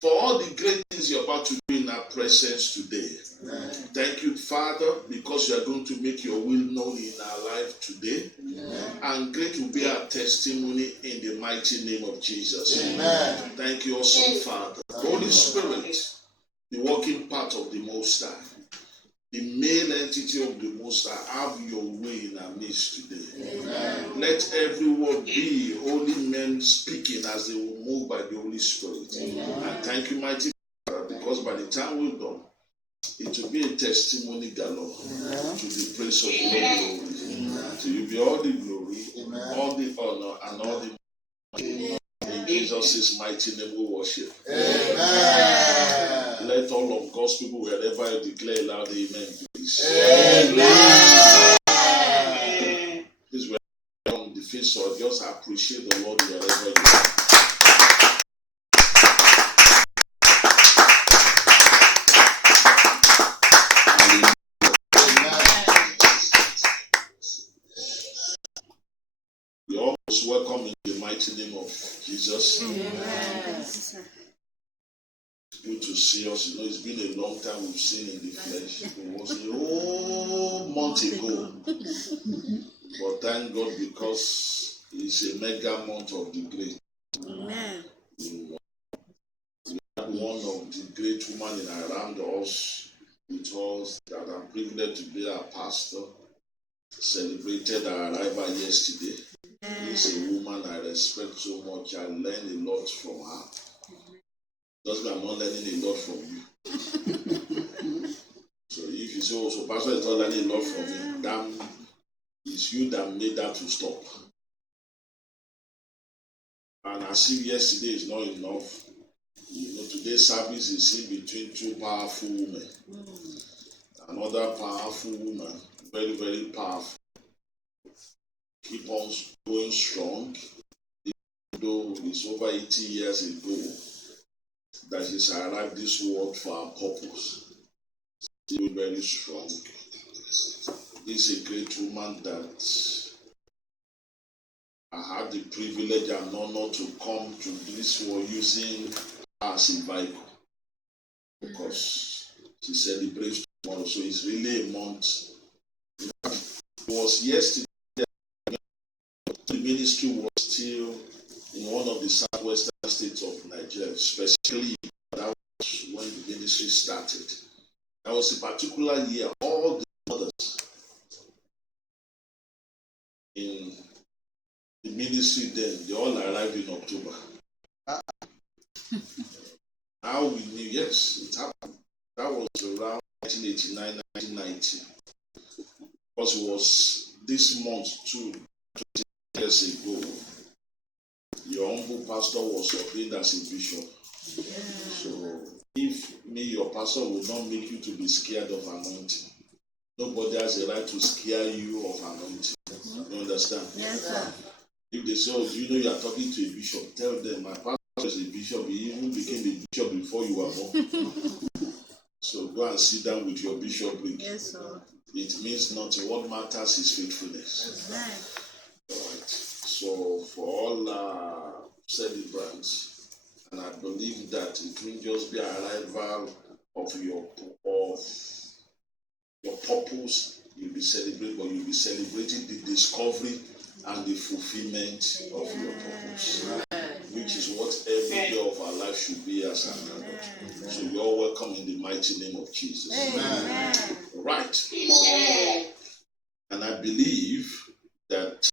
for all the great things you're about to do in our presence today. Amen. Thank you, Father, because you are going to make your will known in our life today. Amen. And great will be our testimony in the mighty name of Jesus. Amen. Thank you also, Father. Holy Spirit, the working part of the Most High, the male entity of the Most High, have your way in our midst today. Amen. Let every word be holy men speaking as they will move by the Holy Spirit. Amen. And thank you, mighty Father, because by the time we're done, it will be a testimony galore to the praise of your glory. Amen. To you be all the glory, amen, all the honor, and all the mighty. In Jesus' mighty name we worship. Amen. Let all of God's people, wherever you declare loud, amen, please. Amen. Please, we're on the face, so just appreciate the Lord wherever you are. You're always welcome in the mighty name of Jesus. Amen. Good to see us. You know, it's been a long time we've seen in the flesh. It was a whole month ago. But thank God, because it's a mega month of the great. Amen. We have one of the great women around us with us that I'm privileged to be our pastor. Celebrated our arrival yesterday. She's a woman I respect so much. I learned a lot from her. Just I'm not learning a lot from you. So if you say, oh, so pastor is not learning a lot from me, damn, it's you that made that to stop. And as if yesterday is not enough, you know, today's service is in between two powerful women. Another powerful woman, very, very powerful. Keep on going strong, even though it's over 80 years ago that she's arrived this world for a purpose. Still very strong. This is a great woman that I had the privilege and honor to come to this world using her as a vehicle, because she celebrates tomorrow. So it's really a month. It was yesterday the ministry was still in one of the southwestern states of Nigeria, specifically that was when the ministry started. That was a particular year. All the mothers in the ministry then, they all arrived in October. How we knew, yes, it happened. That was around 1989, 1990. Because it was this month too, 20 years ago, your humble pastor was ordained as a bishop. Yeah. So if me, your pastor, will not make you to be scared of anointing, nobody has a right to scare you of anointing. Mm-hmm. You understand? Yes, sir. If they say, oh, do you know you are talking to a bishop? Tell them, my pastor is a bishop. He even became a bishop before you were born. So go and sit down with your bishopric. Yes, sir. It means nothing. What matters is faithfulness. Right. All right. So for all celebrants, and I believe that it will just be an arrival of your purpose. You'll be celebrating, but you'll be celebrating the discovery and the fulfillment of your purpose, which is what every day of our life should be as an adult. So you're welcome in the mighty name of Jesus. Amen. Right. And I believe that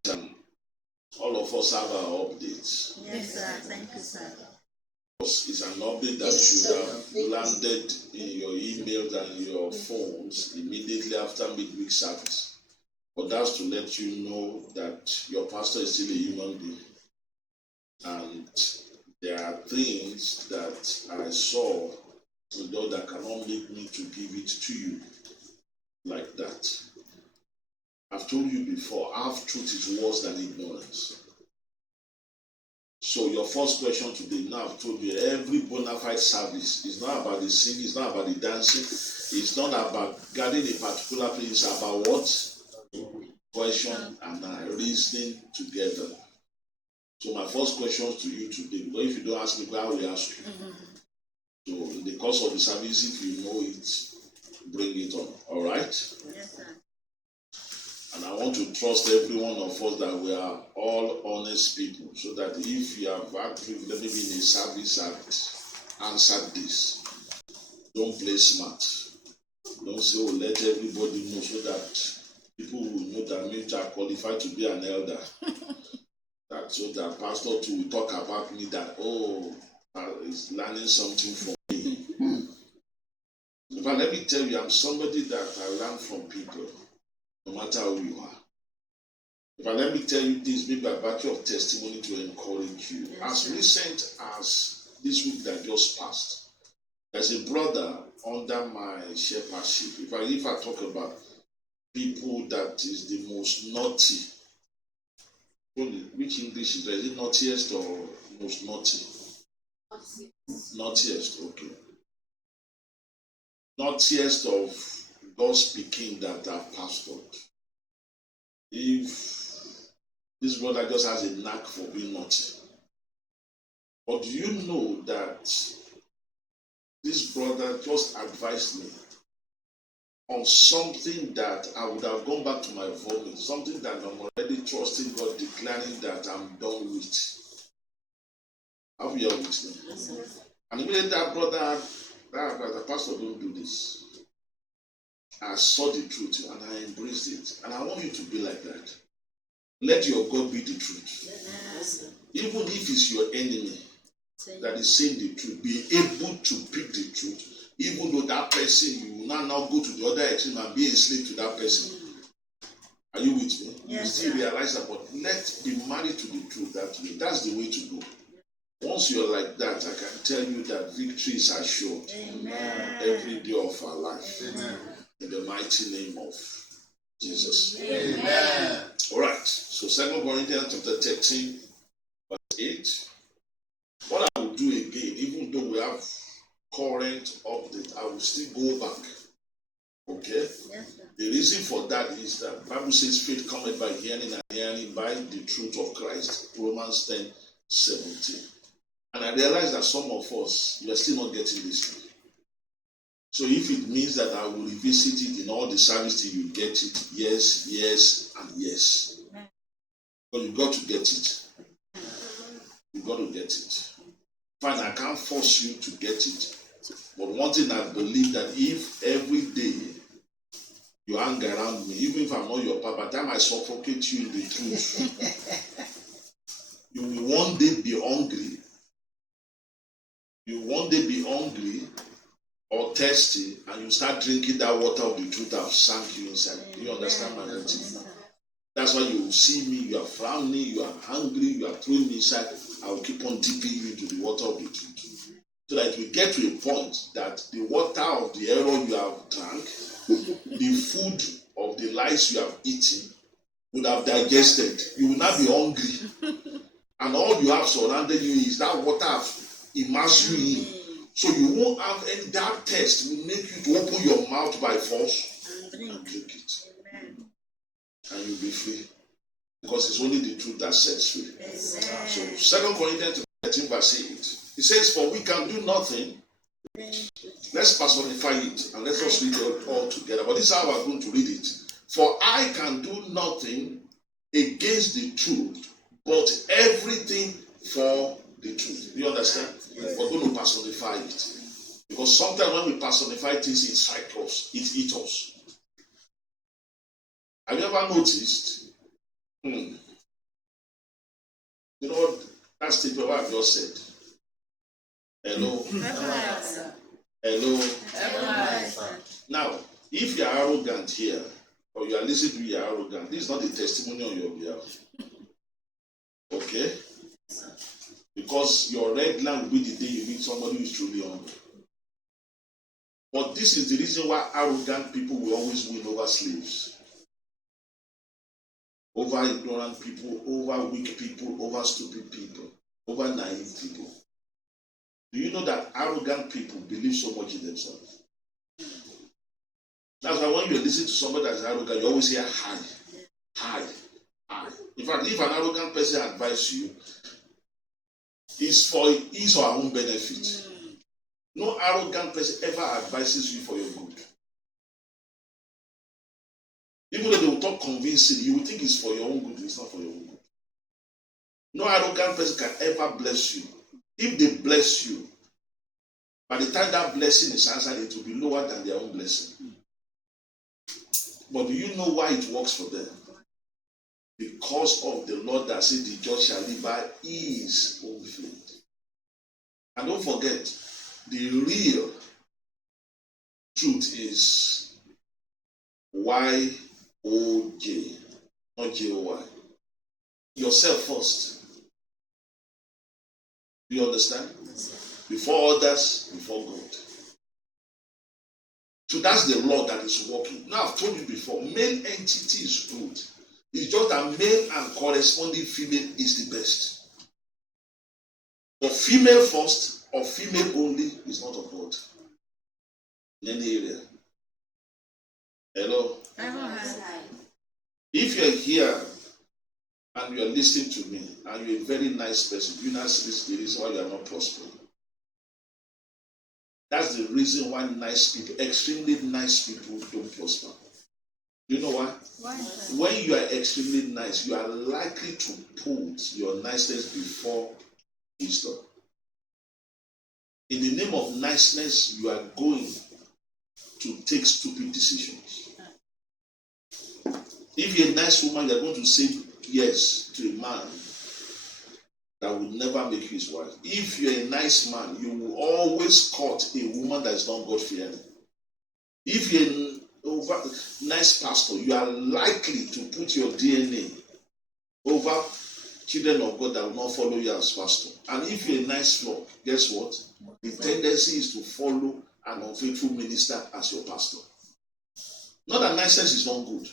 all of us have our updates. Yes, sir. Thank you, sir. It's an update that should have landed in your emails and your phones immediately after midweek service. But that's to let you know that your pastor is still a human being. And there are things that I saw that cannot make me to give it to you like that. I've told you before, half-truth is worse than ignorance. So your first question today, now I've told you, every bona fide service is not about the singing, it's not about the dancing, it's not about getting a particular place, it's about what? Question and reasoning together. So my first question to you today, because if you don't ask me, I will ask you. So in the course of the service, if you know it, bring it on. All right? Yes, sir. And I want to trust every one of us that we are all honest people, so that if you have had privilege, maybe in a service and answered this, don't play smart. Don't say, oh, let everybody know, so that people will know that me are qualified to be an elder. That so that pastor too will talk about me that, oh, is learning something from me. But let me tell you, I'm somebody that I learn from people, no matter who you are. But let me tell you this, maybe by virtue of testimony to encourage you. As recent as this week that just passed, there's a brother under my shepherdship. If I talk about people that is the most naughty, which English is there? Is it naughtiest or most naughty? Naughtiest, okay. Naughtiest of God's speaking that are pastored. If this brother just has a knack for being naughty. But do you know that this brother just advised me on something that I would have gone back to my vomit, something that I'm already trusting God, declaring that I'm done with. How are you with me? And immediately that brother, that pastor, don't do this. I saw the truth and I embraced it. And I want you to be like that. Let your God be the truth. Yes. Even if it's your enemy that is saying the truth, be able to pick the truth. Even though that person, you will now go to the other extreme and be a slave to that person. Are you with me? Yes, you still realize that, but let's be married to the truth that way. That's the way to go. Once you're like that, I can tell you that victories are sure. Amen. Every day of our life. Amen. In the mighty name of Jesus. Amen. All right. So 2 Corinthians chapter 13, verse 8. What I will do again, even though we have current update, I will still go back. Okay? Yes, the reason for that is that the Bible says faith cometh by hearing and hearing by the truth of Christ. Romans 10:17. And I realize that some of us, we are still not getting this. So if it means that I will revisit it in all the service till you get it, yes, yes, and yes. But you got to get it. You got to get it. Fine, I can't force you to get it. But one thing I believe that if every day you hang around me, even if I'm not your papa, by the time I suffocate you in the truth, you will one day be hungry. You will one day be hungry or thirsty, and you start drinking that water of the truth I've sank you inside. Do you understand my motive? That's why you will see me, you are frowning, you are hungry, you are throwing me inside. I will keep on dipping you into the water of the truth. So that we get to a point that the water of the error you have drank, the food of the lies you have eaten, would have digested. You will not be hungry. And all you have surrounded you is that water immerse you in. So you won't have any, that test will make you to open your mouth by force and drink it. And you'll be free. Because it's only the truth that sets free. So 2 Corinthians 13 verse 8. It says, for we can do nothing. Let's personify it and let us read it all together. But this is how we're going to read it. For I can do nothing against the truth, but everything for the truth. Do you understand? Yes. We're going to personify it. Because sometimes when we personify things inside us, it eats us. Have you ever noticed? You know what that statement I've just said? Hello? Hello? Now, if you are arrogant here, or you are listening to you are arrogant, this is not a testimony on your behalf. Okay? Because your red line will be the day you meet somebody who is truly humble. But this is the reason why arrogant people will always win over slaves. Over ignorant people, over weak people, over stupid people, over naive people. Do you know that arrogant people believe so much in themselves? That's why when you listen to somebody that's arrogant, you always hear high, high, high. In fact, if an arrogant person advises you, it's for his or her own benefit. No arrogant person ever advises you for your good. Even though they will talk convincingly, you will think it's for your own good. It's not for your own good. No arrogant person can ever bless you. If they bless you, by the time that blessing is answered, it will be lower than their own blessing. But do you know why it works for them? Because of the Lord that said the just shall live by his own faith. And don't forget, the real truth is Y-O-J, not J-O-Y. Yourself first. Do you understand? Before others, before God. So that's the law that is working. Now I've told you before, male entity is good. It's just that male and corresponding female is the best. But female first or female only is not of God. In any area. Hello? If you're here and you're listening to me and you're a very nice person, you know this is the reason why you are not prospering. That's the reason why nice people, extremely nice people, don't prosper. You know why? Why? When you are extremely nice, you are likely to put your niceness before wisdom. In the name of niceness, you are going to take stupid decisions. If you're a nice woman, you're going to say yes to a man that will never make you his wife. If you're a nice man, you will always court a woman that is not God-fearing. If you're a nice pastor, you are likely to put your DNA over children of God that will not follow you as pastor. And if you're a nice flock, guess what? The tendency is to follow an unfaithful minister as your pastor. Not that niceness is not good.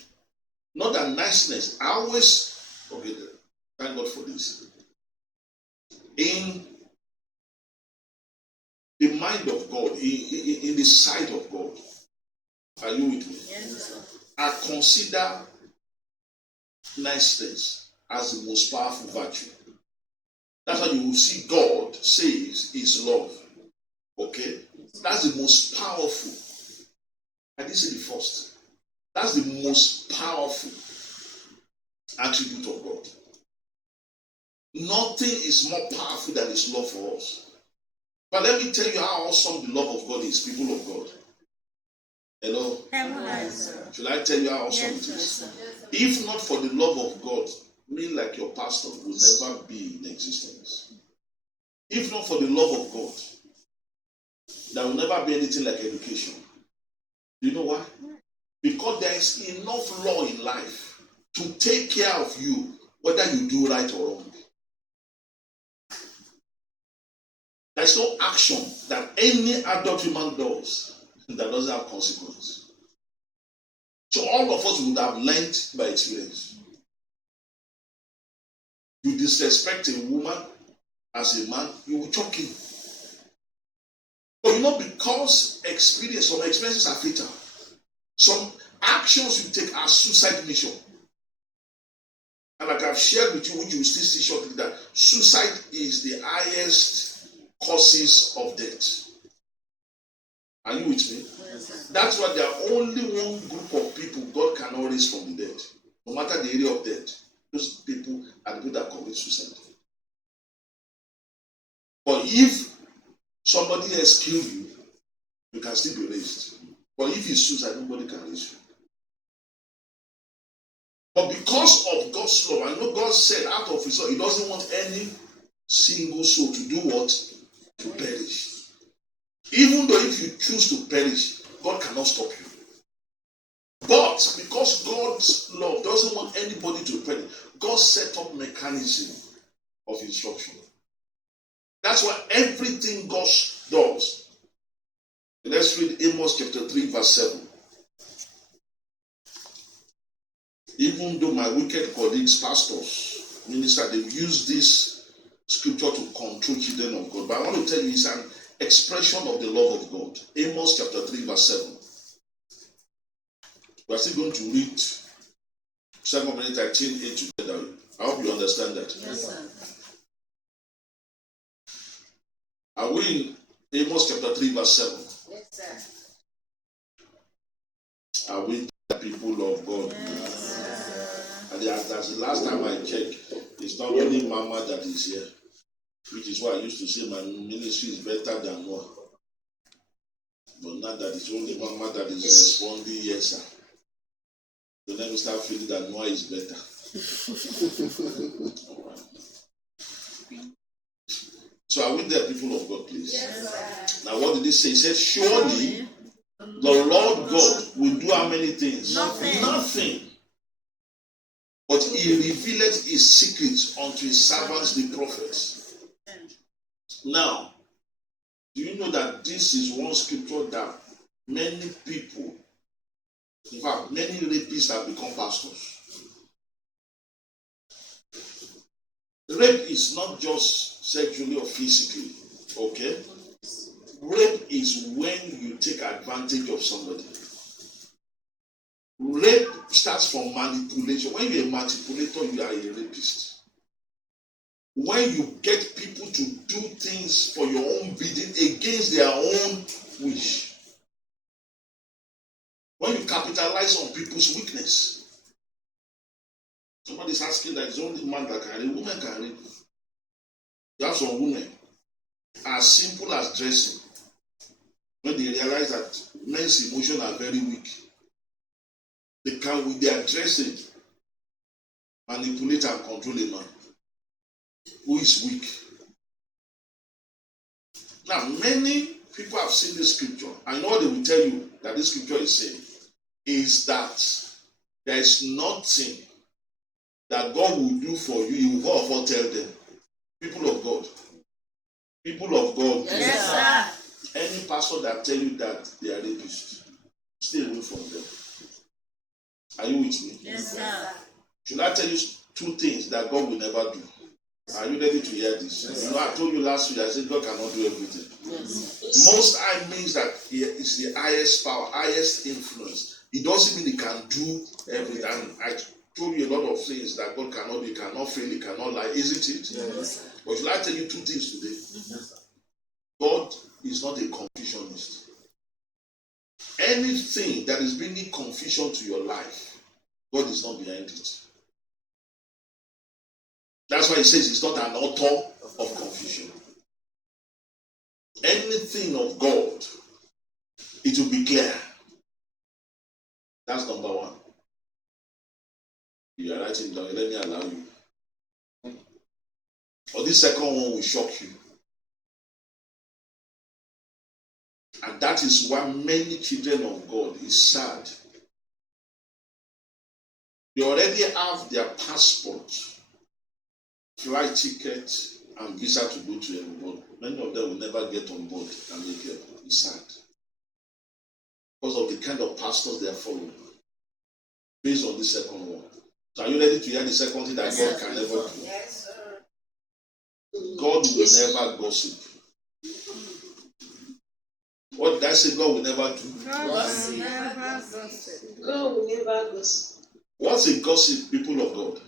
Not that niceness. I always, okay, thank God for this. In the mind of God, in the sight of God, are you with me? Yes, sir. I consider niceness as the most powerful virtue. That's why you will see God says is love. Okay? That's the most powerful. I didn't say the first. That's the most powerful attribute of God. Nothing is more powerful than his love for us. But let me tell you how awesome the love of God is, people of God. Hello? Should I tell you how awesome it is? If not for the love of God, me like your pastor will never be in existence. If not for the love of God, there will never be anything like education. You know why? Because there is enough law in life to take care of you, whether you do right or wrong. There's no action that any adult human does that doesn't have consequence. So all of us would have learned by experience. You disrespect a woman as a man, you will choke him. But you know, because some experiences are fatal. Some actions you take are suicide mission. And like I've shared with you, which you will still see shortly, that suicide is the highest causes of death. Are you with me? Yes, that's why there are only one group of people God cannot raise from the dead. No matter the area of death, those people are the people that commit suicide. But if somebody has killed you, you can still be raised. But if it's suicide, nobody can raise you. But because of God's love, I know God said out of his love, he doesn't want any single soul to do what? To perish. Even though if you choose to perish, God cannot stop you. But because God's love doesn't want anybody to perish, God set up mechanism of instruction. That's why everything God does. Let's read Amos chapter 3 verse 7. Even though my wicked colleagues, pastors, ministers, they've used this scripture to control children of God. But I want to tell you, it's an expression of the love of God. Amos chapter 3 verse 7. We are still going to read 2 Corinthians 13:8 together. I hope you understand that. Yes, sir. Are we Amos chapter 3 verse 7. Yes, sir. Are we the people of God? Yes, sir. And that's the last time I checked. It's not only Mama that is here, which is why I used to say my ministry is better than Noah. But now that it's only Mama that is responding, yes, sir. So then we start feeling that Noah is better. Right. So are we there, people of God, please? Yes, sir. Now what did he say? He said, surely the Lord God will do how many things? Nothing. But he revealed his secrets unto his servants, the prophets. Now, do you know that this is one scripture that many people, in fact, many rapists have become pastors? Rape is not just sexually or physically, okay? Rape is when you take advantage of somebody. Rape starts from manipulation. When you're a manipulator, you are a rapist. When you get people to do things for your own bidding against their own wish. When you capitalize on people's weakness. Somebody's asking that it's only man that can rape. Women can rape. You have some women as simple as dressing. When they realize that men's emotions are very weak, they can, with their dressing, manipulate and control a man who is weak. Now, many people have seen this scripture. I know what they will tell you that this scripture is saying is that there is nothing that God will do for you. You will tell them. People of God. People of God. Yes, sir. Any pastor that tell you that they are rapists, stay away from them. Are you with me? Yes, sir. Should I tell you two things that God will never do? Are you ready to hear this? Yes. You know, I told you last week, I said God cannot do everything. Yes. Most High means that He is the highest power, highest influence. It doesn't mean He can do everything. And I told you a lot of things that God cannot do. He cannot fail, He cannot lie. Isn't it? Yes. But should I tell you two things today? Yes. God is not a confusionist. Anything that is bringing confusion to your life, God is not behind it. That's why He says He's not an author of confusion. Anything of God, it will be clear. That's number one. You are writing down, let me allow you. Or this second one will shock you. And that is why many children of God is sad. They already have their passport, flight ticket, and visa to go to heaven, but many of them will never get on board and make heaven. It's sad. Because of the kind of pastors they are following. Based on the second one. So are you ready to hear the second thing that God can never do? Yes, sir. God will never gossip. What did I say God will never do? God will never gossip. God will never gossip. What's a gossip, people of God?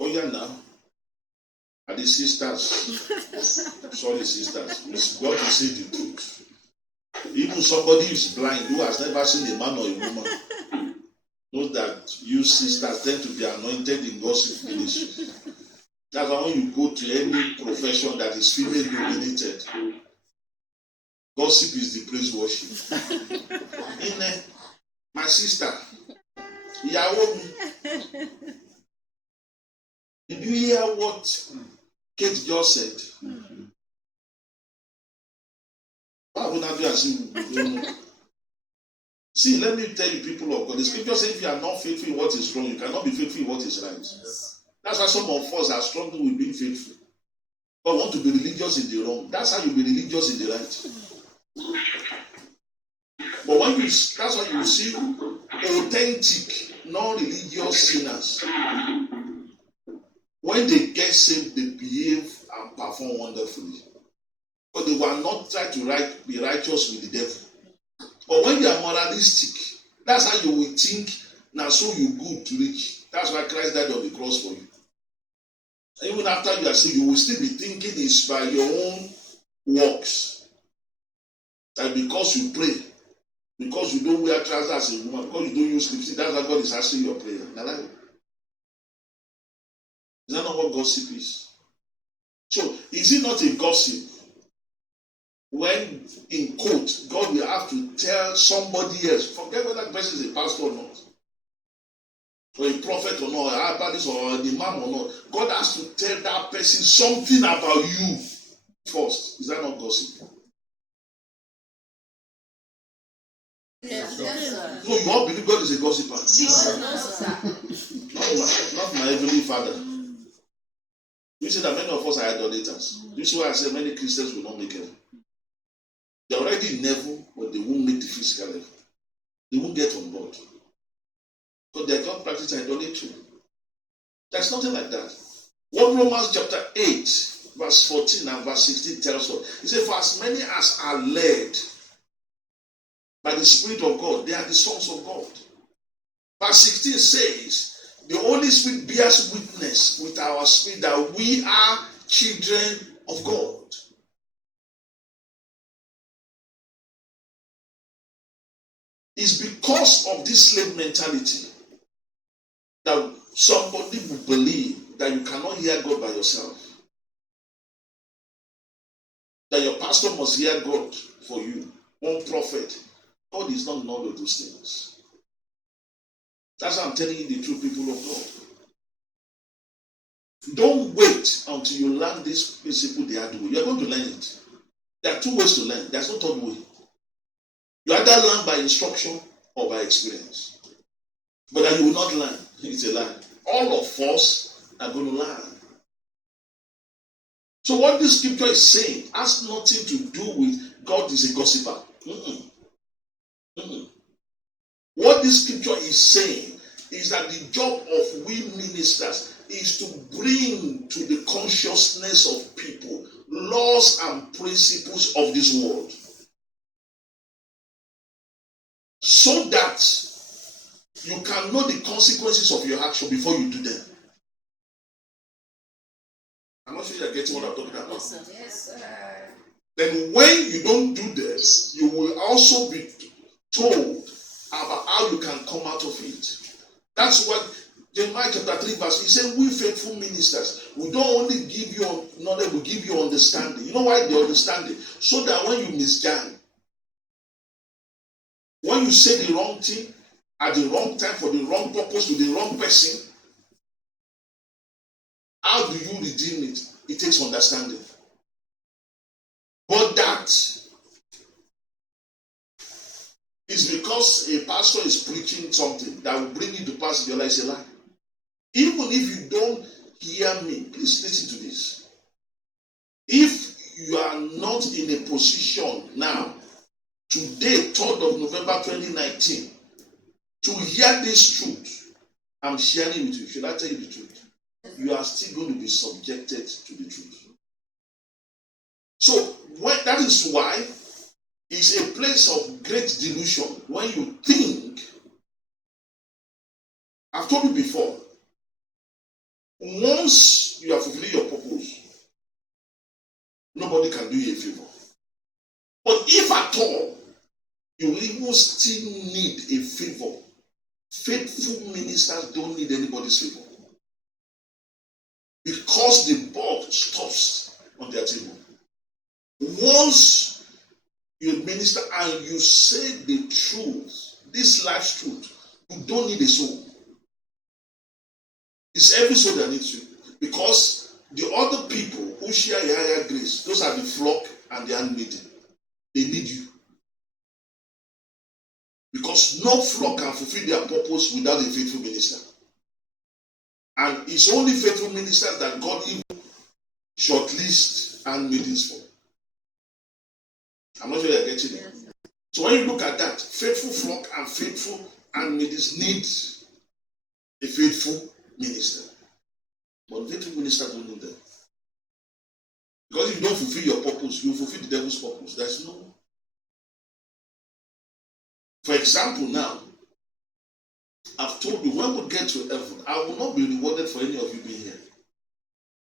Oh yeah, now. Are the sisters? Sorry, sisters. It's God to say the truth. Even somebody who is blind, who has never seen a man or a woman, knows that you sisters tend to be anointed in gossip ministry. That's why when you go to any profession that is female dominated, gossip is the praise worship. My sister, Yahoo, did you hear what Kate just said? Why would not do as you don't know? See, let me tell you, people of God, the scripture says if you are not faithful in what is wrong, you cannot be faithful in what is right. That's why some of us are struggling with being faithful. But want to be religious in the wrong. That's how you be religious in the right. But when you, that's why you see authentic, non-religious sinners. When they get saved, they behave and perform wonderfully. But they were not trying to be righteous with the devil. But when you are moralistic, that's how you will think, now so you good to reach. That's why Christ died on the cross for you. Even after you are sick, you will still be thinking it's by your own works. That because you pray, because you don't wear trousers as a woman, because you don't use lipstick, that's why God is answering your prayer. Is that not what gossip is? So, is it not a gossip when, in quote, God will have to tell somebody else, forget whether the person is a pastor or not, or a prophet or not, or a Baptist or an imam or not, God has to tell that person something about you first. Is that not gossip? Yes, sir. So you all believe God is a gossiper? No, sir. Not my heavenly Father. You say that many of us are idolaters. This is why I say many Christians will not make it. They're already in level, but they won't make the physical level. They won't get on board. Because they can't practice idolatry. There's nothing like that. What Romans chapter 8, verse 14 and verse 16 tells us. It says, for as many as are led by the Spirit of God, they are the sons of God. Verse 16 says, the Holy Spirit bears witness with our spirit that we are children of God. It's because of this slave mentality that somebody will believe that you cannot hear God by yourself. That your pastor must hear God for you. One prophet. God is not in all of those things. That's why I'm telling you the true people of God. Don't wait until you learn this principle the hard way. You are going to learn it. There are two ways to learn. There's no third way. You either learn by instruction or by experience. But that you will not learn. It's a lie. All of us are going to learn. So what this scripture is saying has nothing to do with God is a gossiper. What this scripture is saying is that the job of we ministers is to bring to the consciousness of people laws and principles of this world, so that you can know the consequences of your action before you do them. I'm not sure you're getting what I'm talking about. Yes, sir. Yes, sir. Then when you don't do this, you will also be told about how you can come out of it. That's what Jeremiah chapter 3 verse, he said, we faithful ministers, we don't only give you knowledge, we give you understanding. You know why the understanding? So that when you misjudge, when you say the wrong thing at the wrong time for the wrong purpose to the wrong person, how do you redeem it? It takes understanding. But that is because a pastor is preaching something that will bring you to pass in your life. It's a lie. Even if you don't hear me, please listen to this. If you are not in a position now, today, 3rd of November 2019, to hear this truth, I'm sharing with you. Should I tell you the truth? You are still going to be subjected to the truth. So that is why it's a place of great delusion when you think, I've told you before, once you are fulfilling your purpose, nobody can do you a favor. But if at all, you even still need a favor, faithful ministers don't need anybody's favor. Because the buck stops on their table. Once you minister and you say the truth, this life's truth, you don't need a soul. It's every soul that needs you. Because the other people who share a higher grace, those are the flock and the handmaiden. They need you. Because no flock can fulfill their purpose without a faithful minister. And it's only faithful ministers that God even shortlist handmaidens for. I'm not sure you're getting it. Yes. So when you look at that, faithful flock and faithful handmaidens need a faithful minister. But faithful ministers don't need them. Because if you don't fulfill your purpose, you fulfill the devil's purpose. There's no. For example, now, I've told you, when we get to heaven, I will not be rewarded for any of you being here.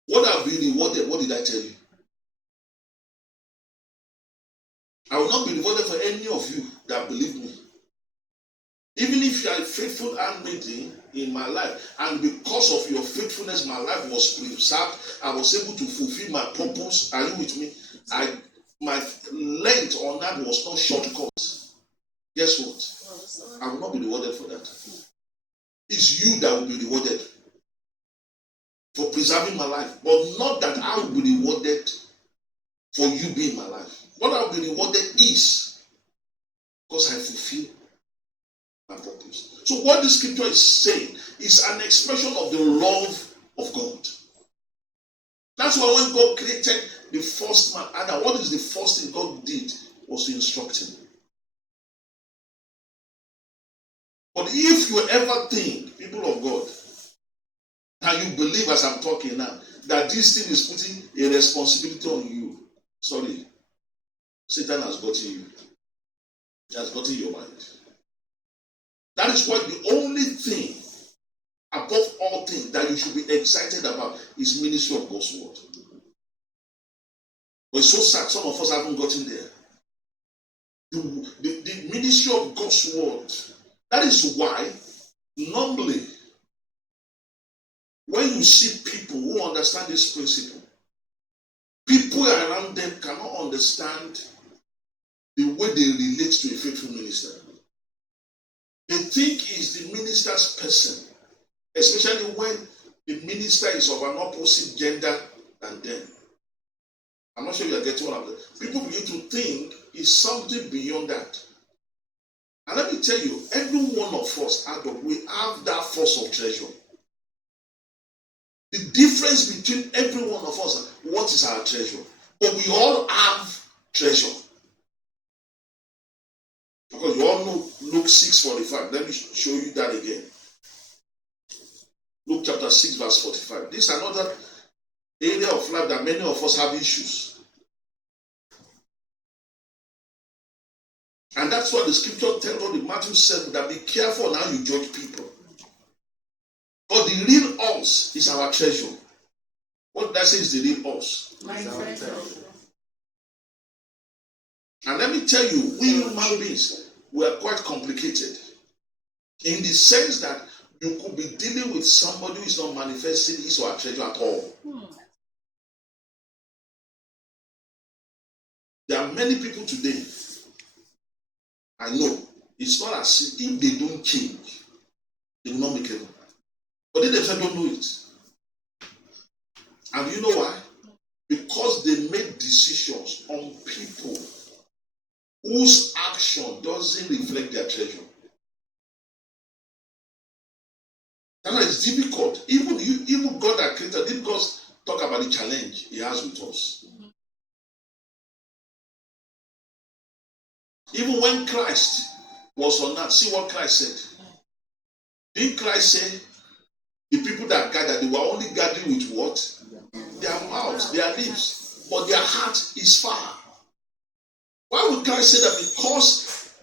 What I'll be rewarded, what did I tell you? I will not be rewarded for any of you that believe me. Even if you are a faithful handmaiden in my life, and because of your faithfulness, my life was preserved, I was able to fulfill my purpose. Are you with me? My length on that was not shortcut. Guess what? I will not be rewarded for that. It's you that will be rewarded for preserving my life, but not that I will be rewarded for you being my life. What I will be rewarded is because I fulfill my purpose. So what the scripture is saying is an expression of the love of God. That's why when God created the first man, Adam, what is the first thing God did was to instruct him. But if you ever think, people of God, and you believe as I'm talking now, that this thing is putting a responsibility on you, sorry, Satan has gotten you. He has gotten your mind. That is why the only thing above all things that you should be excited about is ministry of God's word. But it's so sad some of us haven't gotten there. The ministry of God's word. That is why normally when you see people who understand this principle, people around them cannot understand the way they relate to a faithful minister. They think he's the minister's person, especially when the minister is of an opposite gender than them. I'm not sure you are getting what I'm saying. People begin to think it's something beyond that. And let me tell you, every one of us, we have that force of treasure. The difference between every one of us, what is our treasure? But we all have treasure. Because you all know Luke 6:45. Let me show you that again. Luke chapter 6 verse 45. This is another area of life that many of us have issues. And that's what the scripture tells us in Matthew 7, that be careful how you judge people. But the real us is our treasure. What that says is the real us. My treasure. And let me tell you, we human beings, we are quite complicated. In the sense that you could be dealing with somebody who is not manifesting his or her treasure at all. There are many people today, I know, it's not as if they don't change, they will not make it. But they themselves don't know it. And you know why? Because they make decisions on people whose action doesn't reflect their treasure. And it's difficult. Even God that created, didn't God talk about the challenge he has with us? Even when Christ was on earth, see what Christ said. Didn't Christ say the people that gathered, they were only gathering with what? Their mouths, their lips, but their heart is far. Why would Christ say that? Because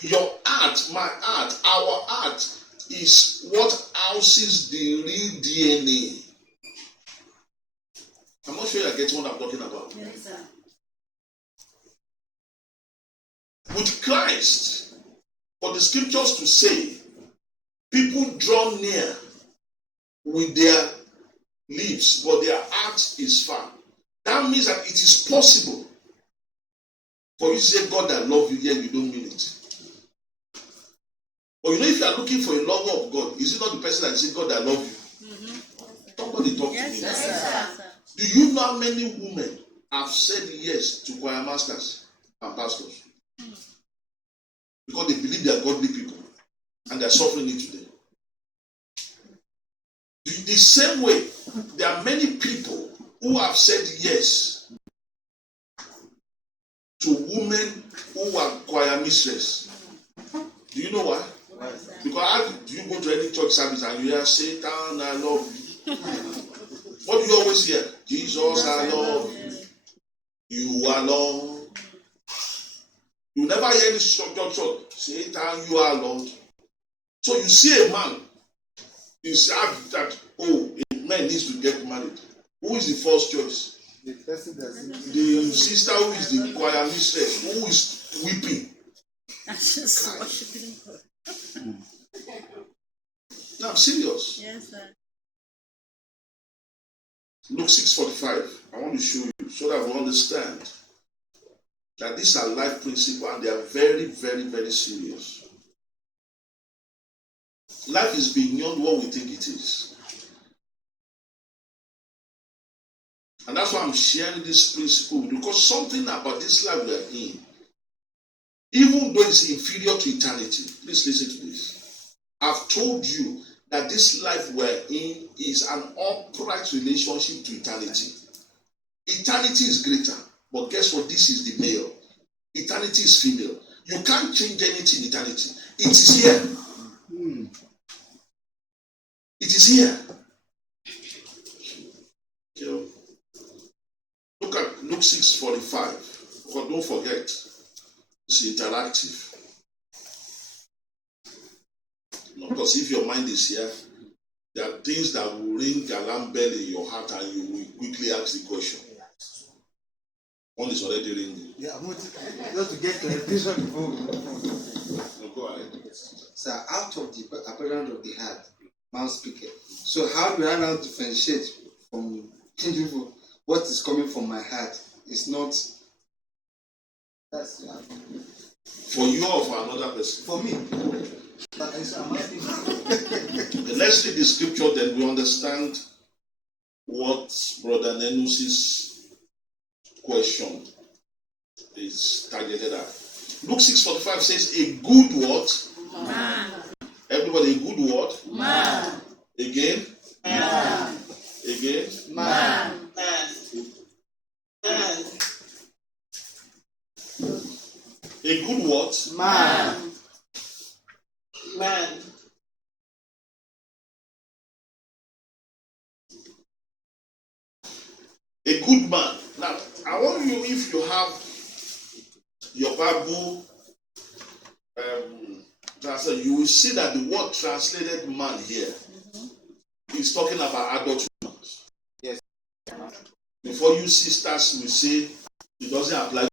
your heart, my heart, our heart is what houses the real DNA. I'm not sure you're getting what I'm talking about. Yes, sir. With Christ, for the scriptures to say, people draw near with their lips, but their heart is far. That means that it is possible for you to say, God, I love you, yet you don't mean it. But you know, if you are looking for a lover of God, is it not the person that says, God, I love you? Somebody talk to me. Yes, sir. Do you know how many women have said yes to choir masters and pastors? Because they believe they are godly people and they are suffering it today. The same way, there are many people who have said yes to women who are choir mistresses. Do you know why? Because how do you go to any church service and you hear, Satan, I love you? What do you always hear? Jesus, I love you. You alone. You never hear this church, Satan, you are Lord. So you see a man, you say that, oh, a man needs to get married. Who is the first choice? The person that's The sister who is the choir mistress, who is weeping. I'm just worshiping God. No, I'm serious. Yes, sir. Luke 6:45. I want to show you so that we understand that these are life principles and they are very, very, very serious. Life is beyond what we think it is. And that's why I'm sharing this principle, because something about this life we are in, even though it's inferior to eternity, please listen to this. I've told you that this life we're in is an upright relationship to eternity. Eternity is greater, but guess what? This is the male. Eternity is female. You can't change anything in eternity. It is here. It is here. Okay. Look at Luke 6:45. But don't forget, it's interactive. Because if your mind is here, there are things that will ring alarm bell in your heart and you will quickly ask the question. One is already ringing. Yeah, I want to get clarification before we move on. No, go ahead. So out of the apparent of the heart, mouth speaker. So how do I now differentiate from what is coming from my heart? It's not. That's For you or for another person? for me. But I'm asking. Let's read the scripture, then we understand what Brother Nenusi's question is targeted at. Luke 6:45 says, a good what? Man. Everybody, a good what? Man. Again? Man. Again? Man. A good what? Man. Man. A good man. Now, I want you, if you have your Bible, you will see that the word translated man here is talking about adult humans. Yes. Before you sisters will say it doesn't apply.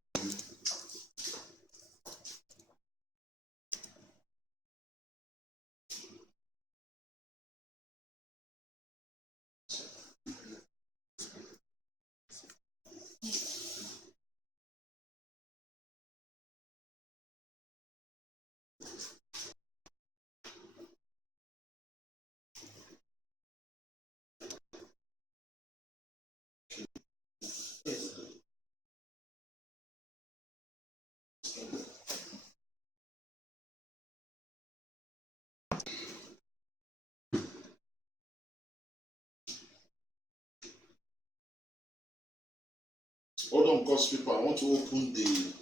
Hold on, because people, I want to open the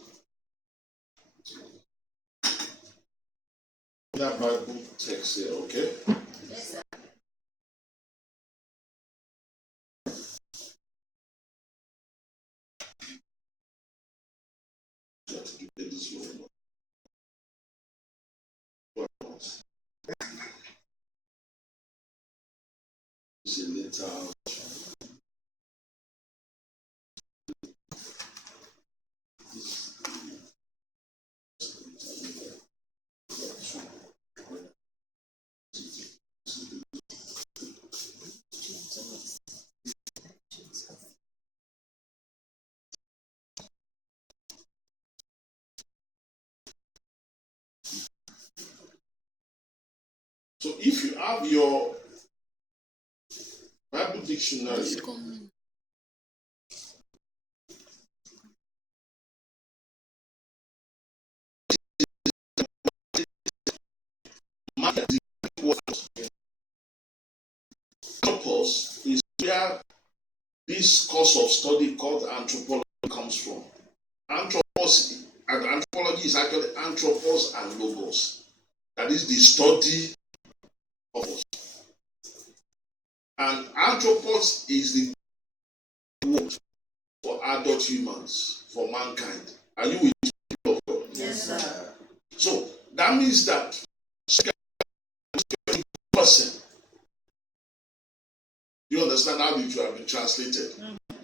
Bible text here, okay? Yes, sir. You have to do this one. It's a letter. So if you have your Bible dictionary, anthropos is where this course of study called anthropology comes from. Anthropos and anthropology is actually anthropos and logos. That is the study of us. And anthropos is the word for adult humans, for mankind. Are you with me, of God? Yes, sir. So that means that person, you understand how it will have been translated.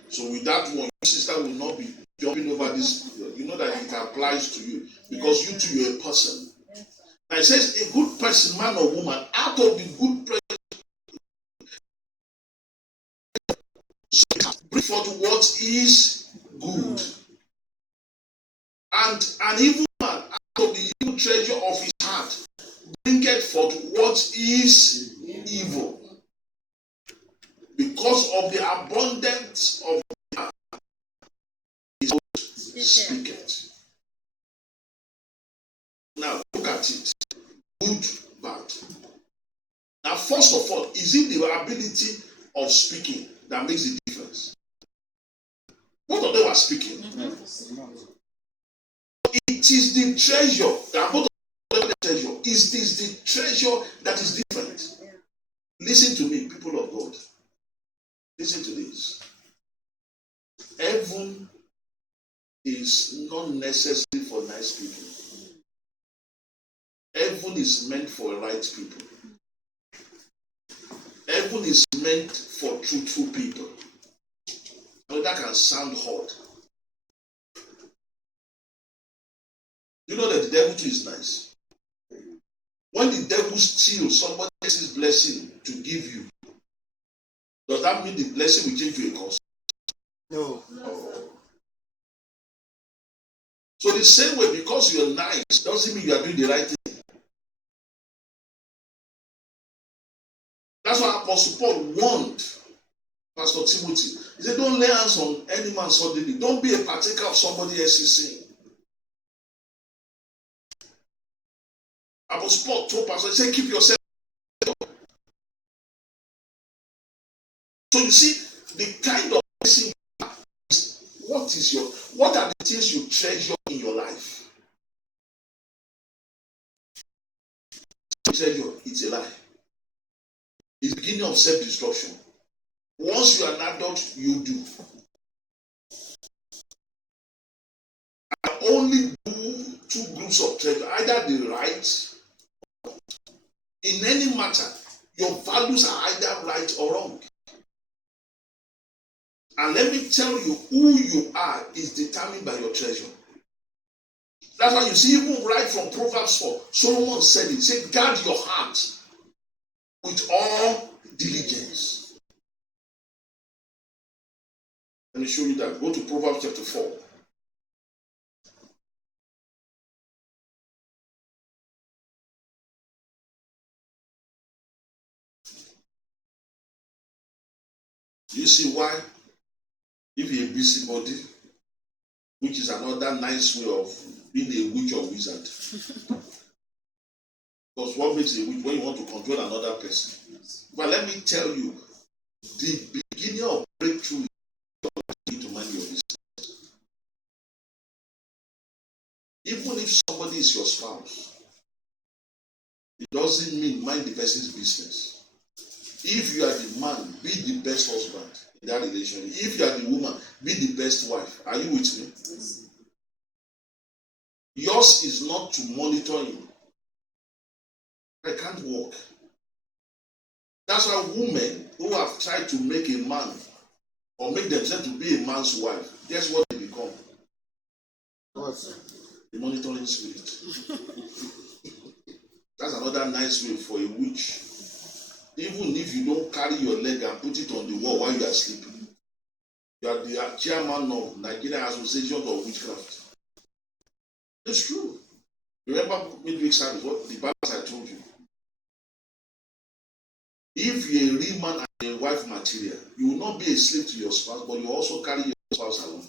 So with that one, your sister will not be jumping over this. You know that it applies to you because you too, you're a person. Now it says a good person, man or woman, out of the good person, bring forth what is good. And an evil man, out of the evil treasure of his heart, bringeth forth what is evil. Because of the abundance of the heart, his mouth speaketh. Now look at it. Good, bad. Now, first of all, is it the ability of speaking that makes the difference? Both of them are speaking. It is the treasure that both of them are treasure. It is the treasure that is different. Listen to me, people of God. Listen to this. Heaven is not necessary for nice people. Heaven is meant for right people. Heaven is meant for truthful people. Now that can sound hard. You know that the devil too is nice. When the devil steals somebody else's blessing to give you, does that mean the blessing will change to a curse? No. So the same way, because you're nice, doesn't mean you are doing the right thing. That's why Apostle Paul warned Pastor Timothy. He said, don't lay hands on any man suddenly. Don't be a partaker of somebody else's sin. Apostle Paul told Pastor, he said, keep yourself. So you see, the kind of blessing is what are the things you treasure in your life? Treasure, it's a lie. It's the beginning of self-destruction. Once you are an adult, you do. I only do two groups of treasure, either the right. In any matter, your values are either right or wrong. And let me tell you, who you are is determined by your treasure. That's why you see, even right from Proverbs 4, Solomon said it. He said, guard your heart with all diligence. Let me show you that. Go to Proverbs chapter 4. You see why? If you're a busybody, which is another nice way of being a witch or wizard. Because what makes a witch when you want to control another person? But let me tell you, the beginning of breakthrough is to mind your business. Even if somebody is your spouse, it doesn't mean mind the person's business. If you are the man, be the best husband in that relationship. If you are the woman, be the best wife. Are you with me? Yes. Yours is not to monitor him. I can't work. That's why women who have tried to make a man or make themselves to be a man's wife, guess what they become? What? A monitoring spirit. That's another nice way for a witch. Even if you don't carry your leg and put it on the wall while you are sleeping, you are the chairman of Nigerian Association of Witchcraft. It's true. Remember midweek service, what the Bible I told you. If you're a real man and a wife material, you will not be a slave to your spouse, but you also carry your spouse along.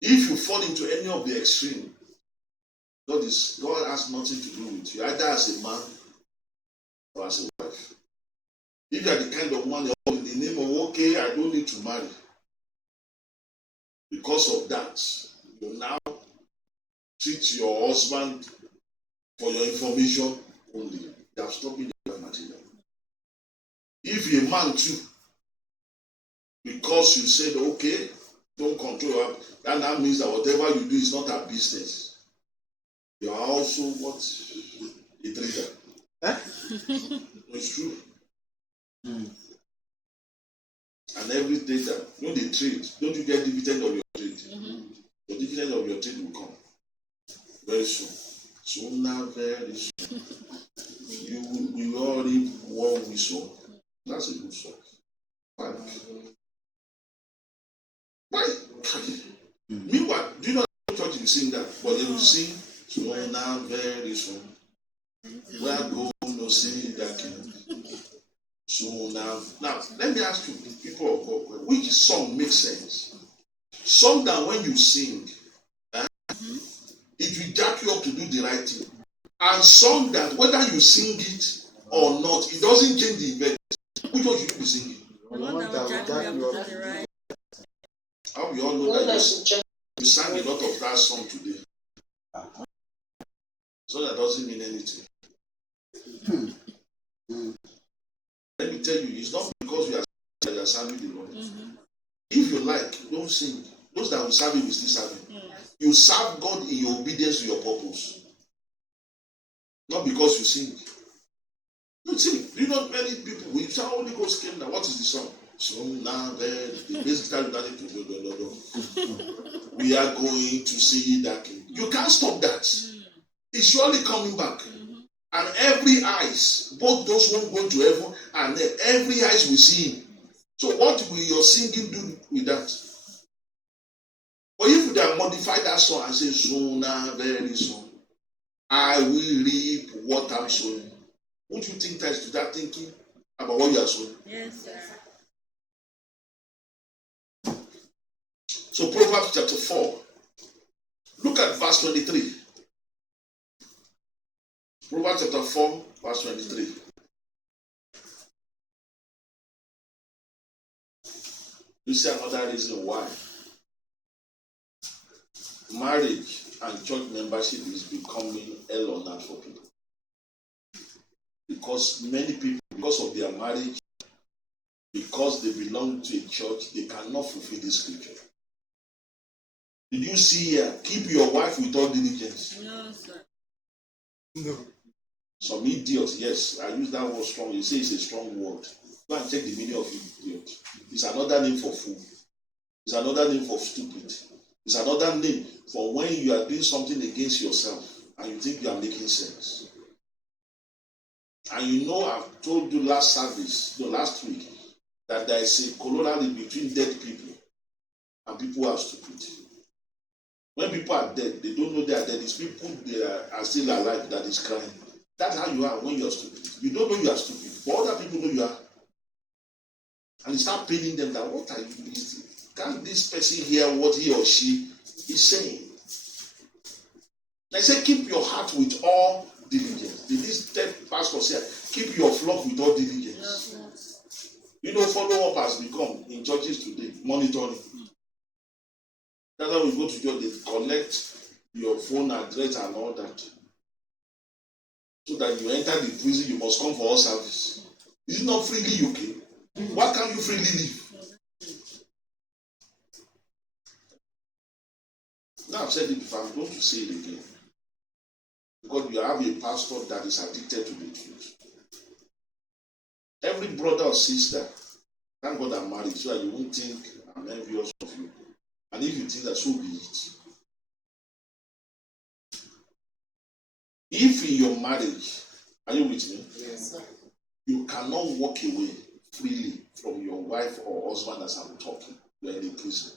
If you fall into any of the extreme, God has nothing to do with you, either as a man or as a wife. If you are the kind of man in the name of, okay, I don't need to marry. Because of that, you now treat your husband for your information only. You have stopped being the material. If you're a man too, because you said, okay, don't control her, that means that whatever you do is not our business. You are also what? A trader. It's true. And every day that they trade, don't you get dividend of your trade? The dividend of your trade will come very soon. Sooner, very soon. You will all reap what we sow. That's a good song. Why? Meanwhile, do you know that church will sing that? But they will sing sooner, very soon. We are going to see that king. Sooner. Now, let me ask you, people of God, which song makes sense? Song that when you sing, it will jack you up to do the right thing. And song that whether you sing it or not, it doesn't change the event. Which one should you be singing? The one that will jack me up to the right. How we all know that you sang a lot of that song today. So that doesn't mean anything. Let me tell you, it's not because you are serving the Lord. If you like, don't sing. Those that will serve you will still serve you. You serve God in your obedience to your purpose. Not because you sing. You sing. Do you know many people, we say Holy Ghost came now. What is the song? So now the basic time we are going to see that king. You can't stop that. It's surely coming back. And every eyes, both those who are going to heaven and every eyes will see him. So what will your singing do with that? But if they modify that song and say sooner, very soon, I will reap what I'm sowing. Won't you think that to that thinking about what you are sowing? Yes, sir. So Proverbs chapter 4. Look at verse 23. Proverbs chapter 4, verse 23. You see another reason why marriage and church membership is becoming hell on earth for people. Because many people, because of their marriage, because they belong to a church, they cannot fulfill this scripture. Did you see here? Keep your wife with all diligence. No, sir. No. Some idiots, yes, I use that word strong. You say it's a strong word. Go and check the meaning of idiot. It's another name for fool. It's another name for stupid. It's another name for when you are doing something against yourself and you think you are making sense. And you know, I've told you last week, that there is a corollary between dead people and people who are stupid. When people are dead, they don't know they are dead. It's people that are still alive that is crying. That's how you are when you are stupid. You don't know you are stupid, but other people know you are. And you start paining them that what are you doing? Can't this person hear what he or she is saying? I say, keep your heart with all diligence. Did this third pastor say, keep your flock with all diligence? You know, follow-up has become in churches today, monitoring. That's how we go to church, they collect your phone address and all that. So that you enter the prison, you must come for all service. Is it not freely you came? Why can't you freely live? Now I've said it before, I'm going to say it again. Because you have a pastor that is addicted to the truth. Every brother or sister, thank God I'm married, so that you won't think I'm envious of you. And if you think that, so be it. If in your marriage, are you with me? Yes, sir. You cannot walk away freely from your wife or husband as I'm talking. You are in a prison.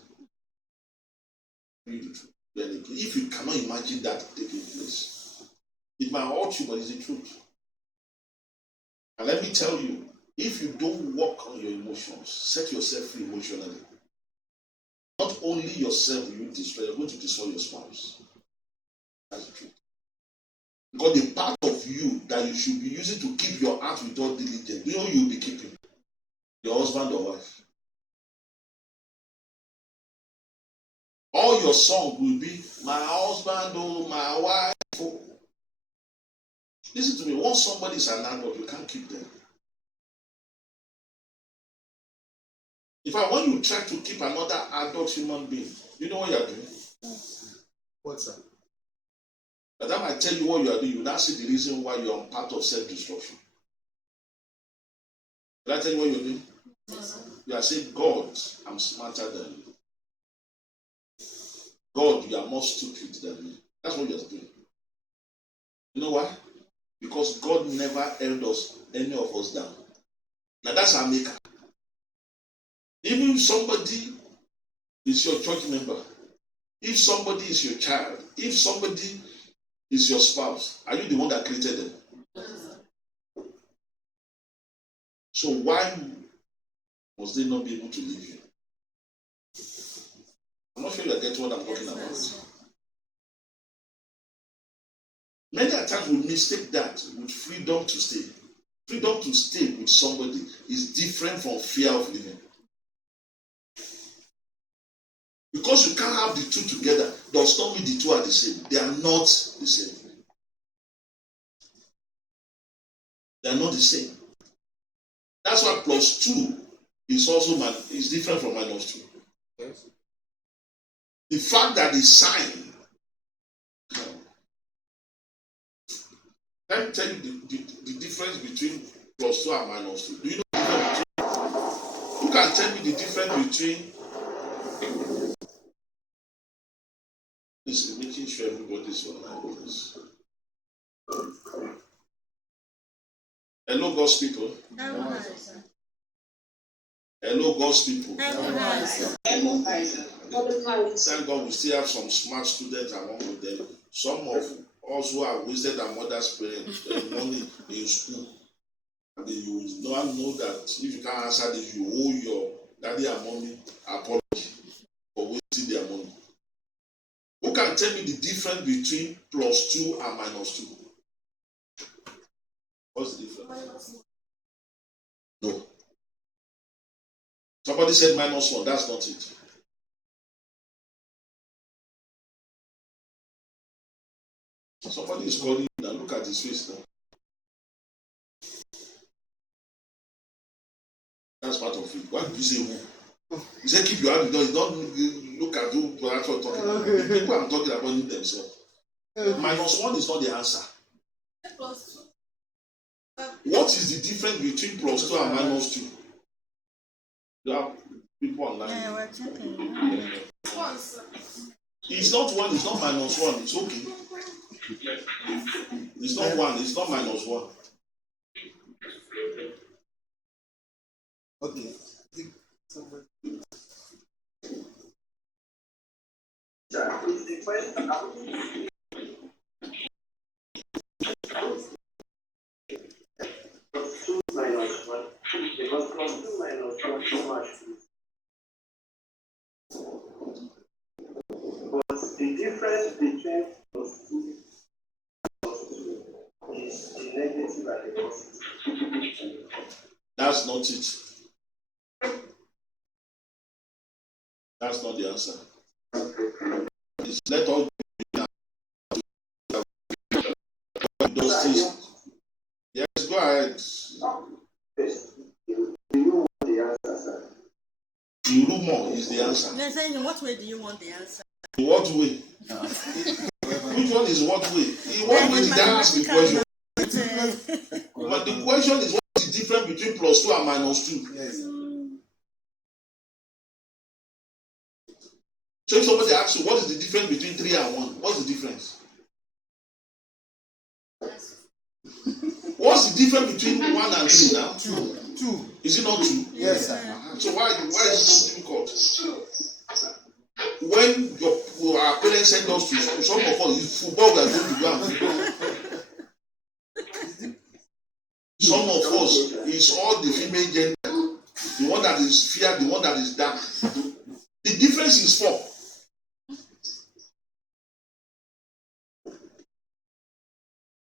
If you cannot imagine that taking place, it might hurt you, but it's the truth. And let me tell you, if you don't work on your emotions, set yourself free emotionally, not only yourself will you destroy, you're going to destroy your spouse. That's the truth. Because the part of you that you should be using to keep your heart with all diligence, you know you'll be keeping your husband or wife. All your song will be, my husband, oh, my wife. Oh. Listen to me, once somebody is an adult, you can't keep them. In fact, when you try to keep another adult human being, you know what you are doing? What's that? By the time I tell you what you are doing, you now see the reason why you are part of self-destruction. Did I tell you what you're doing? You are saying, God, I'm smarter than you. God, you are more stupid than me. That's what you are doing. You know why? Because God never held us, any of us down. Now that's our maker. Even if somebody is your church member, if somebody is your child, if somebody is your spouse, are you the one that created them? So why must they not be able to leave you? I'm not sure you get what I'm talking about. Many a times we mistake that with freedom to stay. Freedom to stay with somebody is different from fear of living. Because you can't have the two together does not mean the two are the same. They are not the same. They are not the same. That's why +2 is also is different from -2. Yes. The fact that the sign, let me tell you the difference between +2 and -2. Do you know the difference between? Who can tell me the difference between? This is making sure everybody's online. Hello, God's people. Hello, God's people. Thank God we still have some smart students among them. Some of us who have wasted our mother's parents money in school. I mean, you will not know that if you can't answer this, you owe your daddy and mommy apology for wasting their money. Who can tell me the difference between +2 and -2? What's the difference? No. Somebody said -1. That's not it. Somebody is calling you now. Look at his face now. That's part of it. Why did you say who? You say keep your hand down. You don't look at who you're actually talking about. The people I'm talking about need themselves. -1 is not the answer. What is the difference between +2 and -2? You have people online. Yeah, we're checking. It's not 1, it's not -1. It's okay. It's not 1, it's not -1. Okay. But the difference between +2 is the negative and the positive. That's not it. That's not the answer. Let all those things. Yes, go ahead. The rumor is the answer. They're saying, in what way do you want the answer? In what way? Which one is what way? In what way did I ask the question? But the question is, what is the difference between +2 and -2? Yes. So if somebody asks you, what is the difference between 3 and 1? What's the difference? What's the difference between 1 and 3 now? 2. Is it not 2? Yes, sir. So why is it so difficult? When our parents send us to school, some of us is football we are going to go and play. Some of us is all the female gender, the one that is fair, the one that is dark. The difference is 4.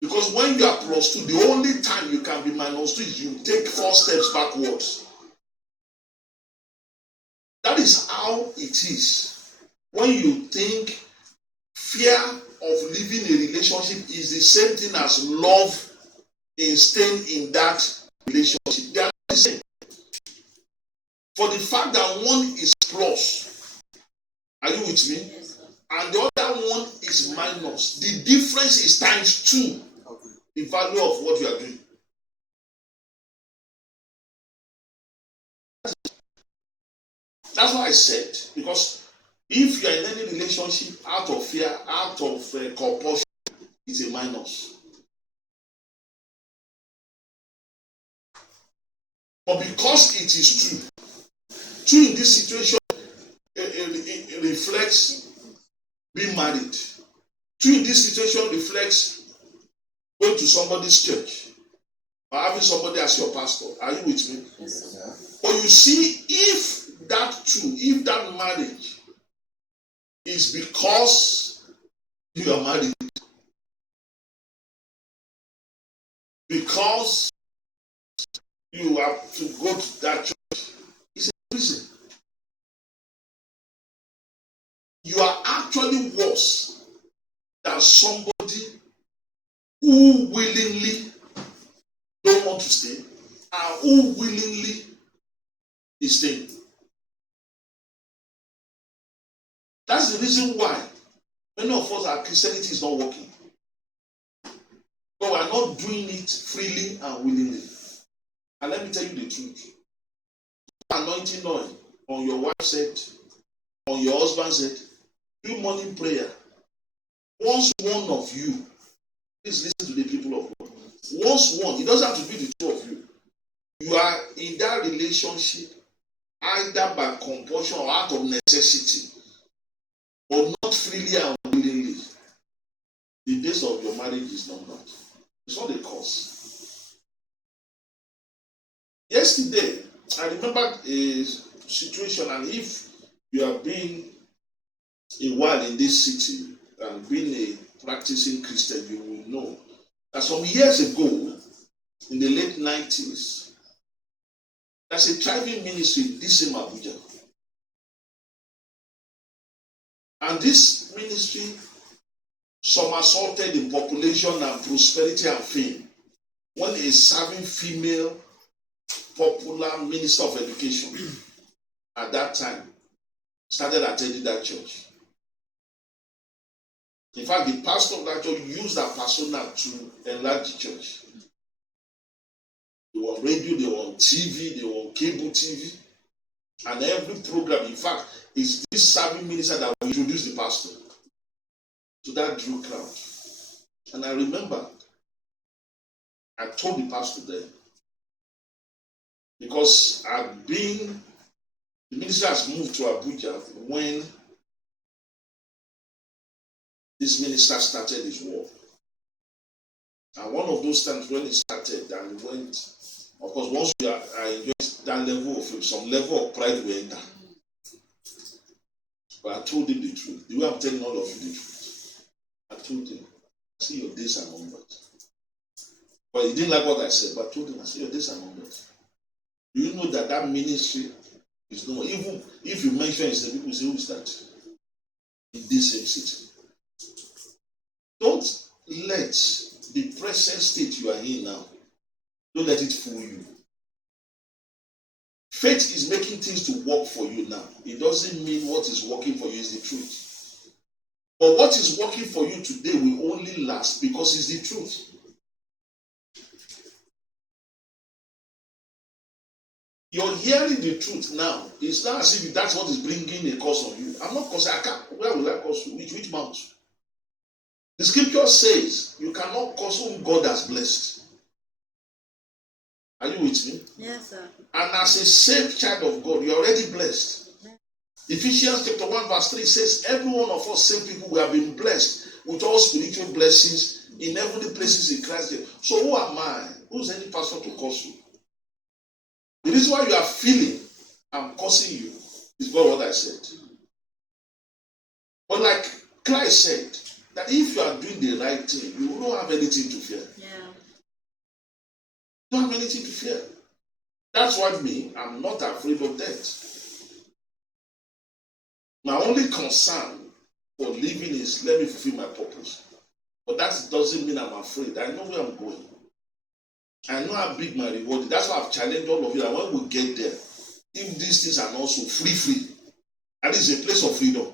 Because when you are +2, the only time you can be -2 is you take 4 steps backwards. That is how it is. When you think fear of living a relationship is the same thing as love in staying in that relationship, they are not the same. For the fact that one is plus, are you with me? Yes. And the other one is minus. The difference is ×2. The value of what you are doing. That's why I said, because if you are in any relationship out of fear, out of compulsion, it's a minus. But because it is true in this situation, it reflects being married. True in this situation reflects going to somebody's church or having somebody as your pastor. Are you with me? Yes, sir. But you see, if that marriage is because you are married, because you have to go to that church, it's a reason. You are actually worse than somebody who willingly don't want to stay and who willingly is staying. That's the reason why many of us, our Christianity is not working. But we are not doing it freely and willingly. And let me tell you the truth. Anointing oil on your wife's head, on your husband's head, do morning prayer. Once one of you, please listen to the people of God. Once one, it doesn't have to be the two of you. You are in that relationship either by compulsion or out of necessity, but not freely and willingly. The days of your marriage is numbered. It's not a cause. Yesterday, I remember a situation, and if you have been a while in this city and been a practicing Christian, you will know that some years ago, in the late 90s, there's a thriving ministry in this same Abuja. And this ministry somersaulted in population and prosperity and fame when a serving female popular minister of education at that time started attending that church. In fact, the pastor of that church used that persona to enlarge the church. They were on radio, they were on TV, they were on cable TV, and every program, in fact, is this serving minister that will introduce the pastor. So that drew crowd. And I remember, I told the pastor then, because the minister has moved to Abuja when this minister started his work. And one of those times when he started and he went, of course, once you are enjoying that level of fame, some level of pride will enter. But I told him the truth. The way I'm telling all of you the truth. I told him, I said, your days are numbered. But he didn't like what I said, but I told him, I said, your days are numbered. Do you know that ministry is no more? Even if you mention it, people say, who is that? In this same city. Don't let the present state you are in now, don't let it fool you. Faith is making things to work for you now. It doesn't mean what is working for you is the truth. But what is working for you today will only last because it's the truth. You're hearing the truth now. It's not as if that's what is bringing a curse on you. I'm not cursing. Where will I curse you? Which mouth? The scripture says you cannot curse whom God has blessed. Are you with me? Yes, sir. And as a saved child of God, you're already blessed. Ephesians chapter 1 verse 3 says, every one of us saved people, we have been blessed with all spiritual blessings in heavenly places in Christ. So who am I? Who's any pastor to curse you? The reason why you are feeling I'm cursing you is not what I said. But like Christ said, that if you are doing the right thing, you don't have anything to fear. Yeah. You don't have anything to fear. That's why I'm not afraid of death. My only concern for living is let me fulfill my purpose. But that doesn't mean I'm afraid. I know where I'm going. I know how big my reward is. That's why I've challenged all of you. And when we get there, if these things are also free, and it's a place of freedom.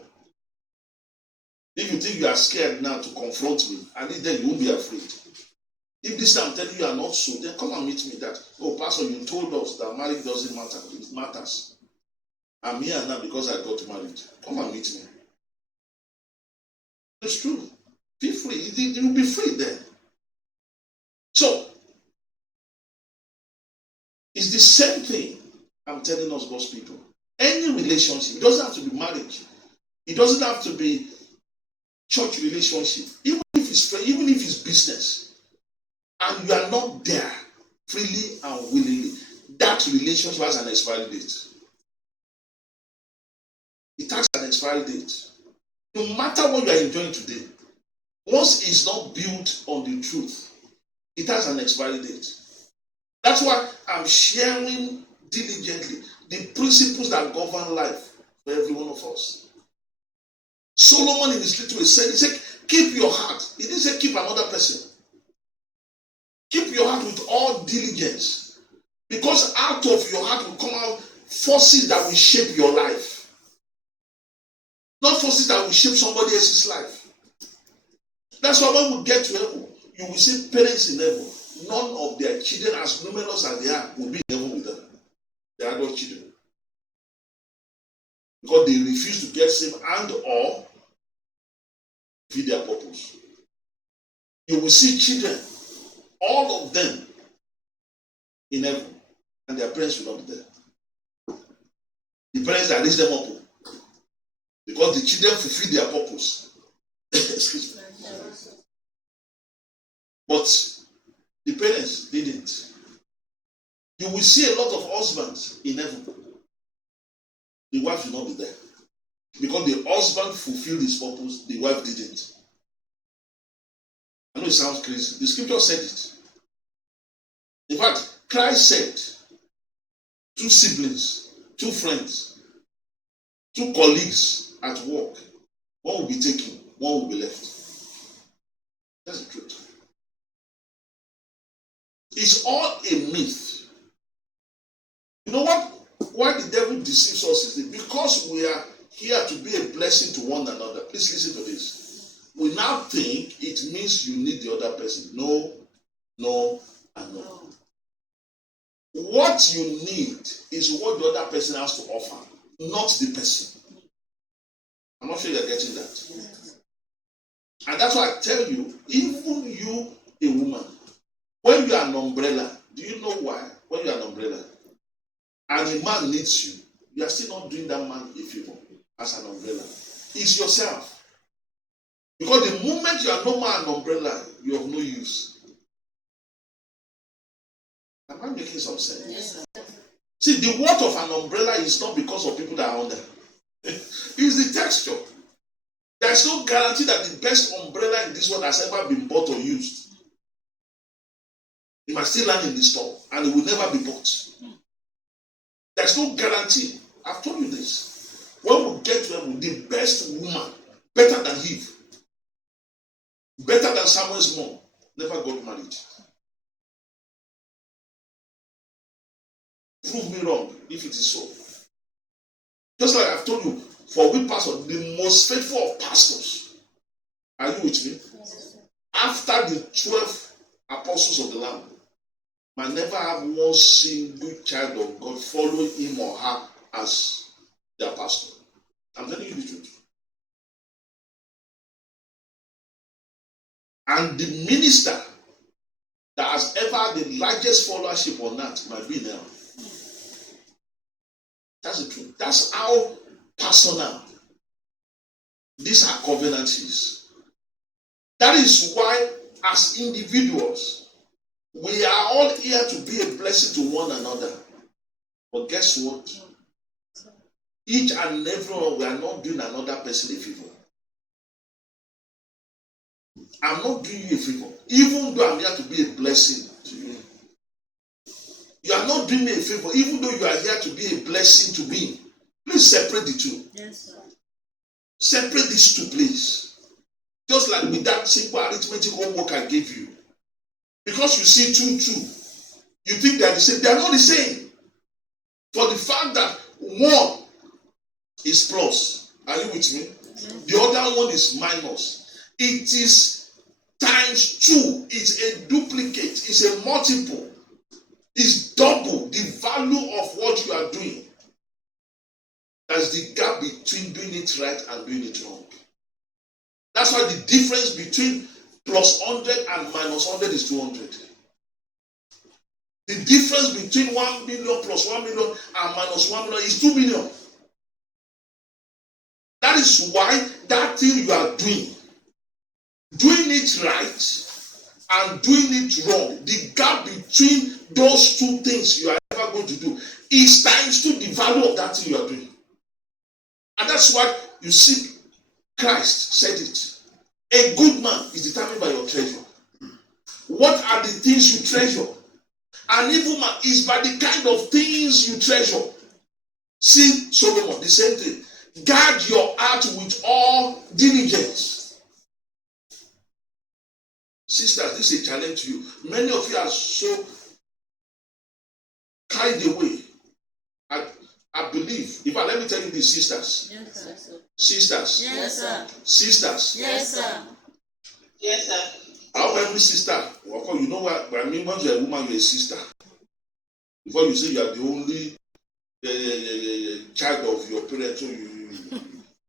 If you think you are scared now to confront me, and then you won't be afraid. If this time I'm telling you are not so, then come and meet me that, oh, Pastor, you told us that marriage doesn't matter. It matters. I'm here now because I got married. Come and meet me. It's true. Be free. You'll be free then. So, it's the same thing I'm telling us, God's people. Any relationship, it doesn't have to be marriage. It doesn't have to be church relationship. Even if it's friend, even if it's business, and you are not there freely and willingly, that relationship has an expiry date. It has an expiry date. No matter what you are enjoying today, once it's not built on the truth, it has an expiry date. That's why I'm sharing diligently the principles that govern life for every one of us. Solomon in his little way said, he said, keep your heart. He didn't say keep another person. Keep your heart with all diligence. Because out of your heart will come out forces that will shape your life. Not forces that will shape somebody else's life. That's why when we get to heaven, you will see parents in heaven. None of their children, as numerous as they are, will be in heaven with them. They are not children. Because they refuse to get saved and or feed their purpose. You will see children, all of them, in heaven, and their parents will not be there. The parents that raise them up, because the children fulfill their purpose. Excuse me. But the parents didn't. You will see a lot of husbands in heaven. The wife will not be there. Because the husband fulfilled his purpose, the wife didn't. I know it sounds crazy. The scripture said it. In fact, Christ said, 2 siblings, 2 friends, 2 colleagues at work, one will be taken, one will be left. That's the truth. It's all a myth. You know what? Why the devil deceives us is because we are here to be a blessing to one another. Please listen to this. We now think it means you need the other person. No, no, and no. What you need is what the other person has to offer, not the person. I'm not sure you're getting that. And that's why I tell you, even you, a woman, when you are an umbrella, do you know why? When you are an umbrella, and a man needs you, you are still not doing that man a favor as an umbrella. It's yourself. Because the moment you are no more an umbrella, you have no use. Am I making some sense? Yes. See, the worth of an umbrella is not because of people that are under. It's the texture. There's no guarantee that the best umbrella in this world has ever been bought or used. It might still land in the store and it will never be bought. There's no guarantee. I've told you this. When we get to heaven, the best woman, better than Eve, better than Samuel's mom, never got married. Prove me wrong if it is so. Just like I've told you, for we pastors, the most faithful of pastors. Are you with me? Yes. After the 12 apostles of the Lamb, might never have one single child of God follow him or her as their pastor. I'm telling you the truth. And the minister that has ever had the largest followership on earth might be now. That's the truth. That's how personal these are covenants. That is why, as individuals, we are all here to be a blessing to one another. But guess what? Each and every one, we are not doing another person a favor. I'm not doing you a favor, even though I'm here to be a blessing to you. You are not doing me a favor, even though you are here to be a blessing to me. Please separate the two. Yes, sir. Separate these two, please. Just like with that simple arithmetic homework I gave you. Because you see 2, you think they are the same. They are not the same. For the fact that one is plus. Are you with me? Yes. The other one is minus. It is times 2. It's a duplicate. It's a multiple. It's double the value of what you are doing. That's the gap between doing it right and doing it wrong. That's why the difference between plus 100 and minus 100 is 200. The difference between 1 million plus 1 million and minus 1 million is 2 million. That is why that thing you are doing it right and doing it wrong, the gap between those two things you are ever going to do is times to the value of that thing you are doing. And that's why you see Christ said it. A good man is determined by your treasure. What are the things you treasure? An evil man is by the kind of things you treasure. See Solomon, the same thing. Guard your heart with all diligence. Sisters, this is a challenge to you. Many of you are so carried away. I believe, if I let me tell you this, sisters. Yes, sir. Sisters. Yes, sir. Sisters. Yes, sir. Yes, sir. I hope every sister, you know what I mean, once you're a woman, you're a sister. Before you say you are the only child of your parents, so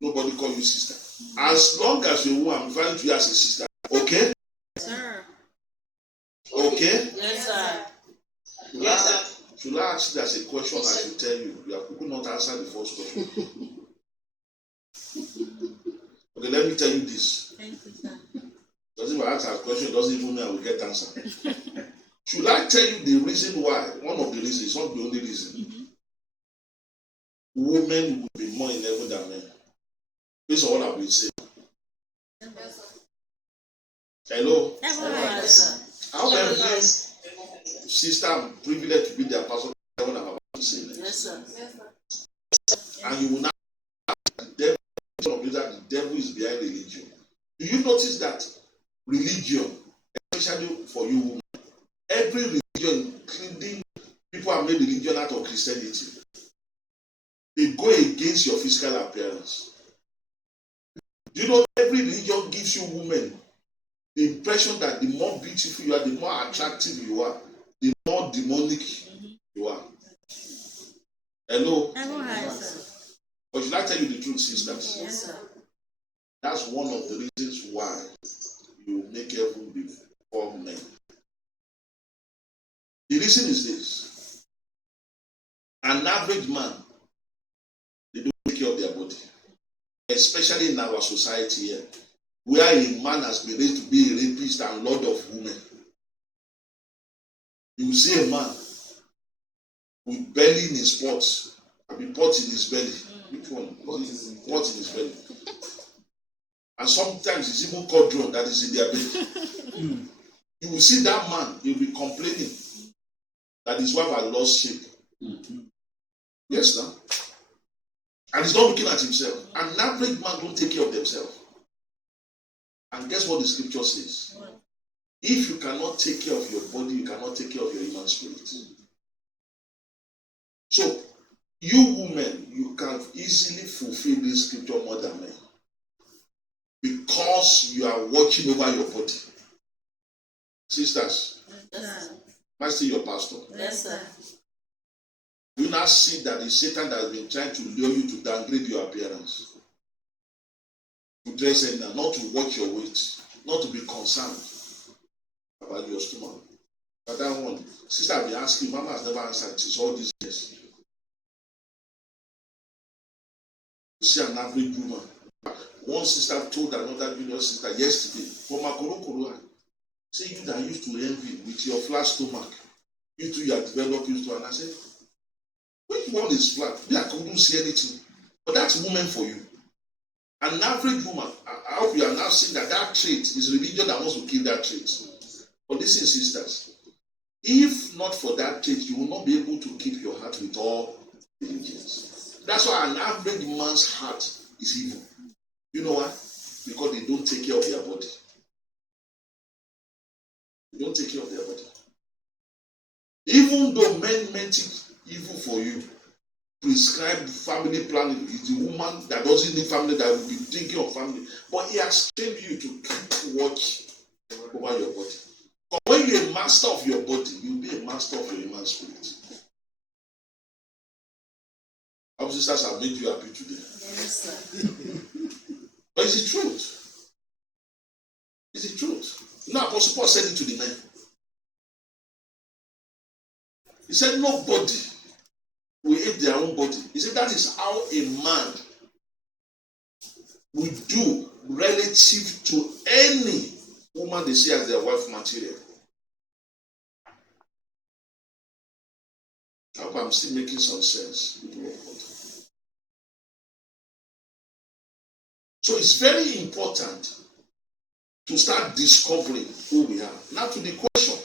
nobody call you sister. As long as you're a woman, I'm referring to you as a sister. Okay? Sir. Okay? Yes, sir. Yes, sir. Should I ask you as a question? I should tell you. You have not answered the first question. Okay, let me tell you this. Thank you, sir. Doesn't matter answer a question, it doesn't even mean I will get answer. Should I tell you the reason why? One of the reasons, it's not the only reason. Women will be more in heaven than men. This is all I've been saying. Hello? Yes, sir. How every sister I'm privileged to be their pastor, I'm about to say that. Yes, sir. And you will not the devil is behind religion. Do you notice that religion, especially for you women, every religion, including people have made religion out of Christianity, they go against your physical appearance. Do you know every religion gives you women the impression that the more beautiful you are, the more attractive you are, the more demonic you are. Hello? Yes, sir. But should I tell you the truth, sisters? Yes, sir. That's one of the reasons why you make heaven before men. The reason is this. An average man, they don't take care of their body. Especially in our society here, where a man has been raised to be a rapist and lord of women. You see a man with belly in his pot, I mean pot in his belly. Which one? Pot in his belly. And sometimes it's even cauldron that is in their belly. You will see that man, he'll be complaining that his wife had lost shape. Yes, sir. And he's not looking at himself. An average man don't take care of themselves. And guess what the scripture says? If you cannot take care of your body, you cannot take care of your human spirit. So, you women, you can easily fulfill this scripture more than men. Because you are watching over your body. Sisters, Yes, sir. am I still your pastor? Yes, sir. You now see that it's Satan that has been trying to lure you to downgrade your appearance. To dress in, not to watch your weight, not to be concerned about your stomach. But that one, sister, I've been asking, Mama has never answered. She's all these years. You see an average woman. One sister told another junior sister yesterday, from Makoro, say you that used to envy with your flat stomach, you two you are developing used to, and I said, which one is flat? Me, I couldn't see anything. But that's woman for you. An average woman, I hope you are now seeing that that trait is religion that wants to kill that trait. But listen, sisters, if not for that trait, you will not be able to keep your heart with all diligence. That's why an average man's heart is evil. You know why? Because they don't take care of their body. They don't take care of their body. Even though men meant it evil for you, prescribed family planning is the woman that doesn't need family that will be thinking of family. But he has trained you to keep watch over your body. But when you're a master of your body, you'll be a master of your human spirit. I hope sisters have made you happy today. Yes, sir. But it's the truth. It's the truth. Now, Apostle Paul said it to the men. He said, nobody will hate their own body. He said, that is how a man will do relative to any woman they see as their wife material. I hope I'm still making some sense, people of God. So it's very important to start discovering who we are. Now to the question.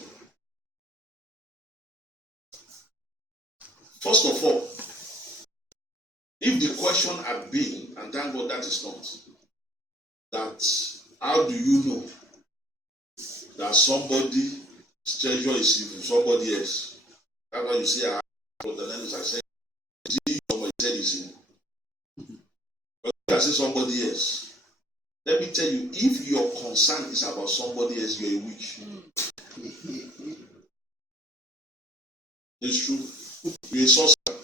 First of all, if the question had been, and thank God that is not, that how do you know that somebody's treasure is even somebody else? That's why you see but the names I said, is it somebody said is him? But you can say somebody else. Let me tell you, if your concern is about somebody else, you're a witch. It's true. You're a sorcerer.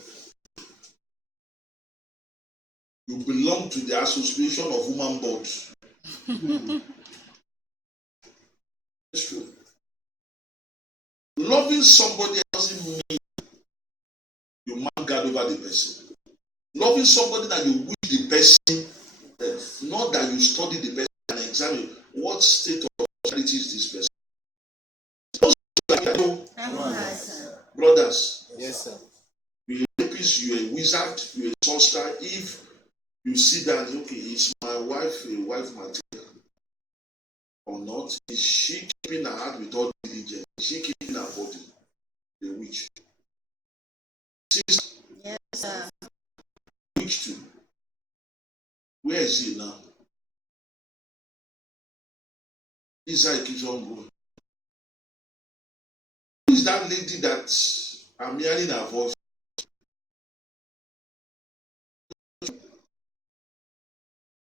You belong to the Association of Human Boards. It's true. Loving somebody doesn't mean you man guard over the person. Loving somebody that you wish the person, not that you study the person and examine what state of society is this person. Brothers, Yes, sir. you're a rapist, you're a wizard, you're a sorcerer. If you see that, okay, is my wife a wife material or not? Is she keeping her heart with all diligence? Is she keeping her body? The witch. Sister, Yes, sir. witch too. Where is he now? This how it keeps on going. Who is that lady that I'm hearing her voice?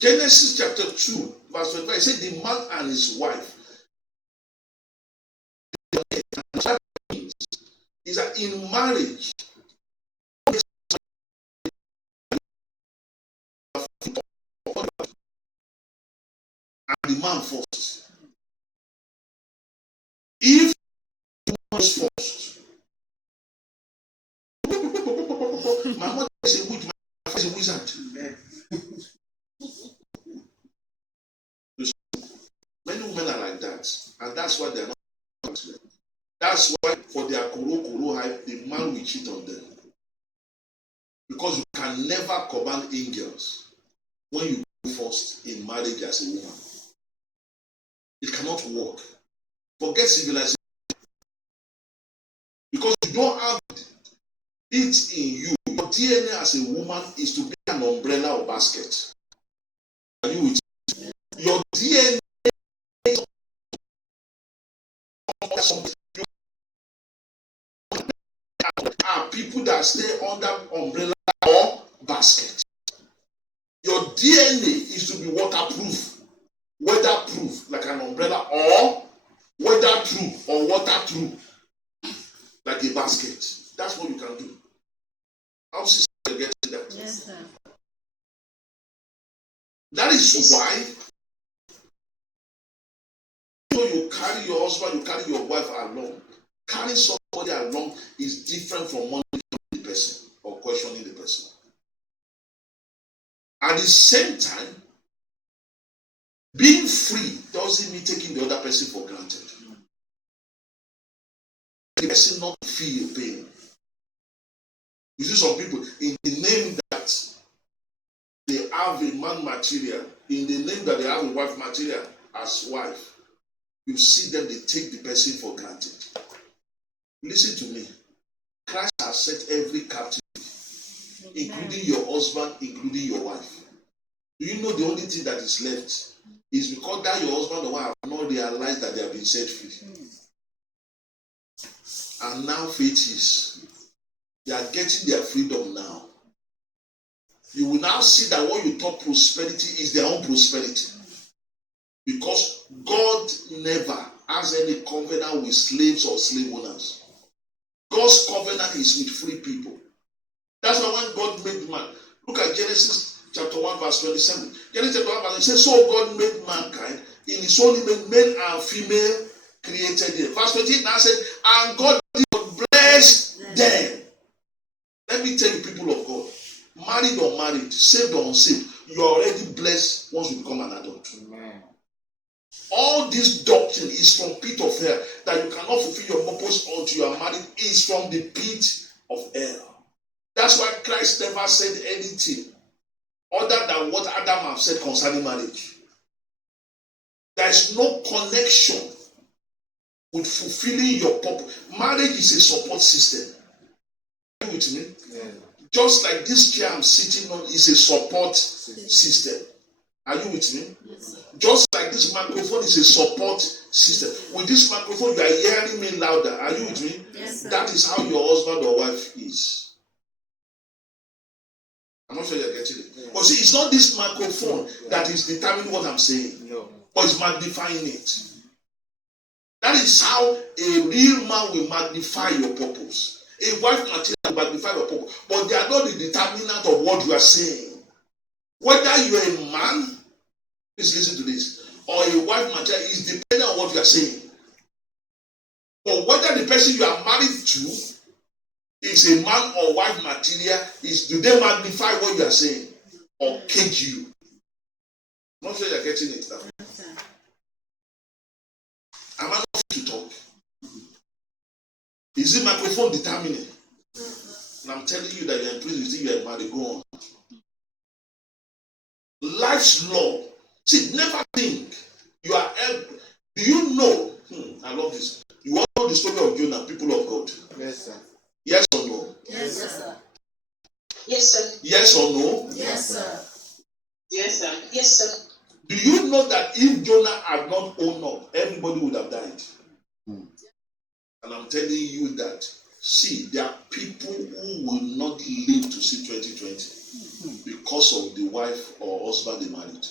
Genesis chapter 2, verse 25, it said the man and his wife. That means is that in marriage, and the man first. If the man is first, my mother is a witch, my father is a wizard. Many women are like that, and that's why they are not. That's why for their koro hype, the man will cheat on them. Because you can never command angels when you go first in marriage as a woman. It cannot work. Forget civilization. Because you don't have it in you. Your DNA as a woman is to be an umbrella or basket. Are you with me? Your DNA are people that stay under umbrella or basket. Your DNA is to be waterproof, weatherproof, like an umbrella, or weatherproof or waterproof, like a basket. That's what you can do. How sister getting that? Yes, sir. That is why you carry your husband, you carry your wife along. Carrying somebody along is different from monitoring the person or questioning the person. At the same time, being free doesn't mean taking the other person for granted. The person not feel pain. You see some people, in the name that they have a man material, in the name that they have a wife material as wife, you see them, they take the person for granted. Listen to me. Christ has set every captive, including your husband, including your wife. Do you know the only thing that is left is because that your husband or wife have not realized that they have been set free. And now faith is, they are getting their freedom now. You will now see that what you thought prosperity is their own prosperity. Because God never has any covenant with slaves or slave owners. God's covenant is with free people. That's why when God made man, Look at Genesis chapter 1, verse 27. Genesis chapter 1, verse 27 says, so God made mankind in his own image, male and female created him. Verse 28 now says, and God did bless them. Let me tell you, people of God, married or married, saved or unsaved, you are already blessed once you become an adult. Amen. All this doctrine is from pit of hell, that you cannot fulfill your purpose until you are married, is from the pit of hell. That's why Christ never said anything other than what Adam have said concerning marriage. There is no connection with fulfilling your purpose. Marriage is a support system. Are you with me? Yeah. Just like this chair I'm sitting on is a support system. Are you with me? Yes, Just like this microphone is a support system. With this microphone, you are hearing me louder. Are you with me? yes, sir. That is how your husband or wife is. I'm not sure you're getting it. But see, it's not this microphone that is determining what I'm saying, No. but it's magnifying it. That is how a real man will magnify your purpose. A wife material will magnify your purpose. But they are not the determinant of what you are saying. Whether you are a man, please listen to this, or a wife material is dependent on what you are saying. But whether the person you are married to is a man or wife material, do they magnify what you are saying or cage you? I'm not sure you're getting it now. Yes, sir. Am I not fit to talk? Is the microphone determining? And I'm telling you that you're in prison, you think you're married, go on. Life's law. See, never think you are. Do you know? I love this. You all know the story of Jonah, people of God. Yes, sir. Yes or no? Yes, sir. Yes, sir. Yes or no? Yes, sir. Yes, sir. Yes, sir. Do you know that if Jonah had not owned up, everybody would have died? And I'm telling you that, see, there are people who will not live to see 2020 because of the wife or husband they married.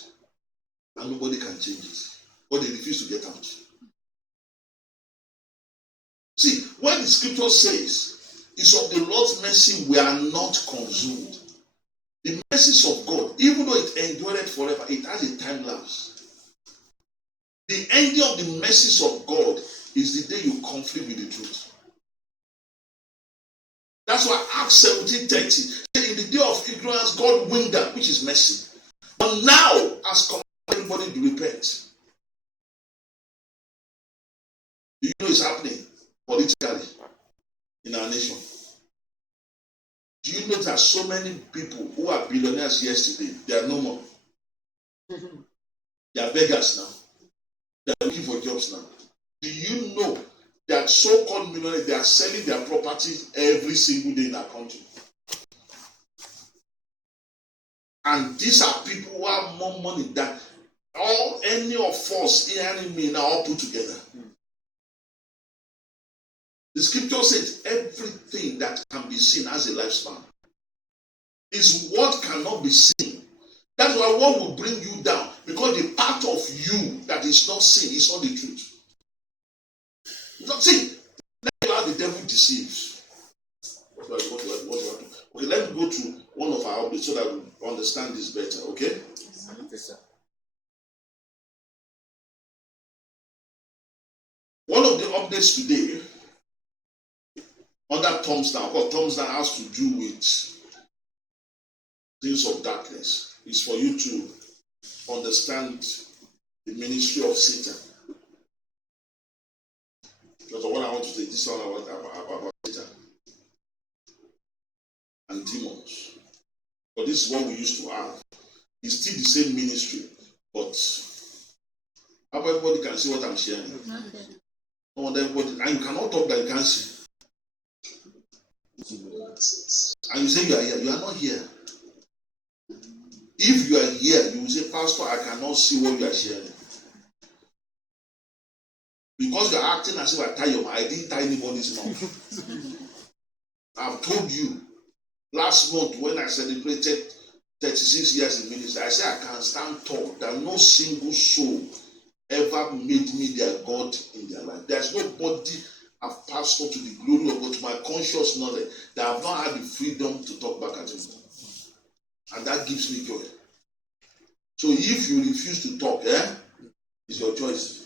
And nobody can change it. But they refuse to get out. See, when the scripture says, it's of the Lord's mercy we are not consumed. The mercies of God, even though it endured forever, it has a time lapse. The ending of the mercies of God is the day you conflict with the truth. That's why Acts 17:30 said, in the day of ignorance, God winked that, which is mercy. But now, has commanded everybody to repent. Do you know it's happening politically in our nation? Do you know there are so many people who are billionaires yesterday? They are no more. They are beggars now. They are looking for jobs now. Do you know that so-called millionaires, they are selling their properties every single day in our country? And these are people who have more money than any of us hearing me now all put together. The scripture says everything that can be seen has a lifespan. It's what cannot be seen. That's why what will bring you down, because the part of you that is not seen is not the truth. See, let me how the devil deceives. What okay, let me go to one of our updates so that we understand this better, okay? Yes, sir. One of the updates today, under thumbs down, because thumbs down has to do with things of darkness, is for you to understand the ministry of Satan. Because what I want to say, this one about Satan and demons. But this is what we used to have. It's still the same ministry, but everybody can see what I'm sharing. Okay. I want everybody, and you cannot talk that you can't see. And you say you are here. You are not here. If you are here, you will say, Pastor, I cannot see what you are sharing. Because you are acting as if I tie your mouth. I didn't tie anybody's mouth. I've told you last month when I celebrated 36 years in ministry, I said I can stand tall that no single soul ever made me their God in their life. There's nobody I've passed on to the glory of God, to my conscious knowledge, that I've not had the freedom to talk back at him. And that gives me joy. So if you refuse to talk, it's your choice.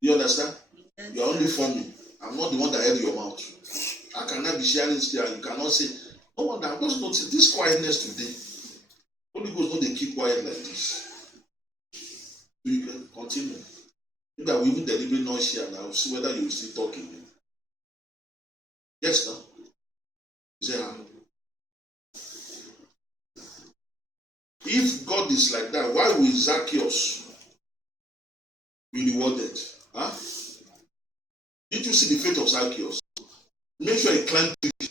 You understand? Yes, You are only sir. for me. I'm not the one that held your mouth. I cannot be sharing still, and you cannot say, no wonder, I just noticed this quietness today. Holy Ghost, no, they keep quiet like this. So you can continue. Maybe I will even deliberate noise here, and I'll see whether you will still talk again. Yes, no? You say, if God is like that, why will Zacchaeus be rewarded? Huh? Did you see the fate of Zacchaeus? Make sure he climbed tree.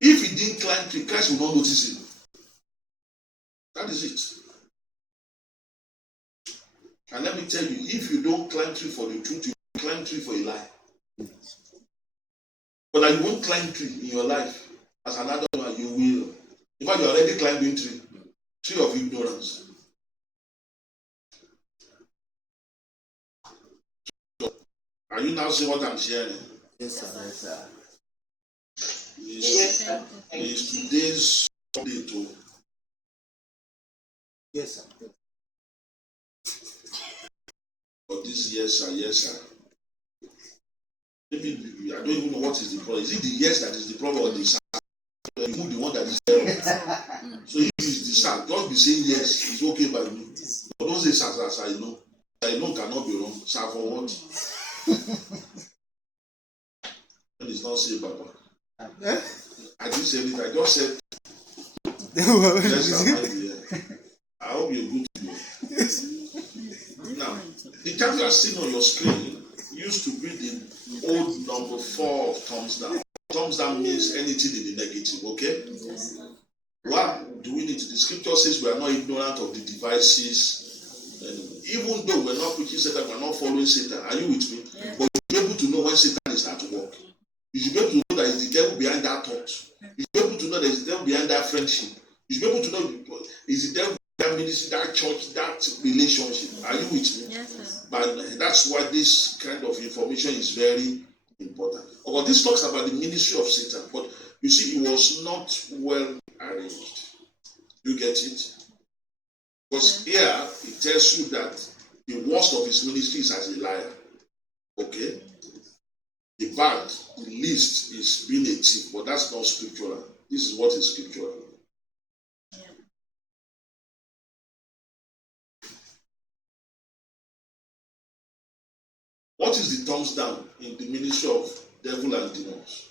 If he didn't climb tree, Christ will not notice him. That is it. And let me tell you, if you don't climb tree for the truth, you will climb tree for a lie. But that you won't climb tree in your life as an adult, you will. In fact, you are already climbing tree. Tree of ignorance. So, are you now seeing what I'm sharing? Yes, sir. Yes, sir. Yes, sir. It's today's Sunday too. Yes, sir. But this yes sir. Maybe I don't even know what is the problem. Is it the yes that is the problem or the sir? You the one that is there. So if it's the sir, just be saying yes, it's okay by me. But don't say sir, I know. I know cannot be wrong. Sir for what? And it's not say Baba. I didn't say anything. I just said yes, sir. I hope you're good to go. Now, the time you are seeing on your screen used to be the old number 4 of thumbs down. Thumbs down means anything in the negative, okay? Why do we need to? The scripture says we are not ignorant of the devices. Even though we're not preaching Satan, we're not following Satan. Are you with me? Yes. But you should be able to know when Satan is at work. You should be able to know that it's the devil behind that thought. You should be able to know that it's the devil behind that friendship. You should be able to know it's the devil that ministry, that church, that relationship. Are you with me? Yes, sir. But that's why this kind of information is very important. But this talks about the ministry of Satan. But you see, it was not well arranged. You get it? Because here it tells you that the worst of his ministry is as a liar. Okay? The bad, the least is being a thief, but that's not scriptural. This is what is scriptural. What is the thumbs down in the ministry of devil and demons?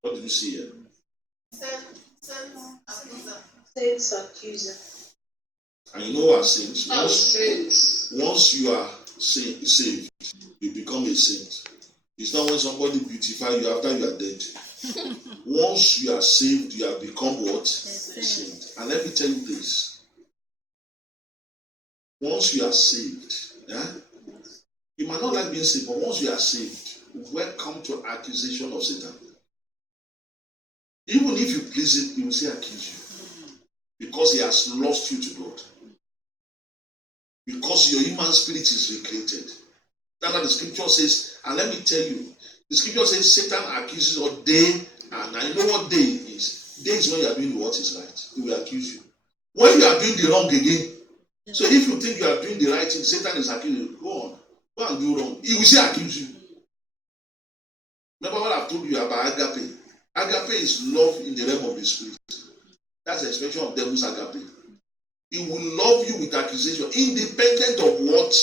What do you see here? Saints accuser. And you know what saints? Once you are saved, you become a saint. It's not when somebody beautifies you after you are dead. Once you are saved, you have become what? A saint. And let me tell you this. Once you are saved, you might not like being saved, but once you are saved, welcome to accusation of Satan. Even if you please him, he will say accuse you. Because he has lost you to God. Because your human spirit is recreated. That's what the scripture says. And let me tell you, the scripture says Satan accuses us day and night. You know what day is? Day is when you are doing what is right. He will accuse you. When you are doing the wrong again. So if you think you are doing the right thing, Satan is accusing you. Go on. Go and do wrong. He will say accuse you. Remember what I've told you about agape. Agape is love in the realm of the spirit. That's the expression of devil's agape. He will love you with accusation, independent of what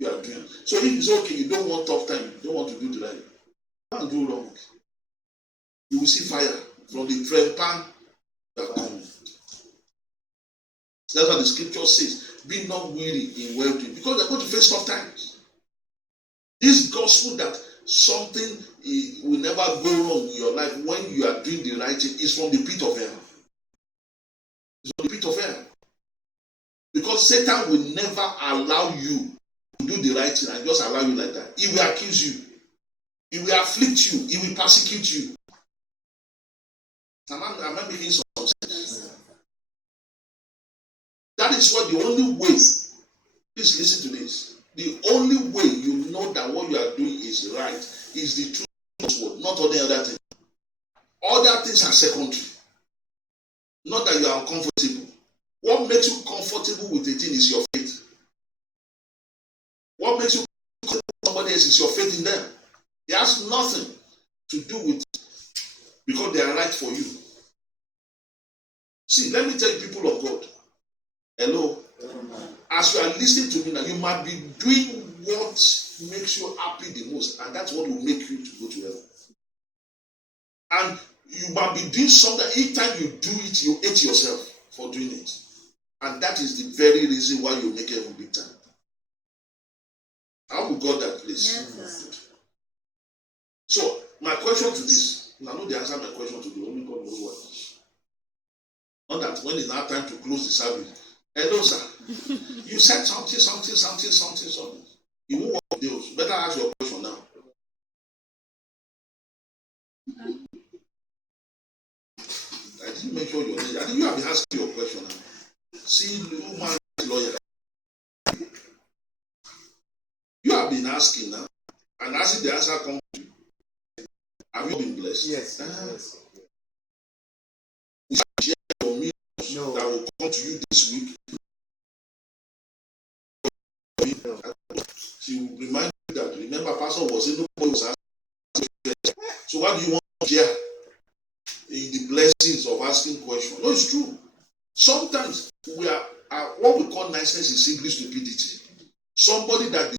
you are doing. So if it's okay, you don't want tough time, you don't want to do the right, go and do wrong. You will see fire from the frying pan that comes. That's what the scripture says. Be not weary in well doing, because they're going to face tough times. This gospel that something will never go wrong in your life when you are doing the right thing is from the pit of hell. It's from the pit of hell. Because Satan will never allow you to do the right thing and just allow you like that. He will accuse you. He will afflict you. He will persecute you. Am I making some sense? That is what the only way, please listen to this. The only way you know that what you are doing is right is the truth, not any other thing. Other things are secondary. Not that you are uncomfortable. What makes you comfortable with a thing is your faith. What makes you comfortable with somebody else is your faith in them. It has nothing to do with because they are right for you. See, let me tell you, people of God. Hello. As you are listening to me now, you might be doing what makes you happy the most, and that's what will make you to go to heaven. And you might be doing something, each time you do it, you hate yourself for doing it. And that is the very reason why you make heaven big time. How will God that place? Yes, So, my question to this, I know the answer to my question to the only God knows what. Not that when it's now time to close the service. Hello, sir. You said something. You won't work with those. Better ask your question now. I didn't make sure your name. I think you have been asking your question now. See, human lawyer. You have been asking now. And as the answer comes to you, have you been blessed? Yes. Yes. You share your millions No. that will come to you this week. She will remind you that, remember, Pastor was saying nobody was asking. So what do you want to share in the blessings of asking questions? No, it's true. Sometimes we are what we call niceness is simply stupidity. Somebody that they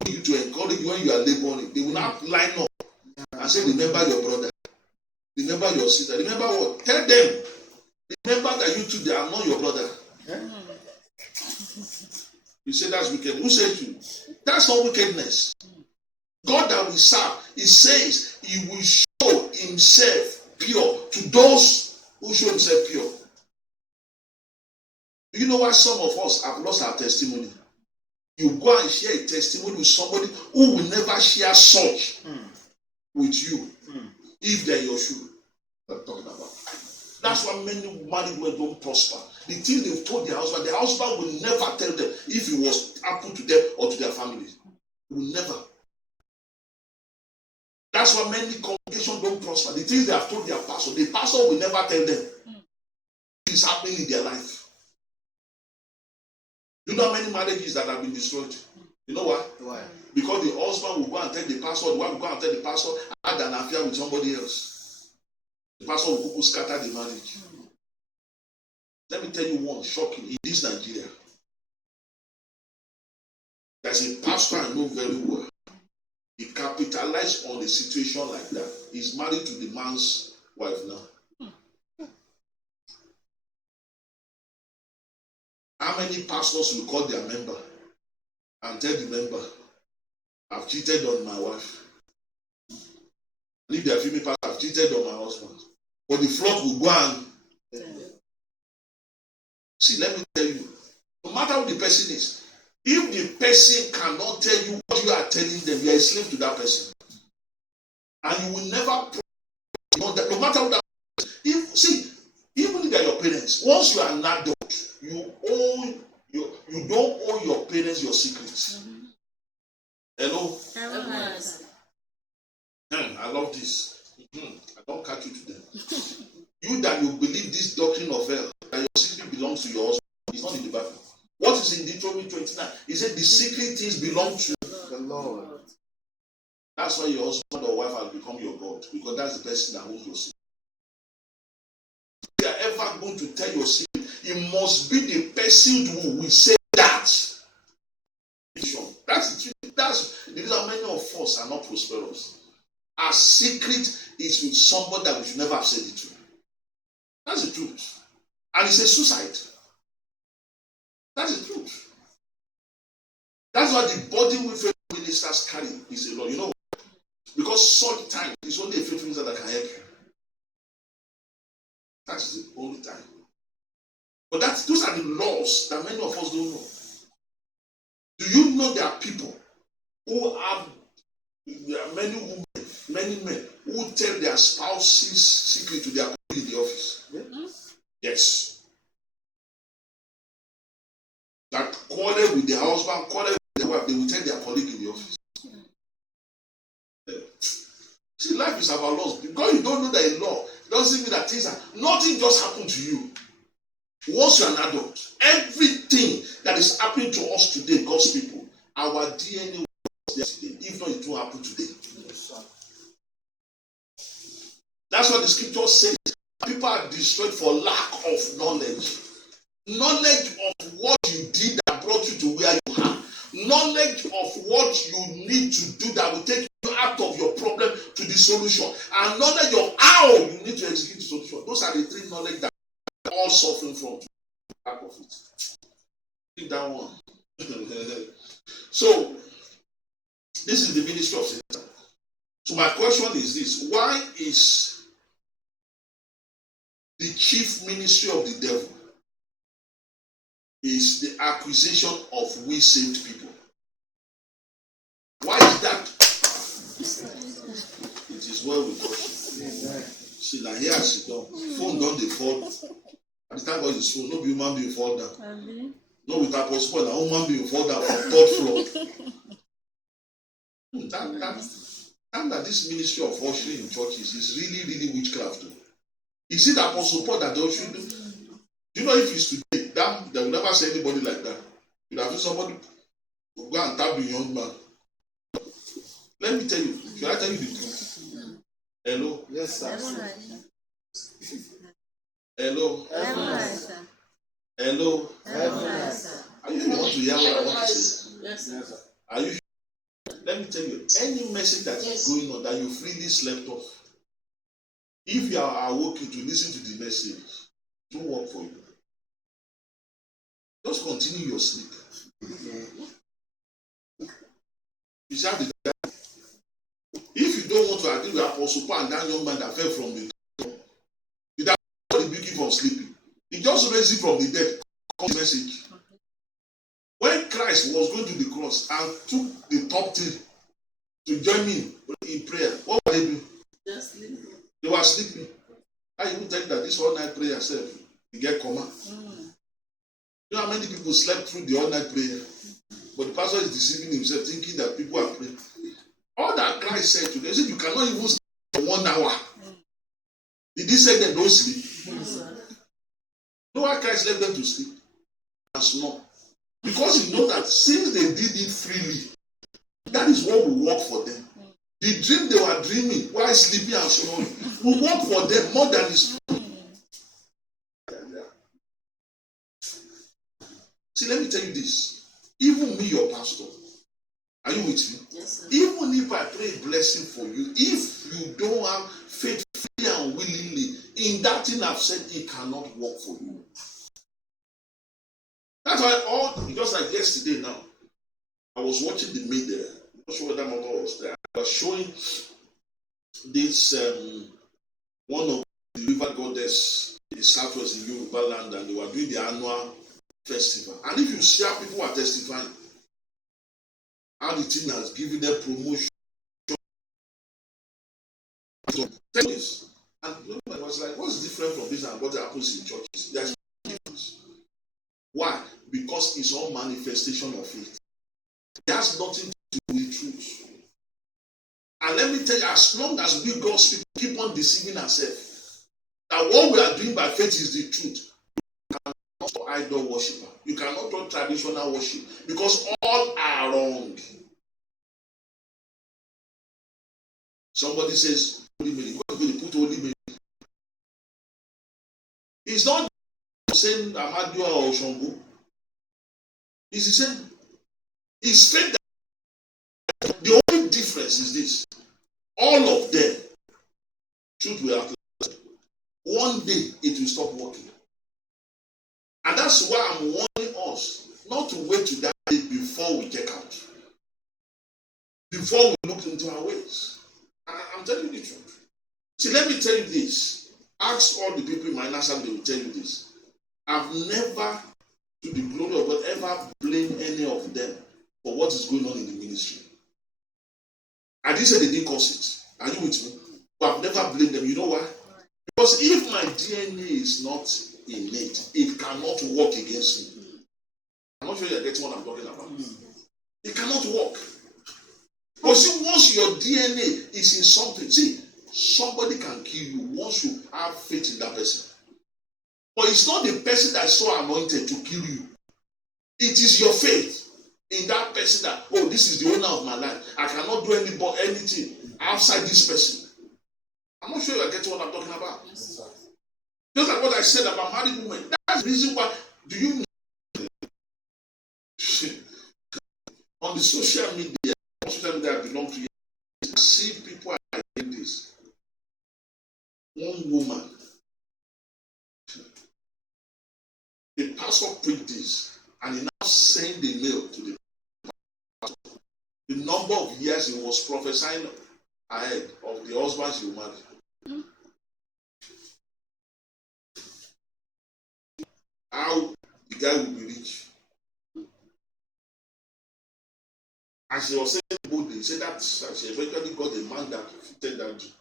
want you to encourage you when you are laboring, they will not line up and say, remember your brother, remember your sister, remember what? Tell them, remember that you two, they are not your brother. You say that's wicked. Who said you? That's not wickedness. God that we serve, He says He will show Himself pure to those who show Himself pure. Do you know why some of us have lost our testimony? You go and share a testimony with somebody who will never share such with you if they're your shoe. What I'm talking about. That's why many married women don't prosper. The things they've told their husband will never tell them if it was happened to them or to their family. He will never. That's why many congregations don't prosper. The things they have told their pastor, the pastor will never tell them it's happening in their life. You know how many marriages that have been destroyed? You know why? Why? Because the husband will go and tell the pastor, the wife will go and tell the pastor, I had an affair with somebody else. The pastor will scatter the marriage. Let me tell you one shocking in this Nigeria. There's a pastor I know very well. He capitalized on a situation like that. He's married to the man's wife now. How many pastors will call their member and tell the member, I've cheated on my wife? And if they are female pastor, I've cheated on my husband. But the flock will go and see, let me tell you, no matter who the person is, if the person cannot tell you what you are telling them, you are a slave to that person. And you will never know that, no matter what that if see, even if they are your parents, once you are an adult, you don't owe your parents your secrets. Hello? I love this. I don't catch you to them. You that you believe this doctrine of hell, that your secret belongs to your husband, it's not in the Bible. What is in Deuteronomy 29? He said the secret things belong to The Lord. That's why your husband or wife has become your God, because that's the person that holds your secret. If you are ever going to tell your secret, it must be the person who will say that. That's the truth. That's the reason many of us are not prosperous. Our secret is with somebody that we should never have said it to. That's the truth. And it's a suicide. That's the truth. That's why the body we faithful ministers carry is a law. You know why? Because such time is only a faithful minister that can help you. That's the only time. But those are the laws that many of us don't know. Do you know there are people who have, there are many women, many men who tell their spouse's secret to their colleague in the office? Yes. That quarrel with their husband, quarrel with their wife, they will tell their colleague in the office. See, life is about laws. Because you don't know that a law doesn't mean that things are, nothing just happened to you. Once you're an adult, everything that is happening to us today, God's people, our DNA was there today. If not, it won't happen today. That's what the scripture says. People are destroyed for lack of knowledge. Knowledge of what you did that brought you to where you are. Knowledge of what you need to do that will take you out of your problem to the solution. And knowledge of how you need to execute the solution. Those are the three knowledge that we are all suffering from. Lack of it. Keep that one. So, this is the ministry of Satan. So my question is this. Why is the chief ministry of the devil is the accusation of we saved people? Why is that? It is well with us. See, now here she done. Phone don't they fall. At the time of his phone, no human being fall down. No with Apostle, now human being fall down from third floor. That this ministry of ushering in churches is really, really witchcraft. Is it Apostle Paul that don't should do? Do you know if it's today, that they will never say anybody like that? You have somebody go and tap the young man. Let me tell you, should I tell you the truth? Hello? Yes, sir. Hello? Hello? Are you want to hear what I want to say? Yes, sir. Are you? Let me tell you, any message that is going on that you freely slept off, if you are awoken to listen to the message, it won't work for you. Just continue your sleep. You shall be there. If you don't want to agree with Apostle Paul and that young man that fell from the throne, you don't rebuke him from sleeping. He just raised him from the dead. Message. When Christ was going to the cross and took the top three to join me in prayer, what were they doing? Just sleeping. They were sleeping. I even tell you that this all night prayer self, you get coma. You know how many people slept through the all night prayer? But the pastor is deceiving himself, thinking that people are praying. All that Christ said to them, he said, you cannot even sleep for 1 hour. Did he say they don't sleep? No, why Christ left them to sleep and snore? Because he knows that since they did it freely, that is what will work for them. The dream they were dreaming while sleeping and snoring will work for them more than his. See, let me tell you this. Even me, your pastor, are you with me? Yes, sir. Even if I pray a blessing for you, if you don't have faith freely and willingly in that thing I've said, it cannot work for you. That's why just like yesterday now, I was watching the media. I'm not sure whether Mama was there. I was showing this one of the river goddess in Southwest in Yoruba land, and they were doing the annual festival. And if you see how people are testifying, how the thing has given them promotion, and I was like, what's different from this and what happens in churches? There's no difference. Why? Because it's all manifestation of faith. It has nothing to do with truth. And let me tell you, as long as we God's people keep on deceiving ourselves, that what we are doing by faith is the truth. You cannot do idol worshiper. You cannot do traditional worship because all are wrong. Somebody says, Holy Mary. What are you going to put Holy Mary? It's not saying Amadua or Shongo. It's the same. It's straight. The only difference is this. All of them, truth will have to. One day it will stop working. And that's why I'm warning us not to wait to that day before we check out. Before we look into our ways. I'm telling you the truth. See, let me tell you this. Ask all the people in my NASA, they will tell you this. I've never, to the glory of God, ever blamed any of them for what is going on in the ministry. I didn't say they didn't cause it. Are you with me? But I've never blamed them. You know why? Because if my DNA is not innate, it cannot work against me. I'm not sure you're getting what I'm talking about. It cannot work. But see, once your DNA is in something, see, somebody can kill you once you have faith in that person. But it's not the person that's so anointed to kill you. It is your faith in that person that, oh, this is the owner of my life. I cannot do anything outside this person. I'm not sure you get what I'm talking about. Just like what I said about married women. That's the reason why. Do you know on the social media I belong to, you see people are doing this. One woman, the pastor preached this, and he now sent the mail to the pastor. The number of years he was prophesying ahead of the husband she will marry. How the guy will be rich. And she was saying boldly, he said that she eventually got a man that fitted that Jew.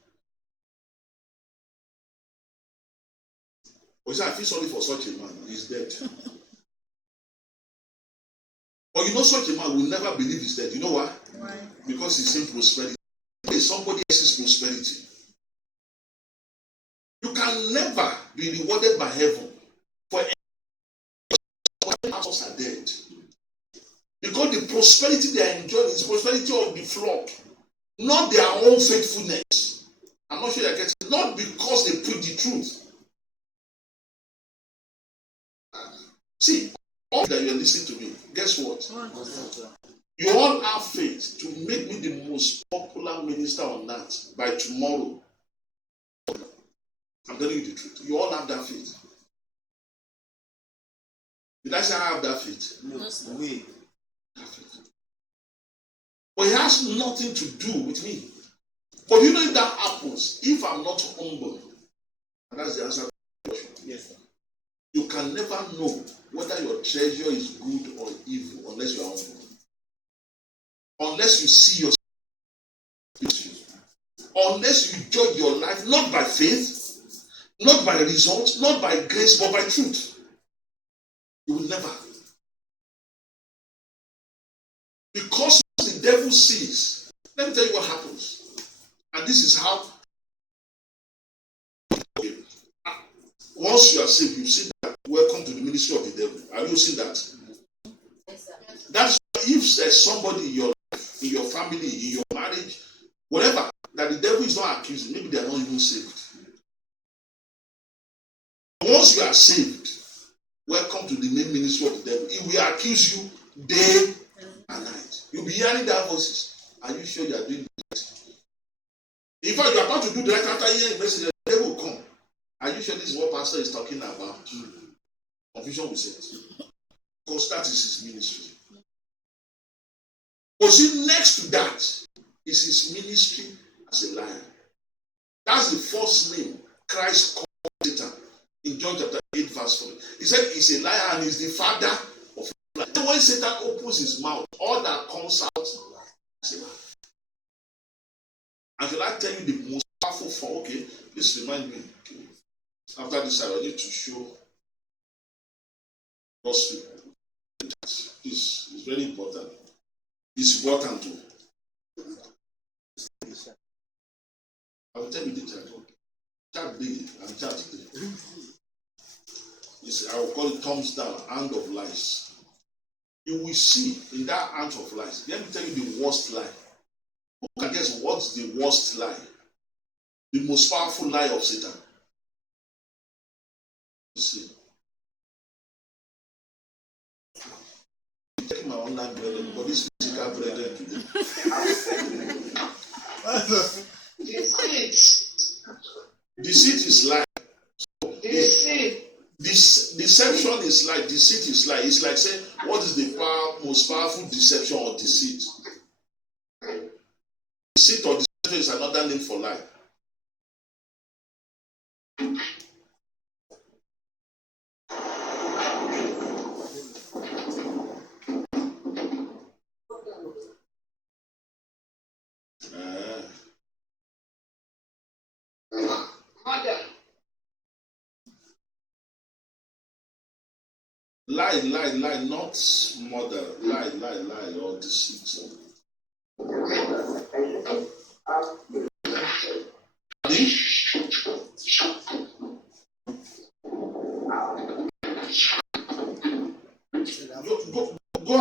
But he said, I feel sorry for such a man. He's dead. But you know, such a man will never believe he's dead. You know why? Why? Because he's in prosperity. It's somebody else's prosperity. You can never be rewarded by heaven for any pastors are dead. Because the prosperity they are enjoying is prosperity of the flock, not their own faithfulness. I'm not sure you're getting it. Not because they preach the truth. See, all that you're listening to me, guess what? You all have faith to make me the most popular minister on earth by tomorrow. I'm telling you the truth. You all have that faith. Did I say I have that faith? No. But it has nothing to do with me. But you know if that happens, if I'm not humble, and that's the answer to the question. Yes, sir. You can never know whether your treasure is good or evil unless you are humble. Unless you see yourself. Unless you judge your life not by faith, not by results, not by grace, but by truth. You will never. Because the devil sees. Let me tell you what happens. And this is how. Once you are saved, you see that. Welcome to the ministry of the devil. Have you seen that? Yes, sir. That's if there's somebody in your family, in your marriage, whatever, that the devil is not accusing, maybe they are not even saved. Once you are saved, welcome to the main ministry of the devil. He will accuse you day and night. You'll be hearing their voices. Are you sure you are doing the right? In fact, you are about to do the right after hearing the message, the devil will come. Are you sure this is what pastor is talking about? Confusion will set. Because that is his ministry. But see, next to that is his ministry as a liar. That's the first name Christ called Satan in John chapter 8 verse 4. He said he's a liar and he's the father of lies. So when Satan opens his mouth, all that comes out is a lie. And should I tell you the most powerful form? Okay, this reminds me. Okay. After this, I need to show God's people. This is very important. It's important too. I will tell you the chart. Chart big and chart today. I will call it thumbs down, hand of lies. You will see in that hand of lies. Let me tell you the worst lie. Who can guess what's the worst lie? The most powerful lie of Satan. You see. I'm taking my online brethren, but this physical brethren today. Deceit is lie. Deception is lie. Deceit is lie. It's like saying, what is the most powerful deception or deceit? Deceit or deception is another name for lie. Lie, not murder. Lie, or deceit.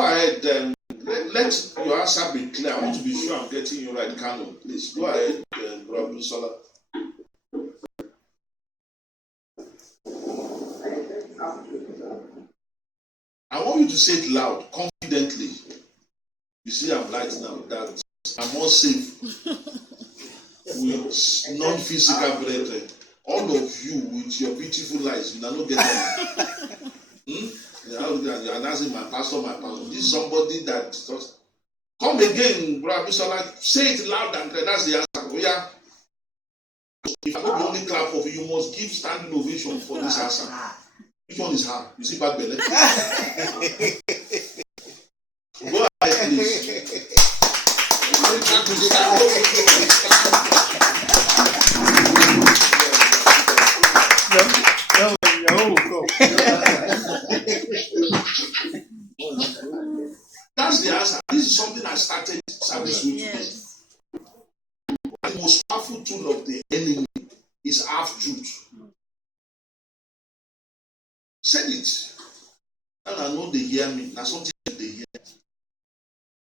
go ahead. Let your answer be clear. I want to be sure I'm getting you right, Kano. Please go ahead, Brother Sola. I want you to say it loud, confidently. You see, I'm right now. That I'm more safe with non-physical brethren. All of you with your beautiful lives, you are not getting it. You are asking my pastor, This is somebody that just come again, Brother Bisola. Say it loud and clear. That's the answer. Oh, yeah. If I'm not the only clap of you, must give standing ovation for this answer. Which one is hard? You see bad belly? Go ahead, please. That's the answer. This is something I started service with. Yes. The most powerful tool of the enemy is half-truth. Said it. And I know they hear me. Now something they hear.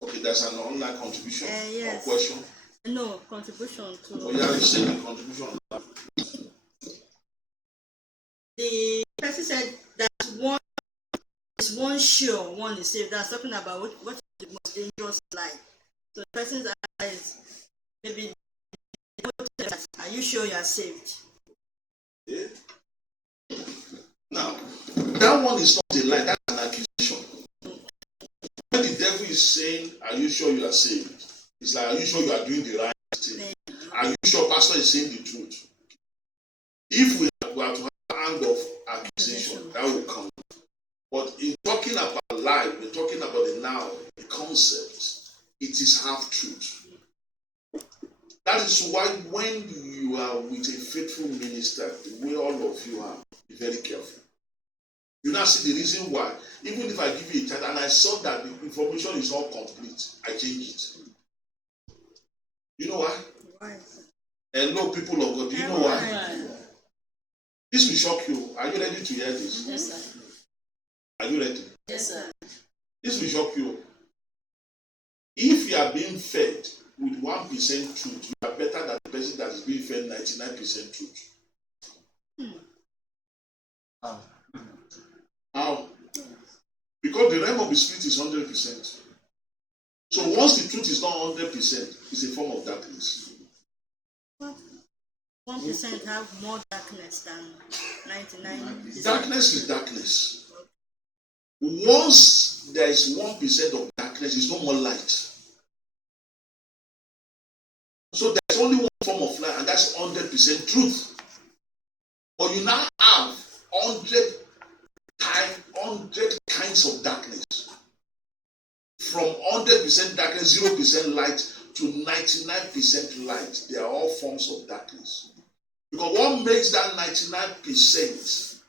Okay, there's an online contribution Yes. or question. No, contribution to... Oh, yeah, you said the contribution. The person said that one is one sure, one is safe. That's talking about what is the most dangerous lie. So the person's answer is maybe, are you sure you are saved? Yeah. Now, that one is not a lie, that's an accusation. When the devil is saying, are you sure you are saved? It's like, are you sure you are doing the right thing? Are you sure pastor is saying the truth? If we are to have an hand of accusation, that will come. But in talking about life, we're talking about the now, the concept, it is half truth. That is why when you are with a faithful minister, the way all of you are, be very careful. You now see the reason why. Even if I give you a child and I saw that the information is not complete, I change it. You know why? Right. Hello, people of God. Do you know why? This will shock you. Are you ready to hear this? Yes, sir. Are you ready? Yes, sir. This will shock you. If you are being fed with 1% truth, you are better than the person that is being fed 99% truth. How? Because the realm of the spirit is 100%. So once the truth is not 100%, it's a form of darkness. 1% have more darkness than 99%. Darkness is darkness. Once there is 1% of darkness, it's no more light. So there's only one form of light, and that's 100% truth. But you now have 100 kinds of darkness. From 100% darkness, 0% light, to 99% light. They are all forms of darkness. Because what makes that 99%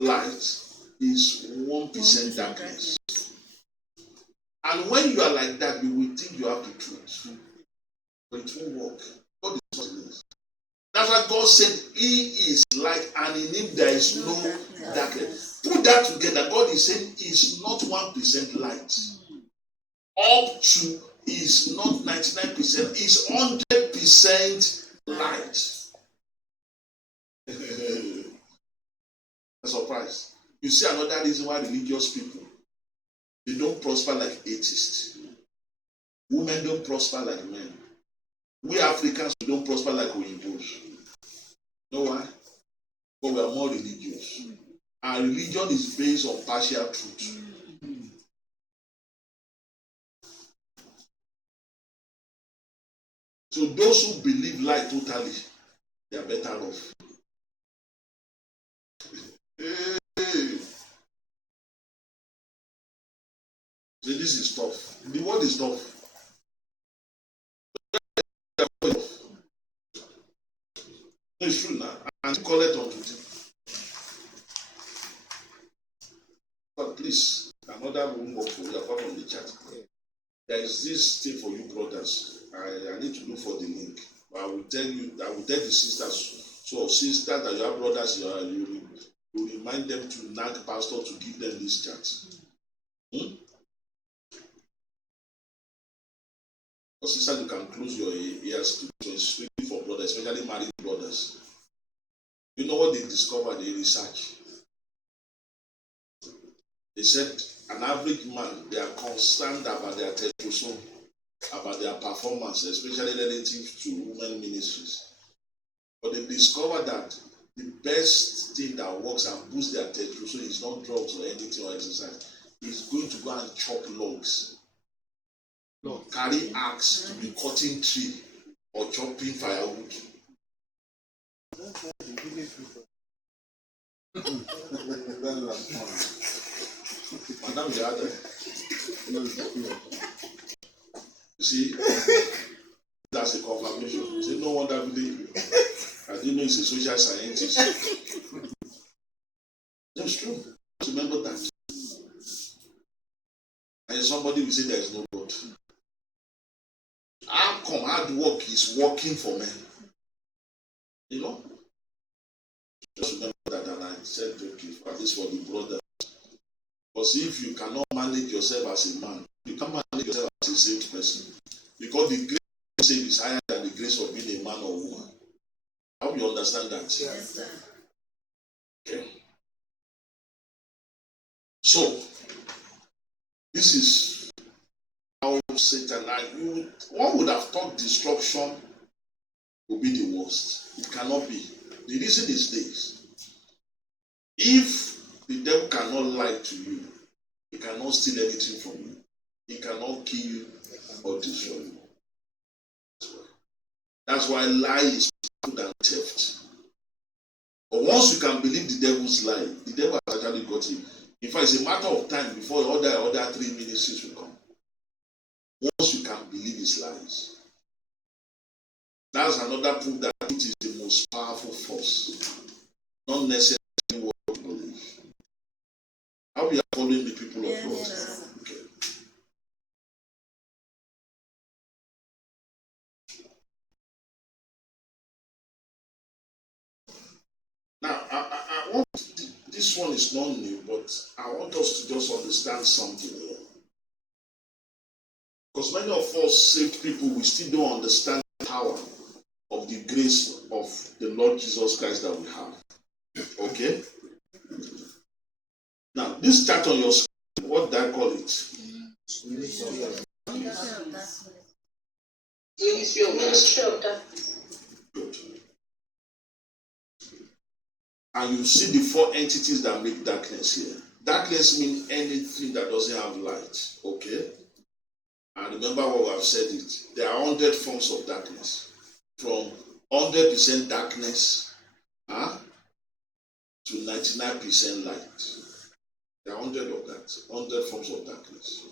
light is 1% darkness. And when you are like that, you will think you have the truth. But it won't work. God is not this. That's why God said He is light, and in Him there is no darkness. Put that together. God is saying He is not 1% light. Up to is not 99%, is 100% light. A surprise. You see another reason why religious people, they don't prosper like atheists. Women don't prosper like men. We Africans, we don't prosper like Oyinbos. You know why? But we are more religious. Our religion is based on partial truth. So those who believe light totally, they are better off. Hey. So this is tough. The word is tough. It's true now. And call it on today. But please, another room work for you apart from the chat. There is this thing for you brothers. I need to look for the link. But I will tell the sisters. So sisters that you have brothers, you You remind them to nag pastor to give them this chart. But sister, you can close your ears to speak for brothers, especially married brothers. You know what they discovered in research? They said an average man, they are concerned about their testosterone, about their performance, especially relative to women ministries. But they discovered that the best thing that works and boosts their testosterone is not drugs or anything or exercise. It's going to go and chop logs. Carry axe to be cutting tree or chopping firewood. Madam, the other. You see, that's a confirmation. You see, no wonder believe you. I didn't know he's a social scientist. That's true. Remember that. And somebody will say there is no God. How come hard work is working for men? You know? Just remember that, and I said, okay, at least for the brother. Because if you cannot manage yourself as a man, you can't manage yourself as a saved person. Because the grace to save is higher than the grace of being a man or woman. I hope you understand that. Yes, sir. Okay. So, this is how Satan, one would have thought destruction will be the worst. It cannot be. The reason is this. If the devil cannot lie to you, he cannot steal anything from you. He cannot kill you or destroy you. That's why lie is better than theft. But once you can believe the devil's lie, the devil has actually got you. In fact, it's a matter of time before other three ministries will come. Once you can believe his lies. That's another proof that it is the most powerful force. Not necessarily what you believe. How we are following the people of God. Yes. Okay. Now, I want, this one is not new, but I want us to just understand something here. Because many of us saved people, we still don't understand the power of the grace of the Lord Jesus Christ that we have. Okay? Now, this chart on your screen, what did I call it? Ministry of Darkness. Good. And you see the four entities that make darkness here. Darkness means anything that doesn't have light. Okay? And remember what I've said it. There are 100 forms of darkness. From 100% darkness to 99% light. There are 100 of that. 100 forms of darkness.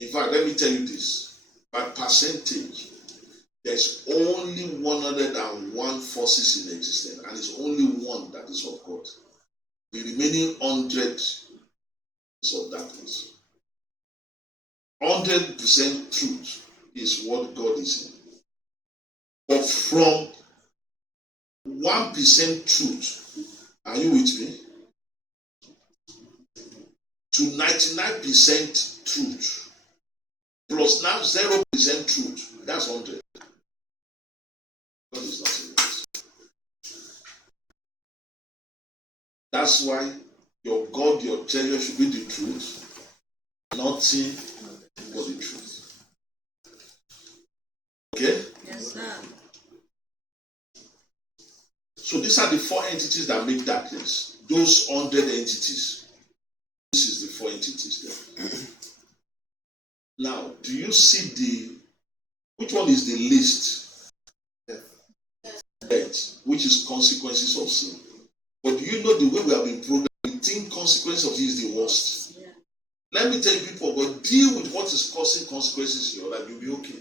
In fact, let me tell you this. By percentage, there's only 101 forces in existence, and it's only one that is of God. The remaining 100 is of darkness. 100% truth is what God is in. But from 1% truth, are you with me? To 99% truth, plus now 0% truth, that's 100. God is not serious. That's why your God, your treasure should be the truth, nothing but the truth. Okay? Yes, sir. So these are the four entities that make darkness. Those 100 entities. This is the four entities there. Now, do you see which one is the least? Death, which is consequences of sin. But do you know the way we have been programmed? We think consequence of sin is the worst. Yeah. Let me tell you people, but deal with what is causing consequences in your life, you'll be okay.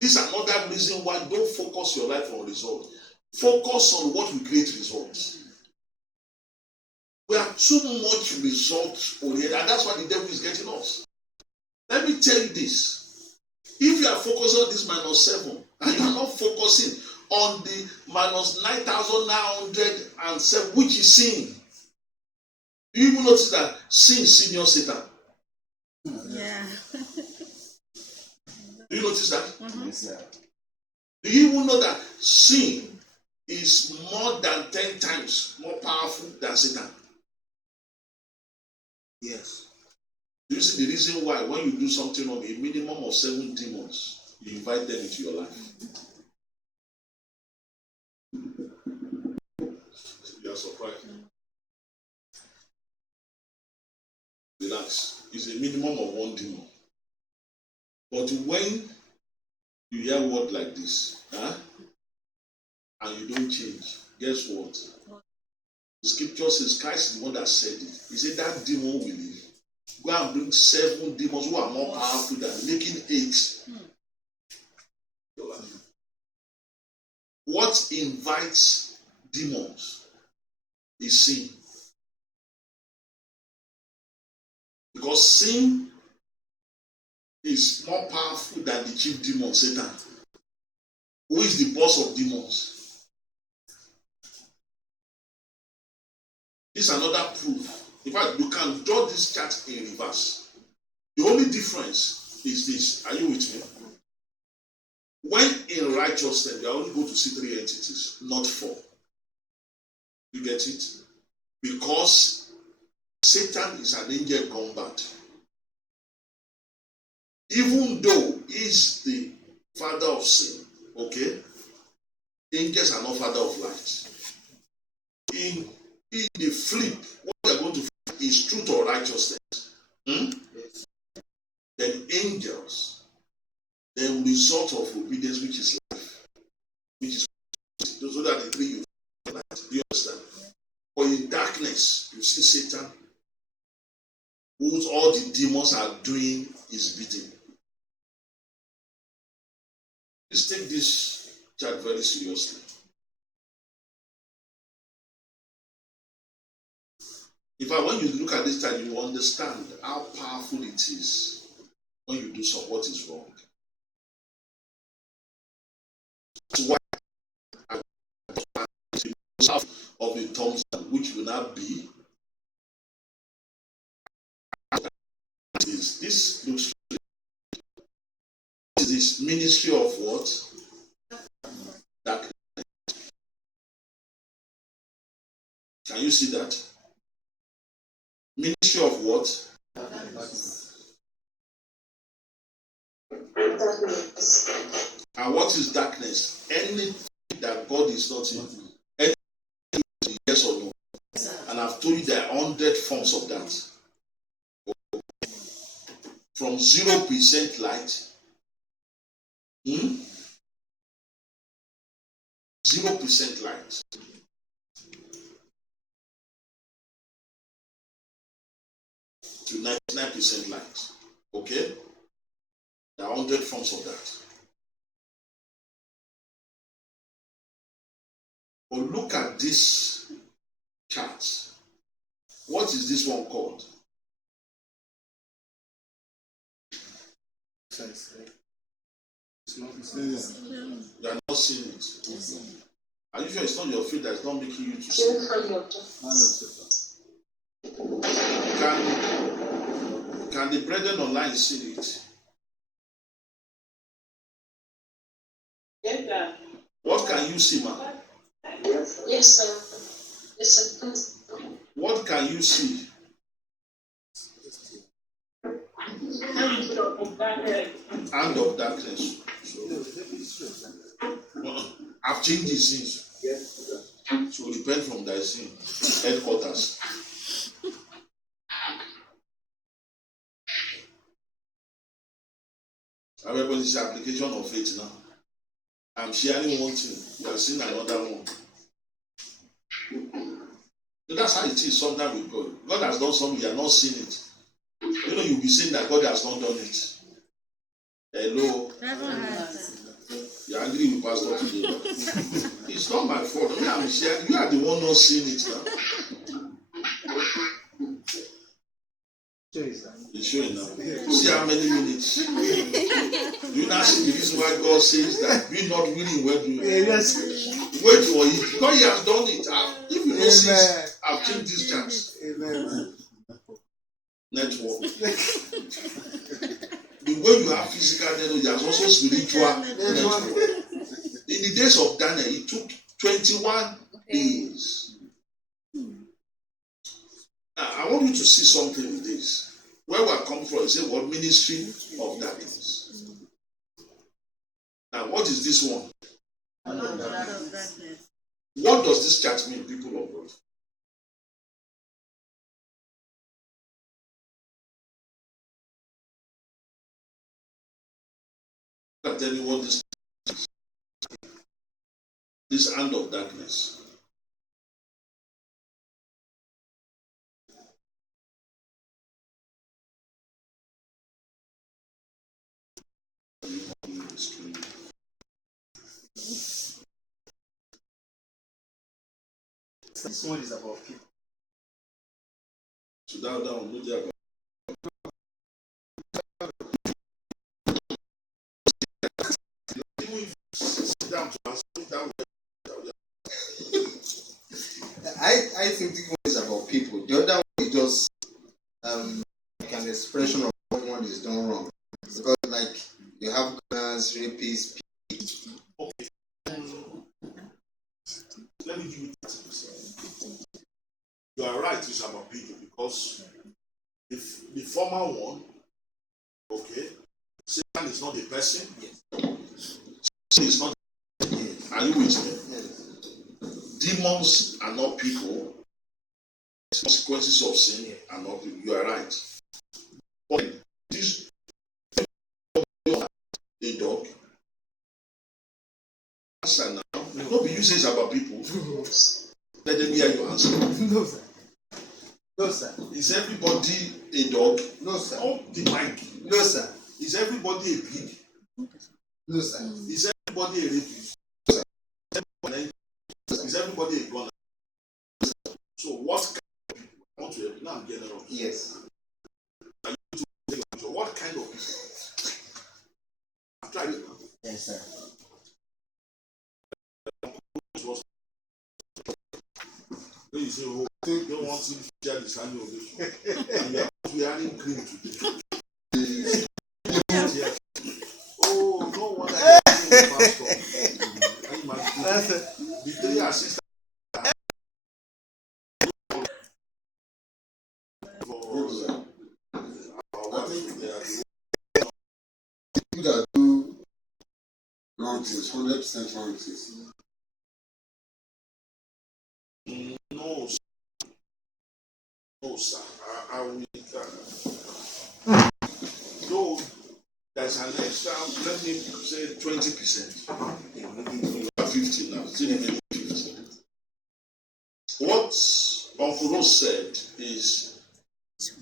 This is another reason why don't focus your life on results. Focus on what will create results. We are too much results oriented, and that's why the devil is getting us. Let me tell you this. If you are focused on this -7, and you are not focusing on the minus 9,907, which is sin. Do you even notice that sin seniors Satan? Yeah. Do you notice that? Yes, sir. Do you even know that sin is more than 10 times more powerful than Satan? Yes. Do you see the reason why when you do something wrong, a minimum of 7 demons, you invite them into your life? You are surprised. Relax. It's a minimum of 1 demon. But when you hear a word like this, and you don't change, guess what? The scripture says Christ is the one that said it. He said that demon will leave. Go and bring 7 demons who are more powerful than making 8. What invites demons is sin. Because sin is more powerful than the chief demon, Satan, who is the boss of demons. This is another proof. In fact, you can draw this chart in reverse. The only difference is this. Are you with me? When in righteousness, we are only going to see 3 entities, not 4. You get it? Because Satan is an angel gone bad. Even though he is the father of sin, okay? Angels are not father of light. In the flip, what they are going to find is truth or righteousness. Then angels, the result of obedience, which is life, which is so that the 3 you find light. Do you understand? But in darkness, you see Satan, who all the demons are doing is beating. Please take this chart very seriously. In fact, when you look at this chart, you understand how powerful it is when you do what is wrong. That's why I half of the tongues, which will not be. This looks. This is this ministry of what? Darkness. Can you see that? Ministry of what? And what is darkness? Anything that God is not in. Anything, yes or no? And I've told you there are 100 forms of that. From 0% light. 0% light. To 99% light. Okay? There are 100 forms of that. But look at this chart. What is this one called? You are not seeing it. Are you sure it's not your faith that is not making you to see it? Can the brethren online see it? Yes, sir. What can you see, man? Yes, sir. Yes, sir. What can you see? Hand of darkness. I've changed the sins. So repent from thy sin. Headquarters. Everybody is application of faith now. I'm sharing one thing. You are seeing another one. So that's how it is sometimes with God. God has done something, you are not seeing it. You know, you'll be saying that God has not done it. Hello? You're angry with Pastor today. It's not my fault. Me, I'm sharing. You are the one not seeing it now. It's showing now. see how many minutes. Do you now see the reason why God says that be not willing well doing? Yes. Wait for it because He has done it. If you notice, Amen. I've changed this chart. Amen. Network. The way you have physical network, there's also spiritual network. In the days of Daniel, it took 21 days. Now, I want you to see something with this. Where we are coming from, it says what ministry of darkness. Now, what is this one? What does this chart mean, people of God? I can tell you what this hand of darkness. This one is about people. So that one, no job. I think this one is about people. The other one is just like an expression of what one is done wrong. Because like you have gunners, rapists. Okay. Let me give you 30%. You are right, it's about people because the former one, okay, Satan is not a person. Satan is not. Are you with me? Demons are not people. Consequences of sin are not people. You are right. But this a dog. Answer now. Don't be using about people. Let them hear your answer. No, sir. No, sir. Is everybody a dog? No, sir. Oh, the mic. No, sir. Is everybody a pig? No, sir. Is everybody a rapist? Is everybody a gunner? So what kind of people? I want to help you. Now I'm general. Yes. So what kind of people? I've tried it now. Yes, sir. When you say, oh, you don't want to share this annual issue. And you are wearing green today. Oh, no wonder you are pastor. The three assistants. People that do wrong things, 100% wrong things. No, sir. No, sir. I will. No, there's an extra, let me say 20%. You are 50 now, still remaining 50. What Uncle Rose said is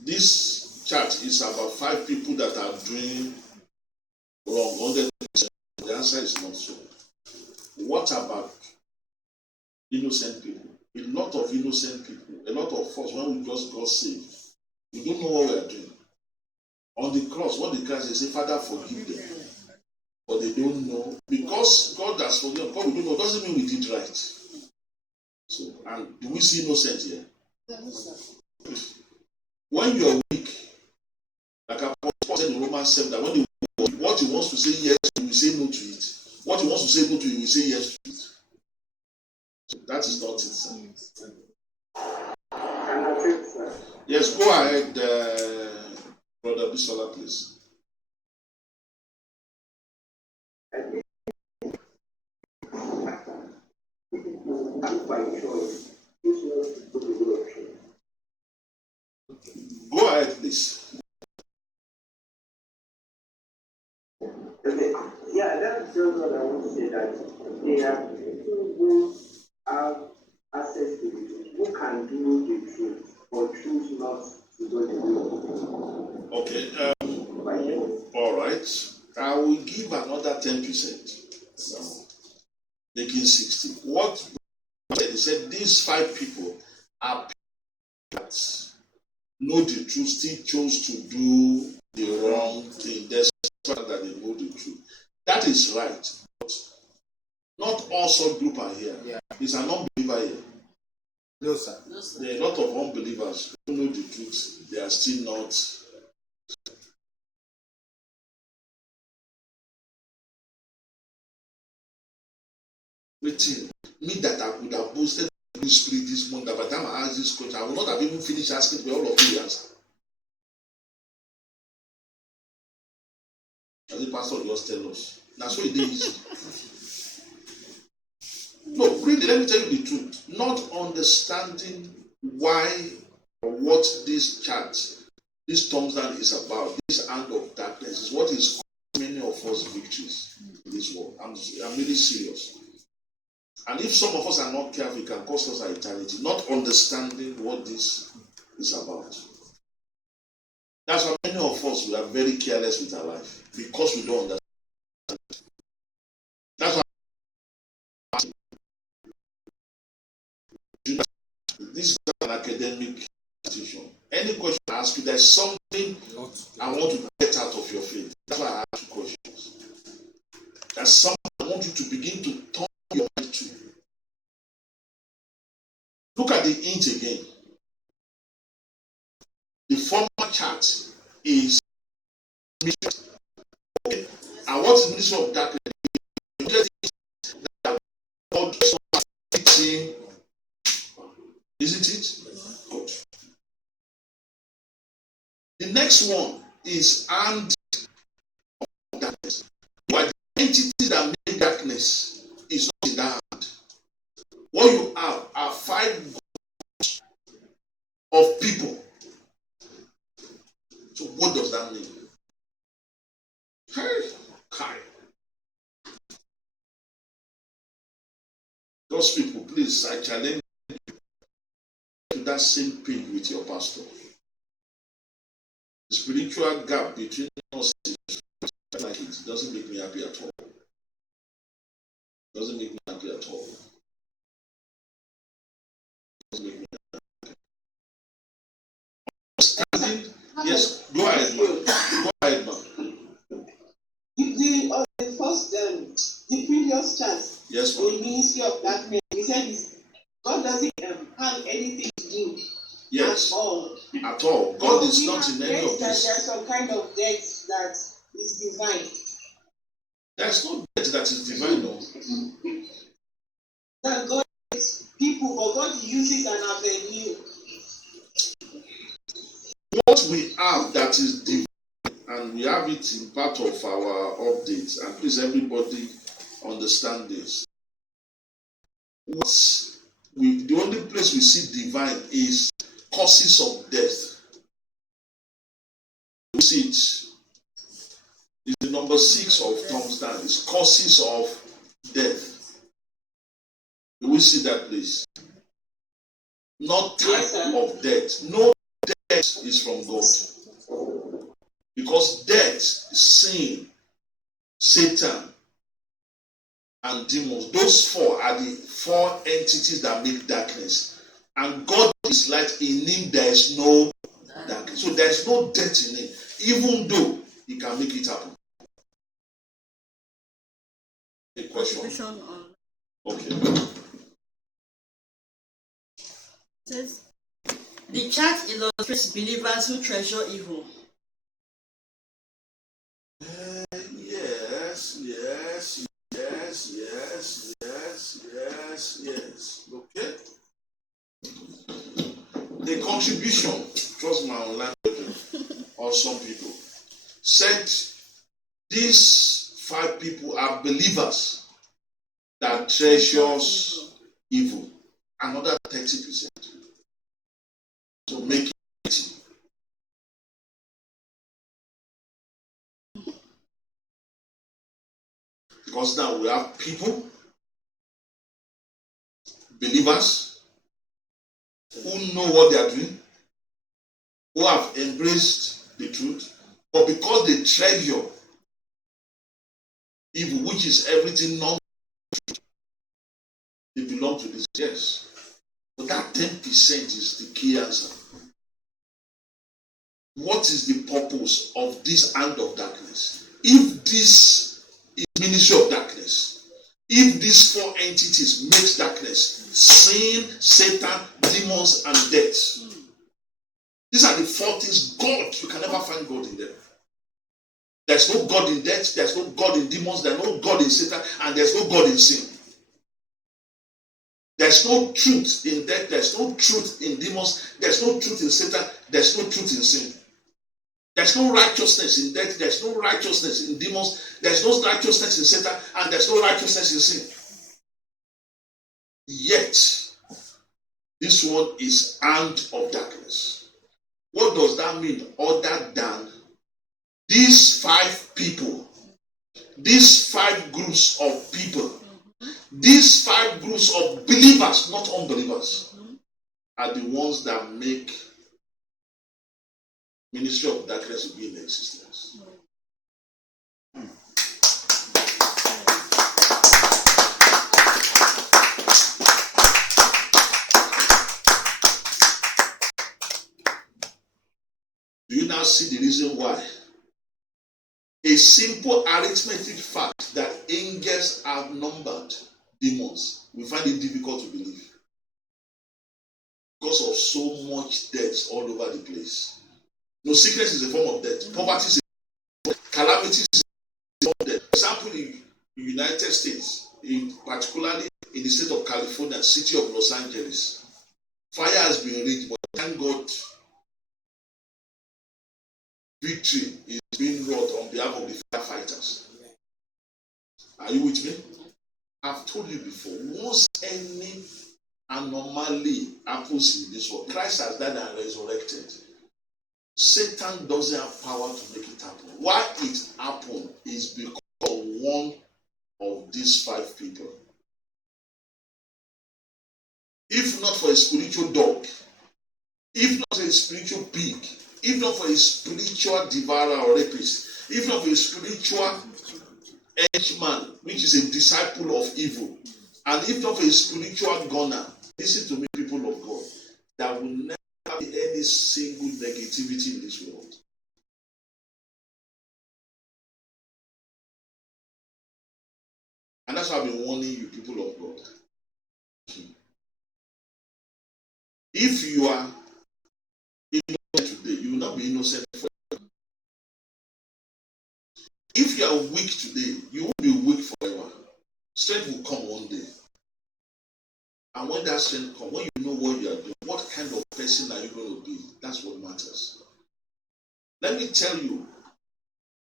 this chart is about 5 people that are doing wrong, 100%. The answer is not so. What about innocent people? A lot of innocent people, a lot of us, when we just got saved, we don't know what we are doing. On the cross, what the Christ say, Father, forgive them. But they don't know. Because God has forgiven, God we don't know, doesn't mean we did right. So, and do we see innocent here? When you are weak, like Apostle said in Romans 7, that when they what he wants to say yes, he will say no to it. What he wants to say no to, he will say yes to it. So that is not it, sir. Yes, go ahead, Brother Bisola, please. Go ahead, please. Okay. Yeah, that's just what I want to say, that they are people who have access to the truth, who can do the truth, or choose not to do the truth. Okay, all right. I will give another 10%. So, making 60. What he said, these 5 people are people that know the truth, still chose to do the wrong thing, despite that they know the truth. That is right. But not all such group are here. Yeah. There's an unbeliever here. No, sir. There are a lot of unbelievers who know the truth. They are still not. Waiting. Me that I could have boosted the Holy Spirit this morning, that by the time I ask this question, I will not have even finished asking for all of you answer. As the pastor just tell us. That's what it is. No, really, let me tell you the truth. Not understanding why or what this church, this thumbs down is about, this hand of darkness, is what is causing many of us victories in this world. I'm really serious. And if some of us are not careful, it can cost us our eternity. Not understanding what this is about. That's why many of us we are very careless with our life because we don't understand. That's why this is an academic institution. Any question I ask you, there's something I want to get out of your faith. That's why I ask you questions. There's something I want you to begin to turn your mind to. Look at the int again. The former chart is ministry. Okay. And what is ministry of darkness? That God does not teaching. Isn't it? Good. The next one is hand of darkness. The identity that made darkness is not in that hand. What you have are 5 groups of people. So what does that mean? Hey, Kai. Those people, please, I challenge you to that same page with your pastor. The spiritual gap between us is like it doesn't make me happy at all. Doesn't make me happy at all. Doesn't make me happy. Yes, go ahead, man. Go ahead, man. The first, the previous chart, Yes, the ma'am. Ministry of Darkness, he said God doesn't have anything to do Yes. at all. At all. God is not in any of That this. there's some kind of death that is divine. There's no death that is divine, no. That God is people, but God uses an avenue. What we have that is divine, and we have it in part of our updates, and please everybody understand this. The only place we see divine is causes of death. We see it. It's the number 6 of thumbs down. It's causes of death. We see that place. Not type of death. No death is from God. Because death, sin, Satan, and demons, those 4 are the 4 entities that make darkness. And God is light. In him there is no darkness. So there is no death in him, even though he can make it happen. A question? Okay. Says the chart illustrates believers who treasure evil. Yes. Okay. The contribution, trust my online or some people, said these 5 people are believers that treasures evil. Another 30%. So make it. Because now we have people, believers, who know what they are doing, who have embraced the truth, but because they treasure evil, which is everything non-truth, they belong to this. Yes. But that 10% is the key answer. what is the purpose of this hand of darkness? If this is ministry of darkness, if these four entities makes darkness, sin, Satan, demons, and death. These are the four things God, you can never find God in them. There's no God in death, there's no God in demons, there's no God in Satan, and there's no God in sin. There's no truth in death, there's no truth in demons, there's no truth in Satan, there's no truth in sin. There's no righteousness in death, there's no righteousness in demons, there's no righteousness in Satan, and there's no righteousness in sin. Yet, this one is hand of darkness. What does that mean? Other than these five people, these five groups of people, these five groups of believers, not unbelievers, are the ones that make ministry of darkness to be in existence. Do you now see the reason why? A simple arithmetic fact that angels outnumbered demons, we find it difficult to believe because of so much death all over the place. No, sickness is a form of death. Poverty is a form of death. Calamity is a form of death. For example, in the United States, particularly in the state of California, city of Los Angeles, fire has been raged, but thank God, victory is being wrought on behalf of the firefighters. Are you with me? I've told you before, once any anomaly happens in this world, Christ has died and resurrected. Satan doesn't have power to make it happen. Why it happened is because of one of these five people. If not for a spiritual dog, if not for a spiritual pig, if not for a spiritual devourer or rapist, if not for a spiritual henchman, which is a disciple of evil, and if not for a spiritual gunner, listen to me, people of God, there will never be any single negativity in this world. And that's why I've been warning you, people of God. If you are innocent today, you will not be innocent forever. If you are weak today, you will be weak forever. Strength will come one day. And when that strength comes, when you know what you are doing, what kind of person are you going to be? That's what matters. Let me tell you,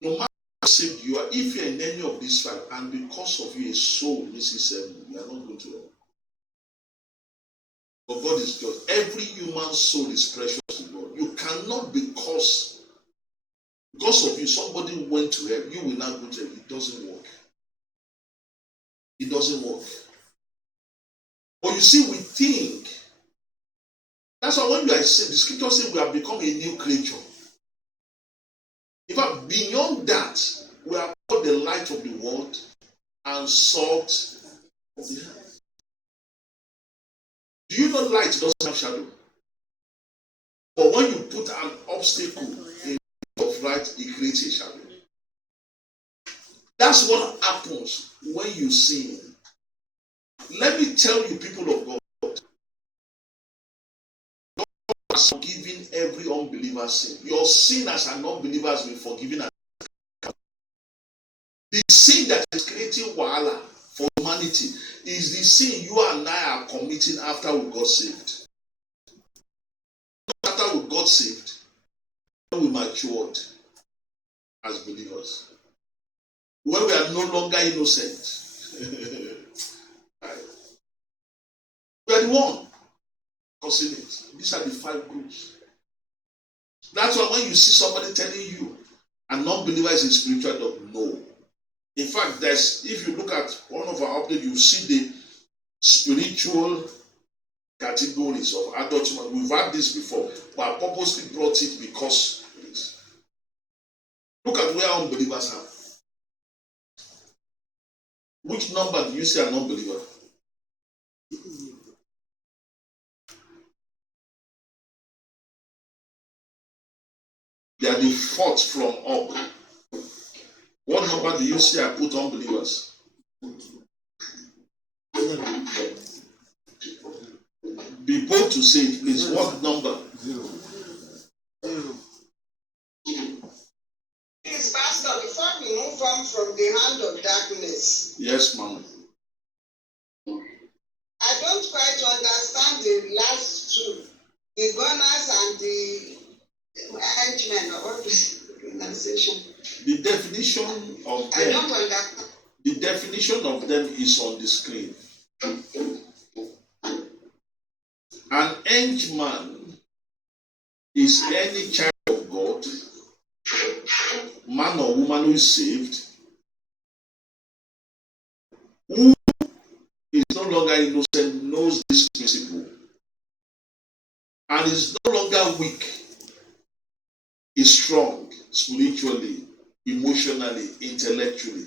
no matter how saved you are, if you are in any of these five, and because of you a soul misses heaven, you are not going to run. But God is just. Every human soul is precious to God. You cannot because of you, somebody went to hell, you will not go to hell. It doesn't work. It doesn't work. But you see, we think. That's why when you are saved, the scripture says we have become a new creature. In fact, beyond that, we are called the light of the world and salt of the earth. Do you know light doesn't have shadow? But when you put an obstacle in front of light, it creates a shadow. That's what happens when you sin. Let me tell you, people of God, God has forgiven every unbeliever's sin. Your sin as an unbeliever has been forgiven. The sin that is creating wahala for humanity is the sin you and I are committing after we got saved. Not after we got saved, when we matured as believers. When we are no longer innocent. Right. We are the one causing it. These are the five groups. That's why when you see somebody telling you a non-believer is a spiritual dog, no. In fact, if you look at one of our updates, you see the spiritual categories of adulthood. We've had this before, but I purposely brought it because of this. Look at where unbelievers are. Which number do you see an unbeliever? They are the fourth from up. What number do you see I put unbelievers? Be bold to say it, please. What number? 0. Please, Pastor, before we move on from the hand of darkness, Yes, ma'am. I don't quite understand the last two, the gunners and the henchmen, or what is the pronunciation? The definition of I don't them. understand. The definition of them is on the screen. An henchman is any child of God, man or woman who is saved, who is no longer innocent, knows this principle, and is no longer weak, is strong spiritually, emotionally, intellectually,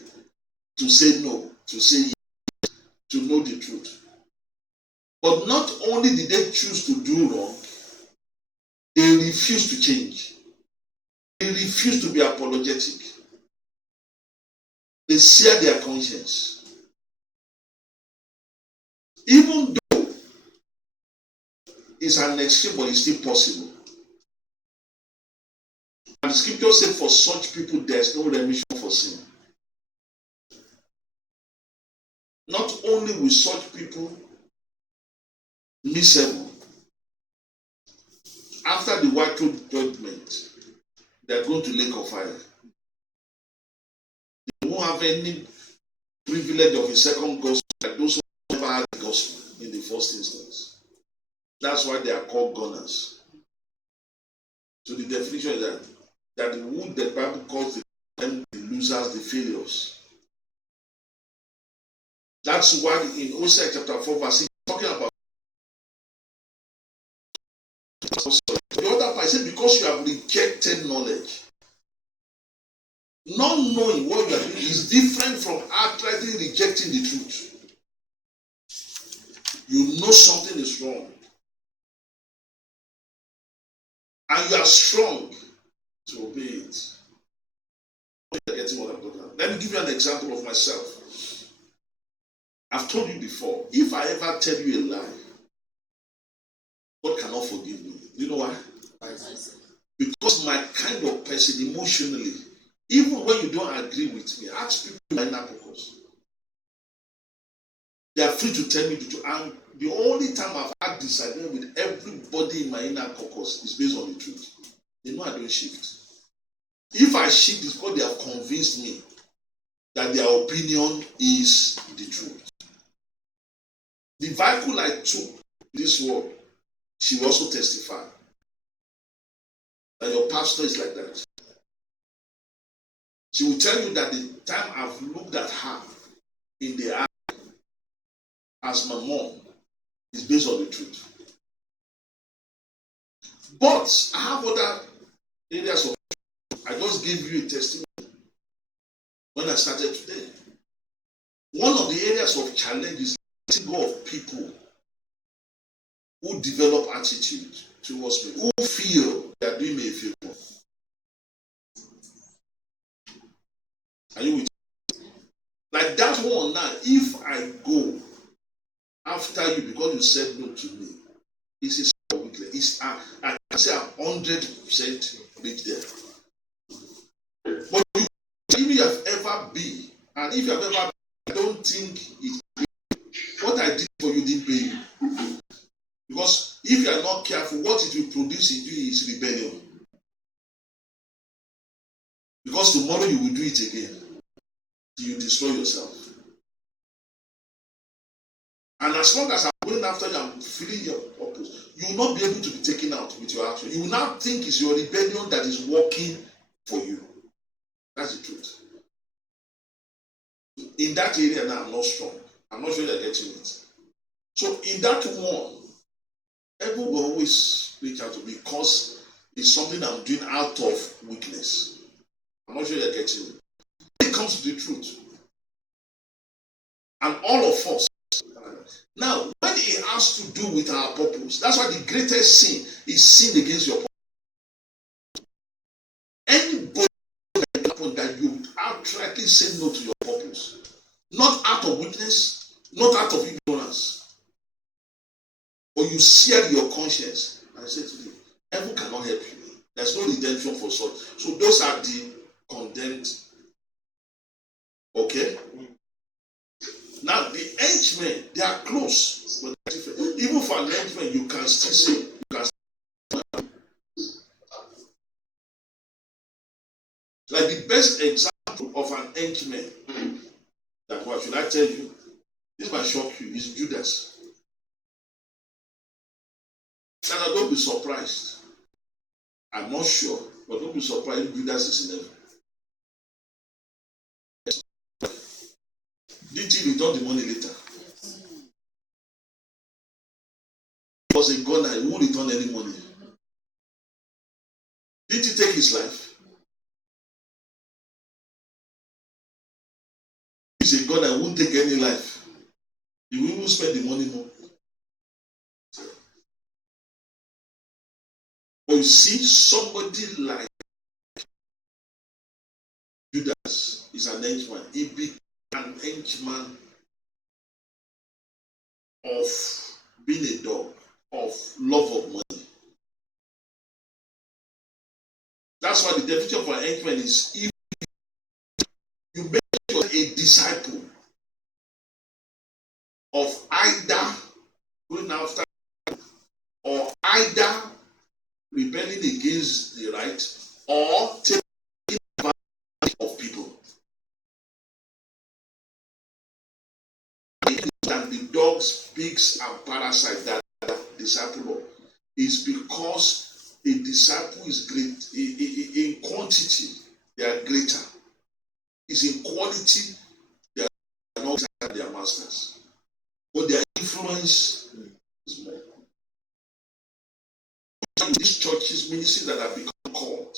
to say no, to say yes, to know the truth. But not only did they choose to do wrong, they refused to change. They refused to be apologetic. They seared their conscience. Even though it's an extreme, but it's still possible. And the scripture says for such people there is no remission for sin. Not only will such people miss heaven, after the white throne judgment, they are going to lake of fire. They won't have any privilege of a second gospel like those who never had the gospel in the first instance. That's why they are called gunners. So the definition is that the wood the Bible calls them the losers, the failures. That's why in Hosea chapter 4 verse 6, talking about the other part, said because you have rejected knowledge. Not knowing what you are doing is different from outrightly rejecting the truth. You know something is wrong. And you are strong to obey it. Getting what I'm talking about. Let me give you an example of myself. I've told you before, if I ever tell you a lie, God cannot forgive me. You know why? Because my kind of person, emotionally, even when you don't agree with me, ask people in my inner caucus. They are free to tell me the truth. And the only time I've had disagreement with everybody in my inner caucus is based on the truth. They know I don't shift. If I shift, it's because they have convinced me that their opinion is the truth. The vehicle I took this world, she will also testify that your pastor is like that. She will tell you that the time I've looked at her in the eye as my mom is based on the truth. But I have other areas of, I just gave you a testimony when I started today. One of the areas of challenge is letting go of people who develop attitude towards me, who feel they are doing me a favor. Are you with me? Like that one now, if I go after you because you said no to me, it's a small weakness. I can say I'm 100% reach there. But if you have ever been, and if you have ever been, I don't think it's what I did for you didn't pay you. Because if you are not careful, what it will produce in you is rebellion. Because tomorrow you will do it again. You destroy yourself. And as long as I'm going after you, I'm feeling your purpose, you will not be able to be taken out with your action. You will not think it's your rebellion that is working for you. That's the truth. In that area now, I'm not strong. I'm not sure you're getting it. So in that one, everyone will always reach out to me because it's something I'm doing out of weakness. I'm not sure you're getting it. When it comes to the truth, and all of us, now when it has to do with our purpose, that's why the greatest sin is sin against your purpose. outrightly say no to your purpose. Not out of weakness, not out of ignorance. But you seared your conscience. I say to you, heaven cannot help you. There's no redemption for such. So those are the condemned. Okay? Now the henchmen, they are close. But even for an henchman, you can still say, you can still. Like the best example of an henchman, that what should I tell you? This might shock you, is Judas. Now don't be surprised. I'm not sure, but don't be surprised if Judas is in heaven. Did he return the money later? He was a gunner, he won't return any money. Did he take his life? He's a gunner, he won't take any life. He will even spend the money more. But you see, somebody like Judas is an henchman. He became an henchman of being a dog, of love of money. That's why the definition for an henchman is if you make yourself a disciple of either going after or either rebelling against the right or taking advantage of people. And the dogs, pigs, and parasites that disciple of is because a disciple is great in quantity, they are greater. Is in quality, they are not their masters, but their influence is more. These churches, ministries that have become called,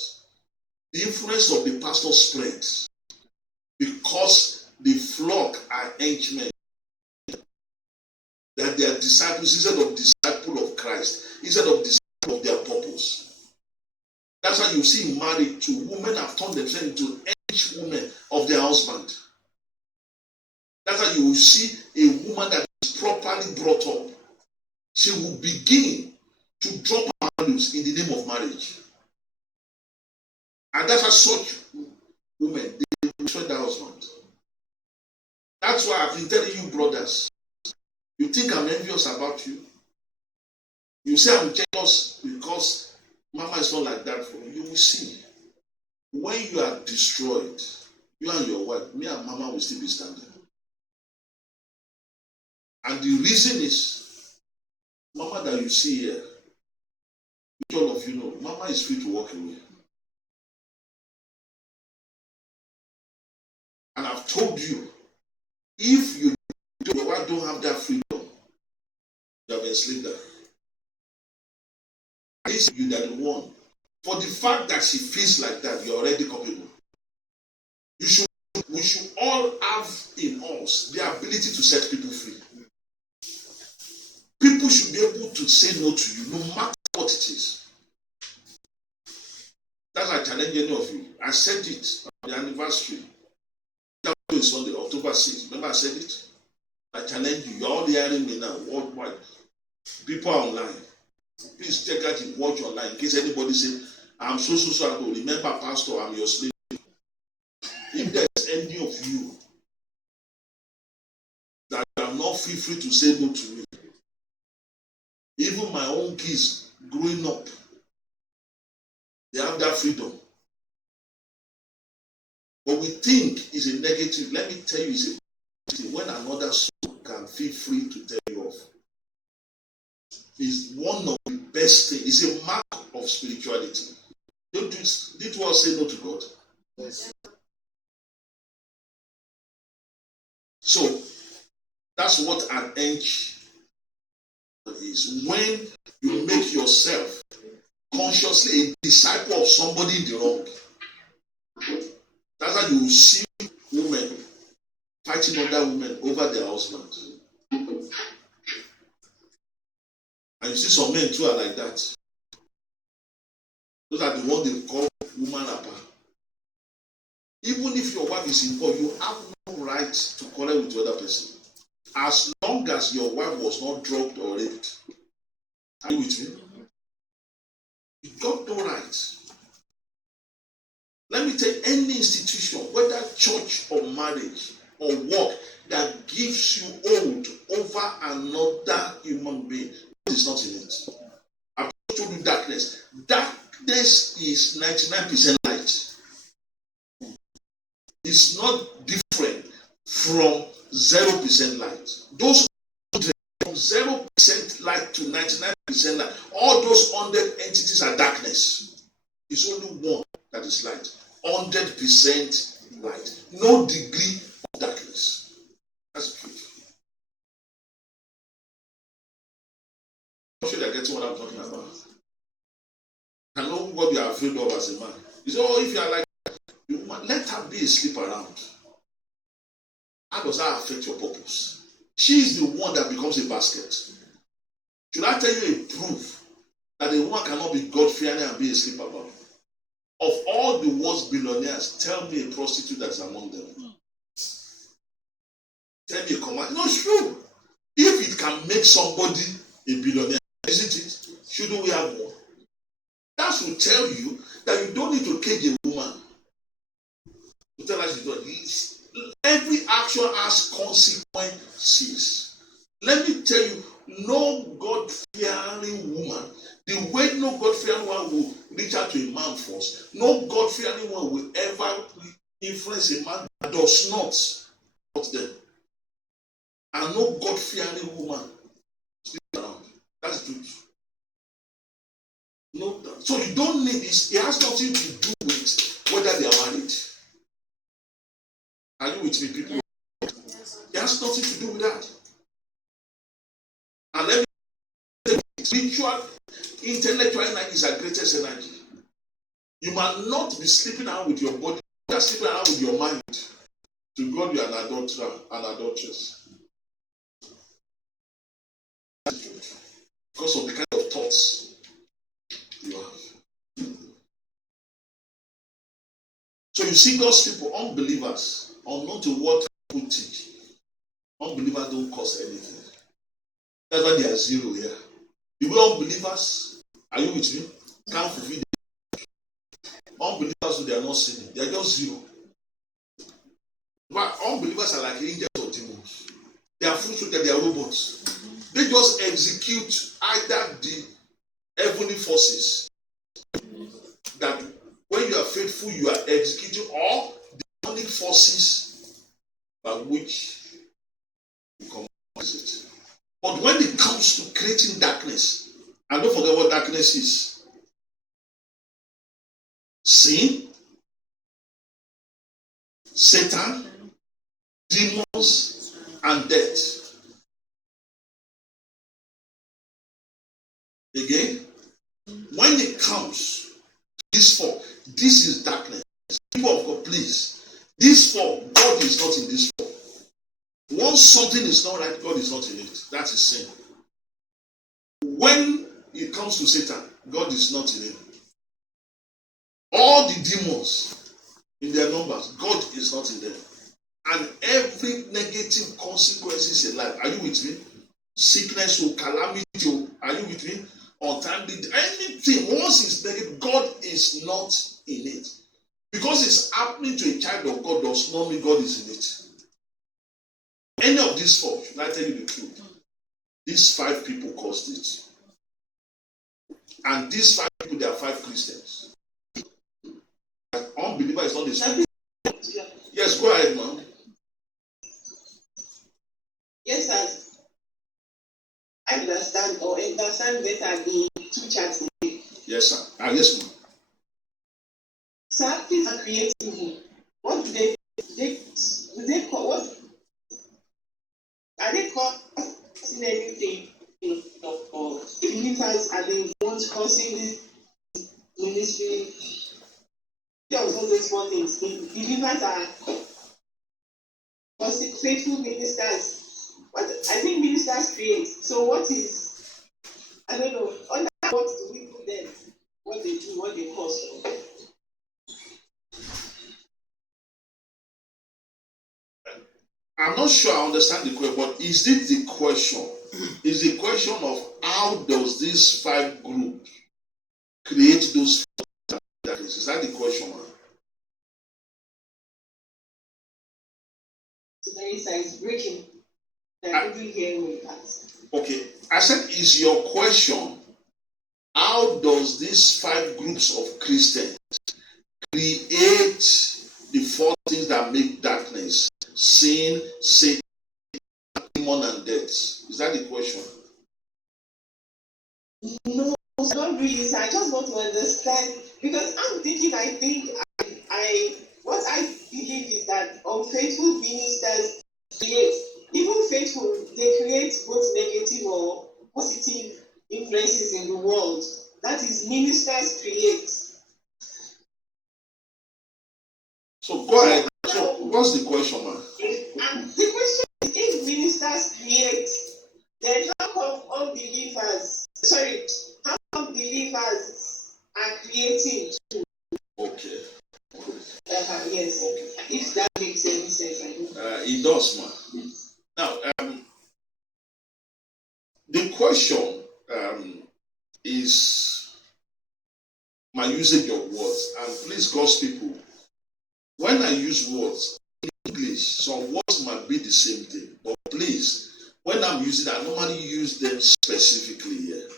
the influence of the pastor spreads because the flock are henchmen. That they are disciples instead of disciple of Christ, instead of disciple of their purpose. That's why you see in marriage too, women have turned themselves into henchwomen of their husband. That's why you will see a woman that is properly brought up. She will begin to drop her values in the name of marriage. And that's why such women, they destroy their husband. That's why I've been telling you, brothers, you think I'm envious about you? You say I'm jealous because mama is not like that for me. You will see. When you are destroyed, you and your wife, me and mama will still be standing. And the reason is, mama that you see here, which all of you know, mama is free to walk away. And I've told you, if your wife don't have that freedom, you have enslaved her. This you that the one. For the fact that she feels like that, you're already culpable. We should all have in us the ability to set people free. People should be able to say no to you, no matter what it is. That's why I challenge any of you. I said it on the anniversary. That was Sunday, October 6th. Remember I said it? I challenge you. You're all hearing me now, worldwide. People are online. Please check out and watch online in case anybody say, I'm so. Remember, Pastor, I'm your slave. If there's any of you that are not free to say no to me, even my own kids growing up, they have that freedom. But we think it's a negative. Let me tell you, it's a positive. When another soul can feel free to tell you off, is one of the best things. It's a mark of spirituality. Did you all say no to God? Yes. So that's what an hench is. When you make yourself consciously a disciple of somebody in the wrong. That's how you will see women fighting other women over their husbands. And you see some men too are like that. Those are the ones they call woman rapper. Even if your wife is involved, you have no right to quarrel with the other person. As long as your wife was not drugged or raped. Are you with me? You got no right. Let me tell you, any institution, whether church or marriage or work, that gives you hold over another human being, God is not in it. I've told you darkness. Darkness is 99% light. It's not different from 0% light. Those from 0% light to 99% light, all those 100 entities are darkness. It's only one that is light. 100% light. No degree of darkness. That's the truth. I'm sure you're getting what I'm talking about. I know what you are afraid of as a man. You say, oh, if you are like a woman, let her be asleep around. How does that affect your purpose? She is the one that becomes a basket. Should I tell you a proof that a woman cannot be God-fearing and be asleep about? Of all the world's billionaires, tell me a prostitute that is among them. Tell me a command. No, it's true. If it can make somebody a billionaire, isn't it? Shouldn't we have more? That should tell you that you don't need to cage a woman. To tell her she don't. Every action has consequences. Let me tell you, no God-fearing woman, the way no God-fearing one will reach out to a man first, no God-fearing one will ever influence a man that does not them. And no God-fearing woman sleep around. That's the truth. No, so you don't need this. It has nothing to do with whether they are married. Are you with me, people? It has nothing to do with that. And let me tell you, spiritual, intellectual energy is our greatest energy. You might not be sleeping around with your body, you are sleeping around with your mind. To God, you are an adulterer, an adulteress. Because of the kind of thoughts you have. So you see those people, unbelievers, unknown to what people teach. Unbelievers don't cause anything. That's why they are zero here. The way unbelievers, are you with me? Can't fulfill them. Unbelievers, they are not sinning. They are just zero. But unbelievers are like angels or demons. They are fruitful, they are robots. They just execute either the heavenly forces that when you are faithful, you are executing, or the demonic forces by which you compromise it. But when it comes to creating darkness, and don't forget what darkness is: sin, Satan, demons, and death. Again, when it comes to this four, this is darkness. People of God, please, this four, God is not in this four. Once something is not right, God is not in it. That is sin. When it comes to Satan, God is not in it. All the demons in their numbers, God is not in them. And every negative consequences in life, are you with me? Sickness or calamity, are you with me? Untimely, anything, once it's negative, God is not in it. Because it's happening to a child of God does not mean God is in it. Any of these four, should I tell you the truth? These 5 people caused it. And these 5 people, they are 5 Christians. An unbeliever is not the same. Yes, go ahead, ma'am. Yes, sir. I understand better the 2 chats. Yes, sir. Yes, ma'am. Sir, these are creative. What do they call what? Are they causing anything? Or believers are the ones causing this ministry? There was always one thing. Believers are causing faithful ministers. What I think ministers create. So what is, I don't know, under what do we put them? What they do, what they cause. I'm not sure I understand the question, but is it the question? Is the question of how does this 5 groups create those darkness? Is that the question, man? So there is breaking. I didn't hear me that. Okay, I said, is your question, how does these 5 groups of Christians create the 4 things that make darkness? Sin, Satan, demon, and death. Is that the question? No, not really. I just want to understand because I'm thinking. I what I believe is that unfaithful ministers create, even faithful, they create both negative or positive influences in the world. That is, ministers create. So go ahead. So what's the question, man? And the question is, if ministers create, then how come unbelievers? Sorry, how come believers are creating too? Okay. Yes. Okay. If that makes any sense, I don't. It does, man. Now, the question is my usage of words. And please, God's people, when I use words in English, some words might be the same thing. But please, when I'm using, I normally use them specifically here.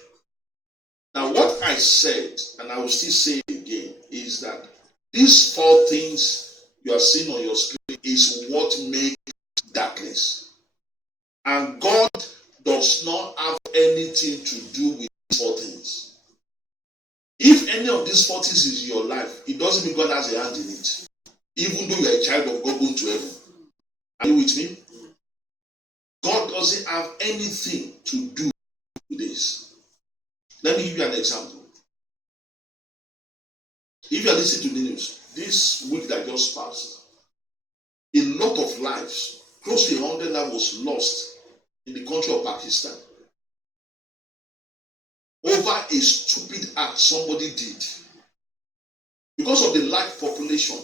Now, what I said, and I will still say it again, is that these 4 things you are seeing on your screen is what makes darkness. And God does not have anything to do with these 4 things. If any of these 4 things is your life, it doesn't mean God has a hand in it. Even though you are a child of God going to heaven. Are you with me? God doesn't have anything to do with this. Let me give you an example. If you are listening to the news, this week that just passed, a lot of lives, close to 100 lives was lost in the country of Pakistan over a stupid act somebody did. Because of the large population,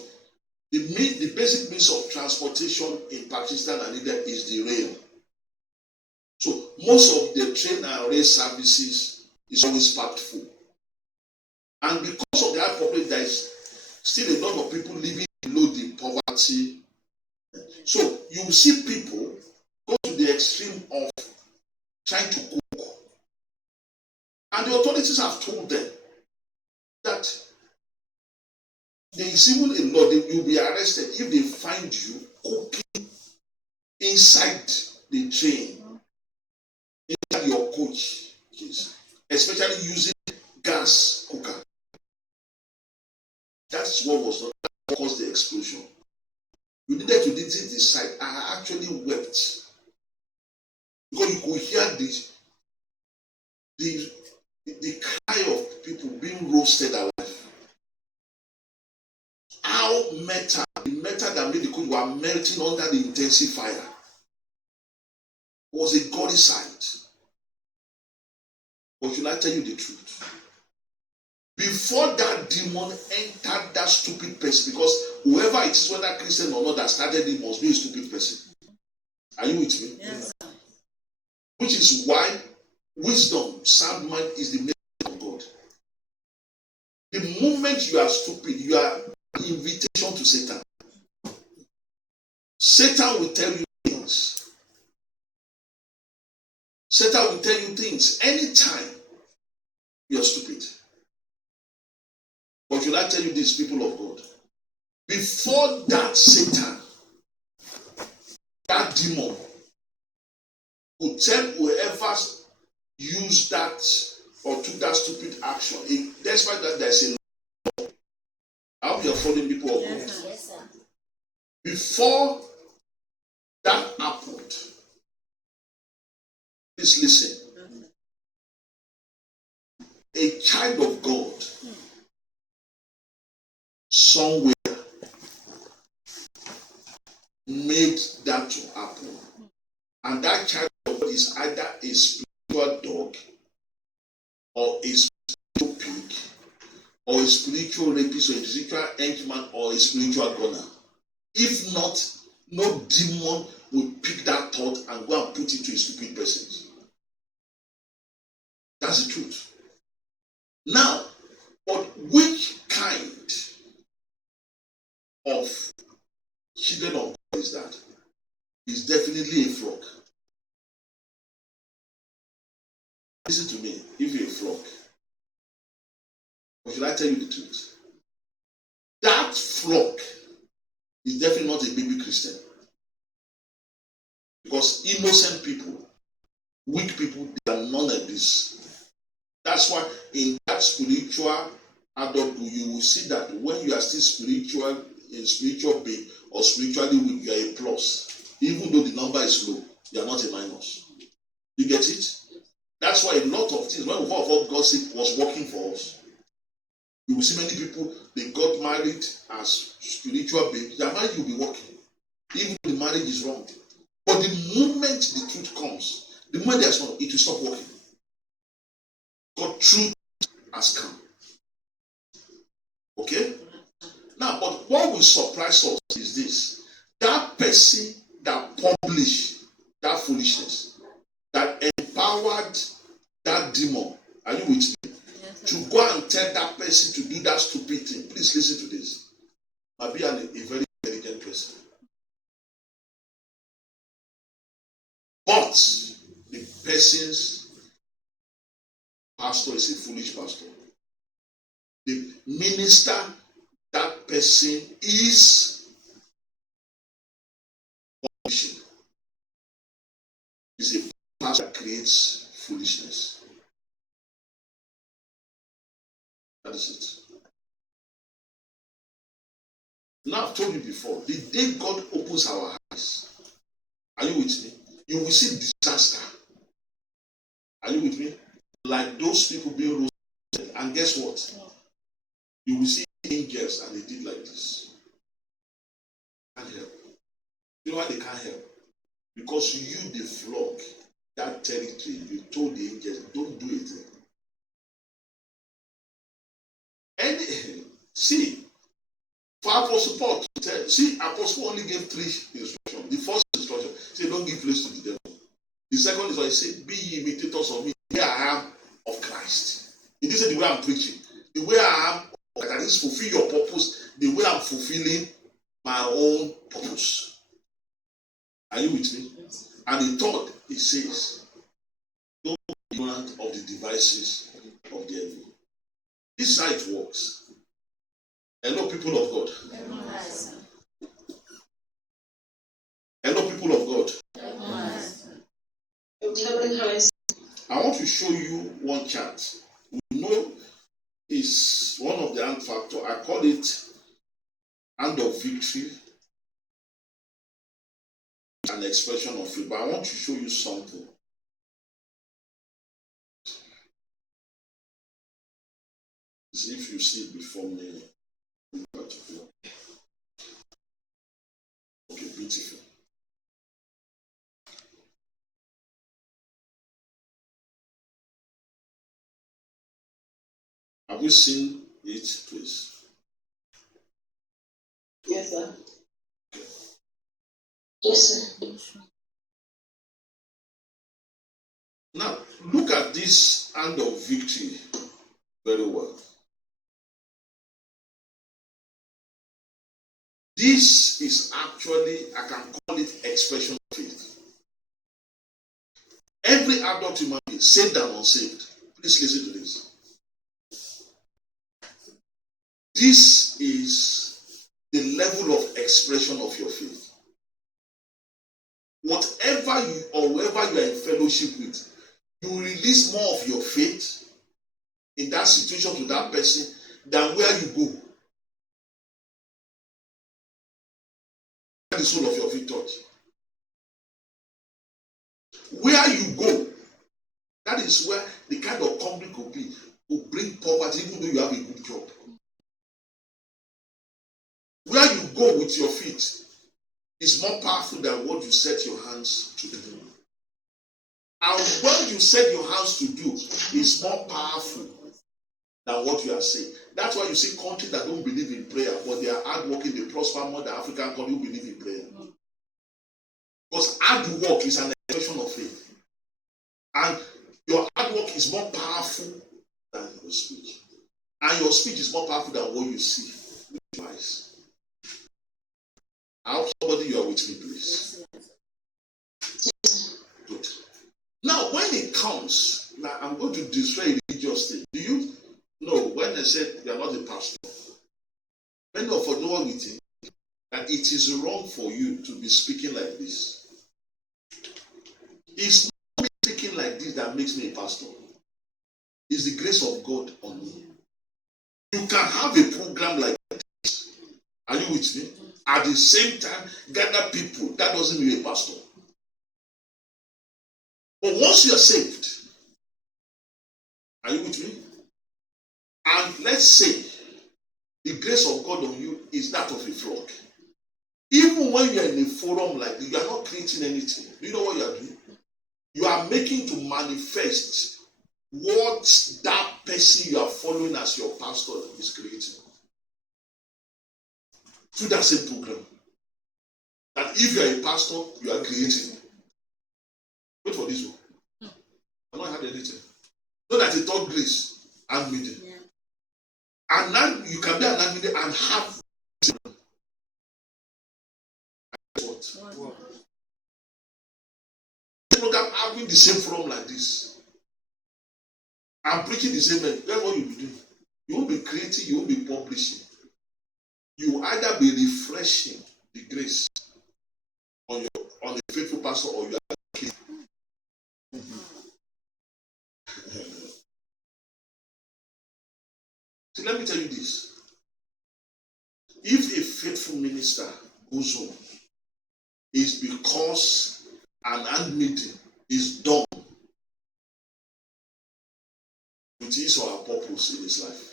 the basic means of transportation in Pakistan and India is the rail. So most of the train and rail services is always packed full. And because of the high population, there is still a lot of people living below the poverty. So you will see people go to the extreme of trying to cook. And the authorities have told them that there is even a law that you'll be arrested if they find you cooking inside the train, inside your coach, especially using gas cooker. That's what was not that caused the explosion. You needed to decide. I actually wept because you could hear the cry of people being roasted alive. How the metal that made the coach were melting under the intensive fire was a gory sight. But should I tell you the truth? Before that demon entered that stupid person, because whoever it is, whether Christian or not, that started it must be a stupid person. Are you with me? Yes. Which is why wisdom, sound mind is the message of God. The moment you are stupid, you are an invitation to Satan. Satan will tell you things. Satan will tell you things anytime you are stupid. But should I tell you this, people of God? Before that Satan, that demon, would tell whoever used that or took that stupid action, despite that there's a law. I hope you're following, people of God. Yes, sir. Before that happened, please listen. A child of God somewhere made that to happen. And that child of God is either a spiritual dog or a spiritual pig or a spiritual rapist or a spiritual henchman or a spiritual gunner. If not, no demon will pick that thought and go and put it to a stupid person. That's the truth. Now, but which kind of children of God is that? It's definitely a flock. Listen to me, if you're a flock, or should I tell you the truth? That flock is definitely not a baby Christian. Because innocent people, weak people, they are none of this. That's why in that spiritual adulthood, you will see that when you are still spiritual, in spiritual being or spiritually weak, you are a plus. Even though the number is low, you are not a minus. You get it? That's why a lot of things, when what God said was working for us, you will see many people, they got married as spiritual beings. Their marriage will be working, even though the marriage is wrong. But the moment the truth comes, the moment there's not, it will stop working. God, truth has come. Okay? Now, but what will surprise us is this. That person that published that foolishness, that empowered that demon, are you with me? Yes, To go and tell that person to do that stupid thing. Please listen to this. I'll be a very intelligent person. But the person's pastor is a foolish pastor. The minister that person is publishing is a pastor that creates foolishness. That is it. Now I've told you before, the day God opens our eyes, are you with me? You will see disaster. Are you with me? Like those people being roasted. And guess what? You will see angels and they did like this. Can't help. You know why they can't help? Because you, the flock, that territory, you told the angels, don't do it. See, for Apostle Paul, Apostle only gave 3 instructions. The first instruction, say, don't give place to the devil. The second is why he said, be ye imitators of me, the way I am of Christ. It isn't the way I'm preaching. The way I am, that is fulfill your purpose, the way I'm fulfilling my own purpose. Are you with me? And the third, it says, don't be ignorant of the devices of the enemy. This is how it works. Hello, people of God. Hello, people of God. I want to show you one chart. We know it's one of the hand factor. I call it hand of victory, an expression of it. But I want to show you something. See if you see it before me. Okay, beautiful. Have you seen it, please? Yes, sir. yes, sir. Now, look at this hand of victory very well. This is actually, I can call it expression of faith. Every adult human being, saved and unsaved, please listen to this. This is the level of expression of your faith. Whatever you or whoever you are in fellowship with, you will release more of your faith in that situation to that person than where you go. The soul of your feet touch. Where you go, that is where the kind of company could be, will bring poverty even though you have a good job. Where you go with your feet is more powerful than what you set your hands to do. And what you set your hands to do is more powerful than what you are saying. That's why you see countries that don't believe in prayer, but they are hardworking, they prosper more than African countries who believe in prayer. Because hard work is an expression of faith. And your hard work is more powerful than your speech. And your speech is more powerful than what you see with your eyes. I hope somebody you are with me, please. Good. Now, when it comes, now I'm going to destroy a religious thing. Do you know when they said you are not a pastor? Many of us know what we think, that it is wrong for you to be speaking like this. It's not me speaking like this that makes me a pastor. It's the grace of God on me. You can have a program like this. Are you with me? At the same time, gather people. That doesn't mean a pastor. But once you are saved, are you with me? And let's say the grace of God on you is that of a flock. Even when you are in a forum like this, you are not creating anything. Do you know what you are doing? You are making to manifest what that person you are following as your pastor is creating. Through that same program. That if you are a pastor, you are creating. Wait for this one. I've not had anything. Know that a third grace and meeting. Yeah. And now you can be an admin and have what? Program having the same forum like this. I'm preaching the same message. That's what you'll be doing. You won't be creating, you won't be publishing. You will either be refreshing the grace on a faithful pastor or you are killing. See, let me tell you this. If a faithful minister goes home, it's because an handmaiden is done with his or her purpose in his life.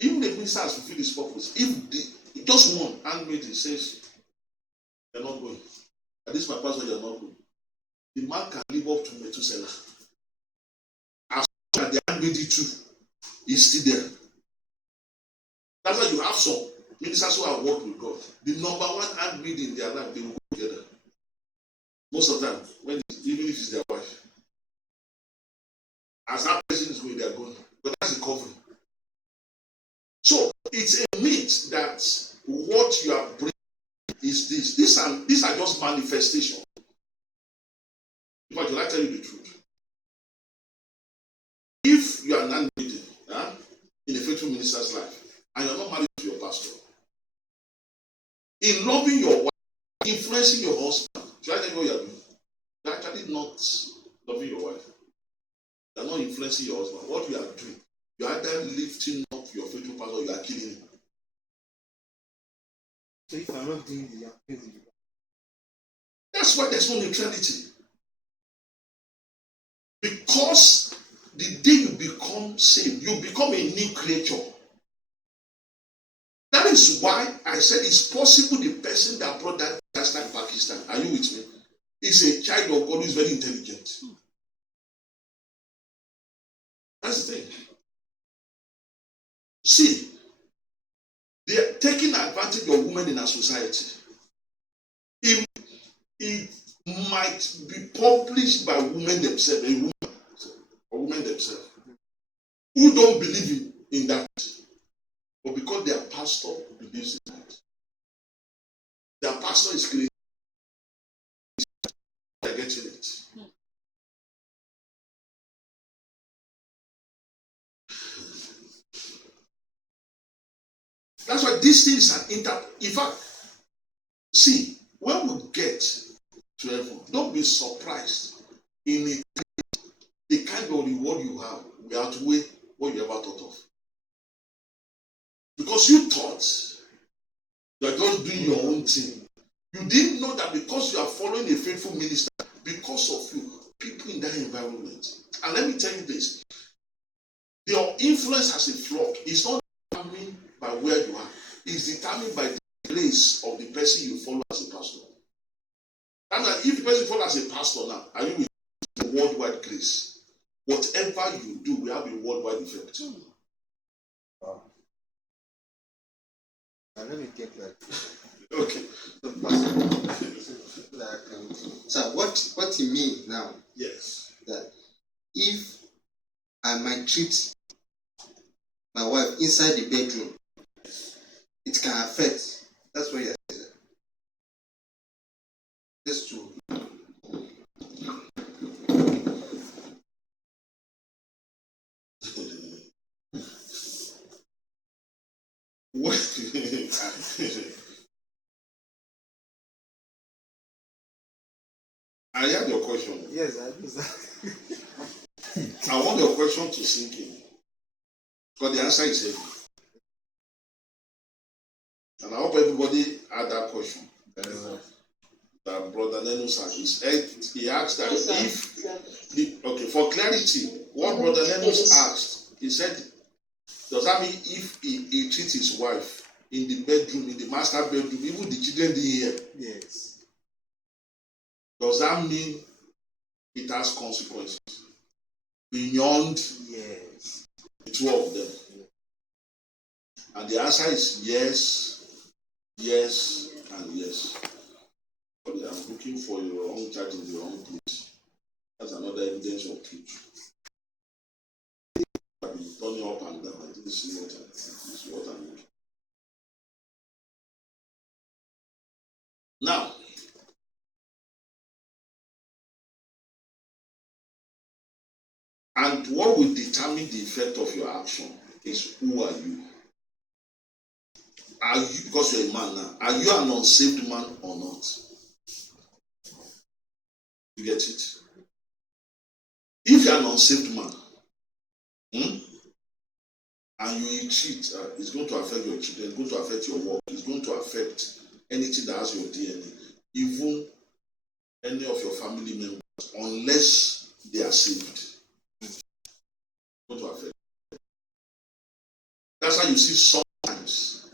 Even the minister has fulfilled his purpose. If just one handmaiden says, "You're not going," and this is my pastor, "You're not going," the man can live up to Methuselah. As long as the handmaiden too is still there. That's why you have some ministers who have worked with God. The number one handmaiden in their life, they will go together. Most of them, even if it's their wife. As that person is going, they are going. But that's the covering. So it's a myth that what you are bringing is this. These are just manifestations. In fact, I tell you the truth. If you are not meeting in a faithful minister's life and you're not married to your pastor, in loving your wife, influencing your husband, should I tell you what you are doing? You're actually not loving your wife. You're not influencing your husband. What you are doing, you are either lifting up your faithful pastor or you are killing him. So if I'm not doing the crazy. That's why there's no neutrality. Because the day you become saved, you become a new creature. That is why I said it's possible the person that brought that disaster in Pakistan, are you with me, is a child of God who is very intelligent. That's the thing. See, they are taking advantage of women in our society. It might be published by women themselves, or women themselves, who don't believe in that. But because their pastor believes in that, their pastor is creating, they're getting it. That's why these things are in fact, see, when we get to heaven, don't be surprised in the kind of reward you have will outweigh what you ever thought of. Because you thought you are just doing your own thing. You didn't know that because you are following a faithful minister, because of you, people in that environment. And let me tell you this, your influence as a flock is not determined by where you are. It's determined by the grace of the person you follow as a pastor. And if the person you follow as a pastor now, are you with worldwide grace? Whatever you do will have a worldwide effect. Wow. Now let me get that. Okay. So what you mean now? Yes. That if I might treat my wife inside the bedroom, it can affect. That's what you're saying. That's true. I have your question. Yes, I do. I want your question to sink in. Because the answer is heavy. And I hope everybody had that question. That Brother Lenus asked. He asked that okay, for clarity, what Brother Lenus asked, he said, does that mean if he treats his wife in the bedroom, in the master bedroom, even the children didn't hear? Yes. Does that mean it has consequences beyond the two of them? And the answer is yes, yes, and yes. But I'm looking for your wrong charge in the wrong place. That's another evidence of truth. I've been turning up and down. I didn't see what I'm looking. Now, and what will determine the effect of your action is who are you? Are you, because you're a man now, are you an unsaved man or not? You get it? If you're an unsaved man, and you cheat, it's going to affect your children, it's going to affect your work, it's going to affect anything that has your DNA, even any of your family members, unless they are saved. It's going to affect. That's why you see sometimes,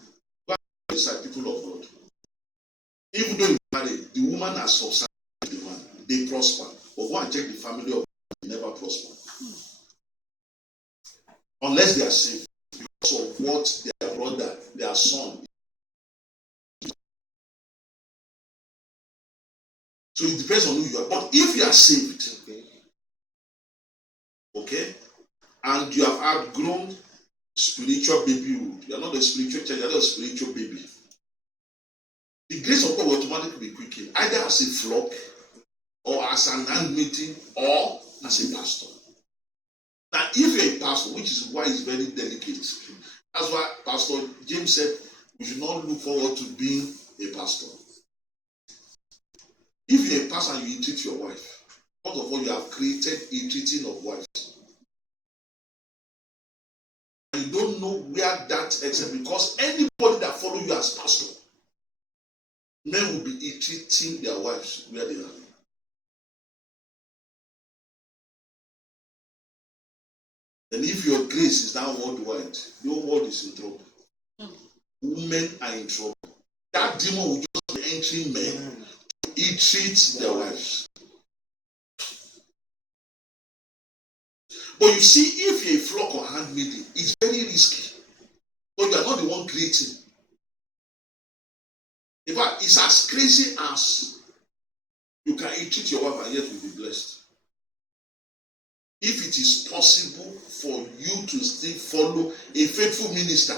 beside people of God, even though you marry, the woman has subsided the man, they prosper. But go and check the family of God, they never prosper. Unless they are saved. Because of what their brother, their son. So it depends on who you are. But if you are saved, okay, and you have outgrown spiritual babyhood, you are not a spiritual child, you are not a spiritual baby. The grace of God will automatically be quickened, either as a flock, or as an handmaiden, or as a pastor. Now, if you're a pastor, which is why it's very delicate, that's why Pastor James said we should not look forward to being a pastor. If you're a pastor and you treat your wife, first of all, you have created a treating of wives. And you don't know where that except because anybody that follows you as pastor, men will be treating their wives where they are. And if your grace is now worldwide, your world is in trouble. Women are in trouble. That demon will just be entering men. He treats their wives. But you see, if you're a flock or handmaiden, it's very risky. But you are not the one creating. In fact, it's as crazy as you can treat your wife and yet will be blessed. If it is possible for you to still follow a faithful minister,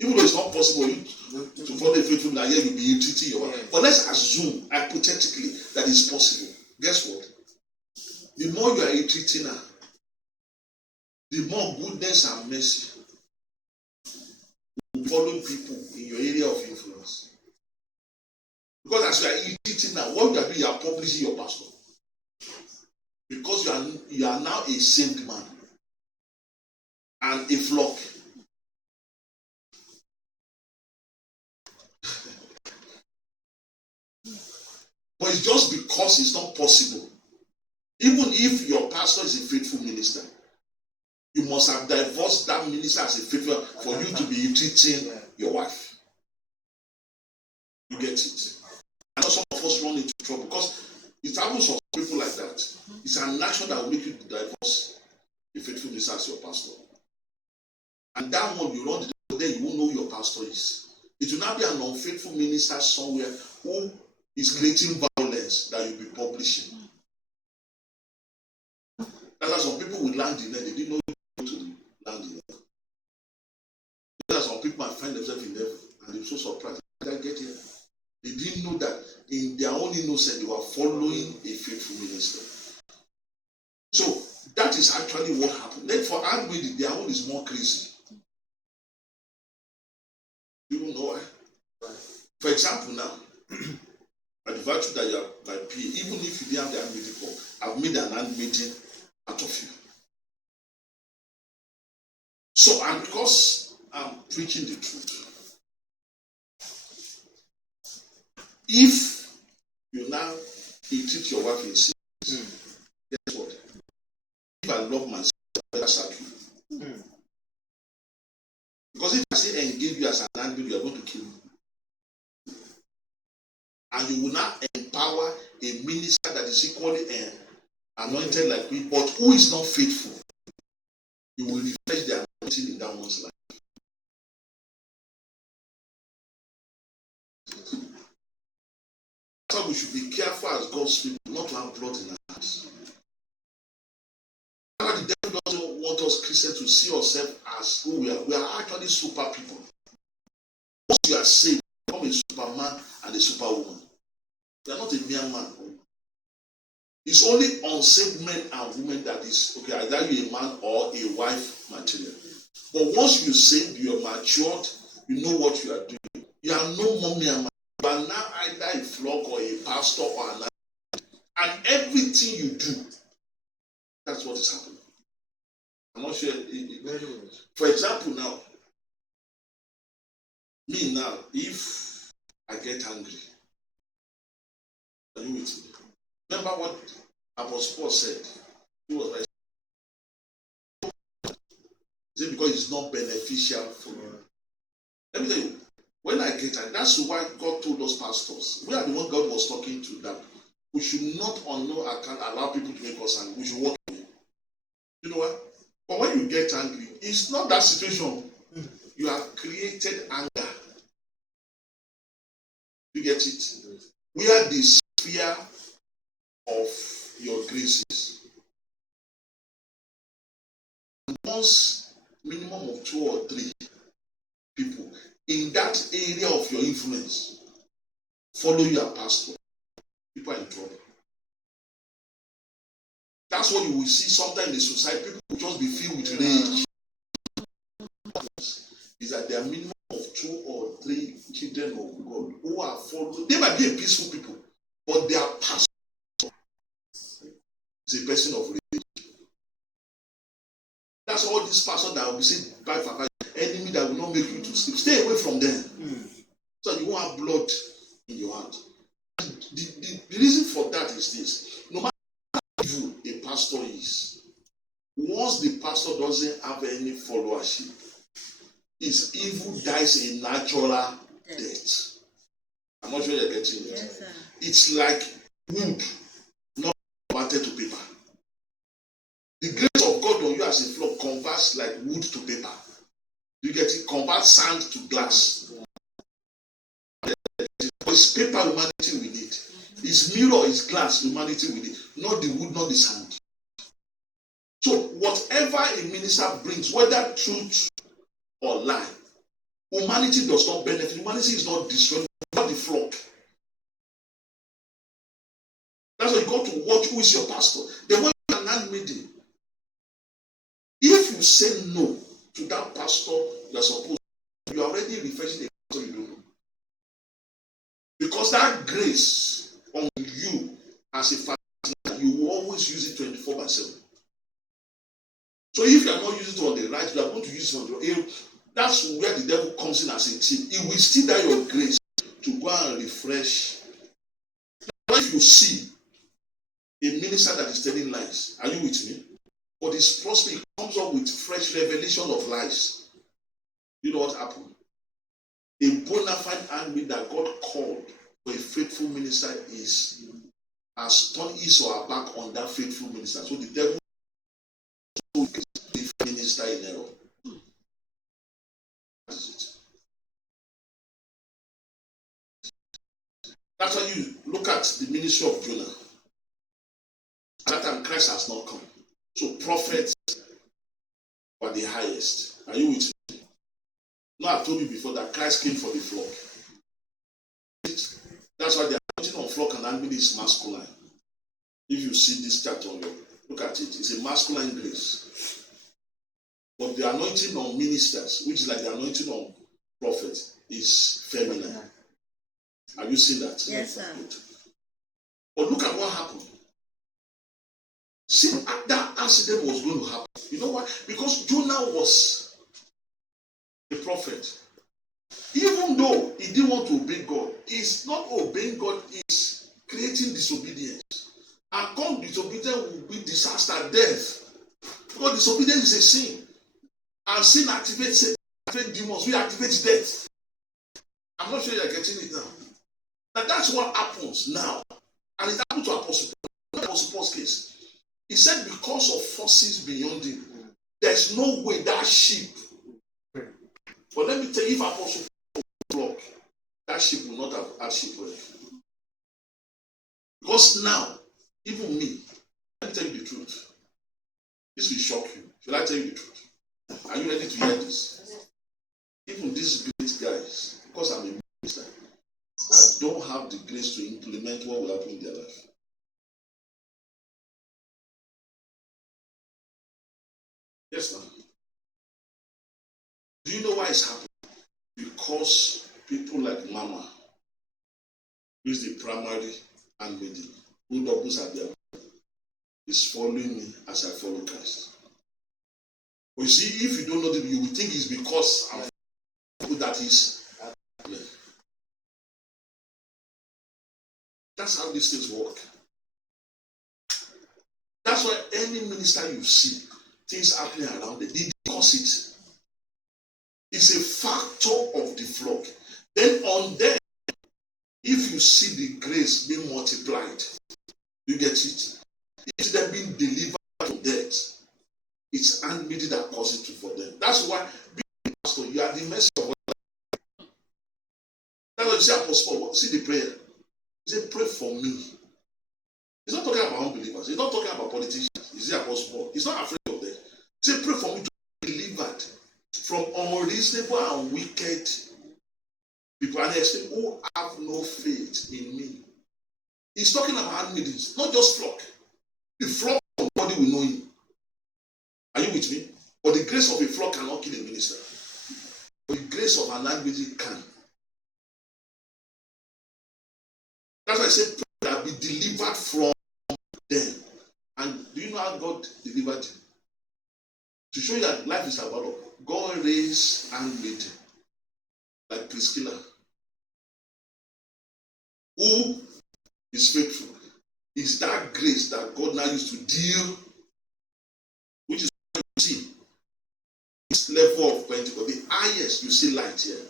even though it's not possible to follow a faithful minister, yet you'll be treating your wife. But let's assume hypothetically that it's possible. Guess what? The more you are treating her, the more goodness and mercy will follow people in your area of influence. Because as you are treating her, what you are doing, you are publishing your pastor. Because you are now a saved man and a flock. But it's just because it's not possible. Even if your pastor is a faithful minister, you must have divorced that minister as a faithful for you to be treating your wife. You get it? And some of us run into trouble because it happens for people like that. It's an action that will make you divorce a faithful minister as your pastor. And that one you run the day, you won't know who your pastor is. It will not be an unfaithful minister somewhere who is creating violence that you'll be publishing. That's why some people will land in there, they didn't know to land in there. That's why some people might find themselves in heaven and they're so surprised. How did I get here? They didn't know that in their own innocence they were following a faithful minister. So that is actually what happened. Then for handmaiden, their own is more crazy. You know why? For example, now, at the virtue that you are my PA, even if you didn't have the handmaiden call, I've made an handmaiden out of you. So, and because I'm preaching the truth, if you now treat your wife in sin, guess what? If I love myself, I better sack you. Because if I say engage you as an handmaid, you are going to kill me. And you will not empower a minister that is equally anointed like me, but who is not faithful. You will refresh the anointing in that one's life. So we should be careful as God's people not to have blood in our hands. The devil doesn't want us Christians to see ourselves as who we are. We are actually super people. Once you are saved, you become a superman and a superwoman. You are not a mere man. It's only unsaved men and women that is, okay, either you're a man or a wife material. But once you're saved, you're matured, you know what you are doing. You are no more mere man. You are now either a flock or a pastor or an. And everything you do, that's what is happening. I'm not sure. For example, now, me now, if I get angry, are you with me? Remember what Apostle Paul said? He was like, is it because it's not beneficial for me? Let me tell you, when I get angry, that's why God told us pastors. We are the one God was talking to, that we should not on no account allow people to make us angry. We should walk away. You know what? But when you get angry, it's not that situation. You have created anger. You get it? We are the sphere of your graces. And once minimum of 2 or 3 people in that area of your influence follow your pastor, people are in trouble. That's what you will see sometimes in the society. People will just be filled with rage. Is that there are minimum of 2 or 3 children of God who are following. They might be a peaceful people, but their pastor is a person of rage. That's all these pastors that will be saying, by enemy that will not make you to sleep. Stay away from them. So you won't have blood in your hand. The reason for that is this. No matter how evil a pastor is, once the pastor doesn't have any followership, his evil dies a natural death. I'm not sure you're getting it. Yes, sir. It's like wood not converted to paper. The grace of God on you as a flock converts like wood to paper. You get it? Convert sand to glass. It's paper humanity we need. It's mirror, it's glass humanity we need. Not the wood, not the sand. So whatever a minister brings, whether truth or lie, humanity does not benefit. Humanity is not destroyed, not the flock. That's why you got to watch who is your pastor. Then when you are an handmaiden, if you say no to that pastor you are supposed to, you are already refreshing the pastor you don't know. Because that grace on you as a father, you will always use it 24/7. So if you are not using it on the right, you are going to use it on the wrong. That's where the devil comes in as a thief. He will steal that your grace to go and refresh. Now, if you see a minister that is telling lies, are you with me? But this prosperity comes up with fresh revelation of lies. You know what happened? A bona fide handmaid that God called for a faithful minister has turned his or her back on that faithful minister. So the devil will the minister in error. That is it. That's why you look at the ministry of Jonah. At that time, Christ has not come. So prophets were the highest. Are you with me? Now, I've told you before that Christ came for the flock. That's why the anointing on flock and handmaid is masculine. If you see this chart on your, look at it. It's a masculine grace. But the anointing on ministers, which is like the anointing on prophets, is feminine. Have you seen that? Yes, sir. But look at what happened. See, that accident was going to happen. You know why? Because Jonah was a prophet. Even though he didn't want to obey God, he's not obeying God, he's creating disobedience. And come disobedience will be disaster, death. Because disobedience is a sin. And sin activates demons. We activate death. I'm not sure you're getting it now. Now that's what happens now. And it happened to Apostle Paul's case. He said because of forces beyond him, there's no way that ship. But let me tell you, if Apostle Paul block, that ship will not have had shipwreck. Because now, even me, let me tell you the truth. This will shock you. Shall I tell you the truth? Are you ready to hear this? Even these great guys, because I'm a minister, I don't have the grace to implement what will happen in their life. Yes, ma'am. Do you know why it's happening? Because people like Mama, who is the primary handmaiden, who doubles at their is following me as I follow Christ. But you see, if you don't know that, you will think it's because I'm following that is. That's how these things work. That's why any minister you see, things happening around it, they discuss it. It's a factor of the flock. Then on them, if you see the grace being multiplied, you get it. It's them being delivered from death. It's handmaiden that causes it for them. That's why being a pastor, you are the mercy of God. That's why you say Apostle Paul, see the prayer. He said, pray for me. He's not talking about unbelievers. He's not talking about politicians. He's the Apostle Paul. He's not afraid of them. He said, pray for me to be delivered from unreasonable and wicked people, and extreme who have no faith in me. He's talking about handmaidens, not just flock. The flock of nobody will know him. Are you with me? But the grace of a flock cannot kill a minister. But the grace of an handmaiden can. That's why I said pray that be delivered from them. And do you know how God delivered you? To show you that life is about love. God raised handmaiden like Priscilla, who is faithful. It's that grace that God now used to deal, which is what you see. This level of Pentecost, the highest you see light here.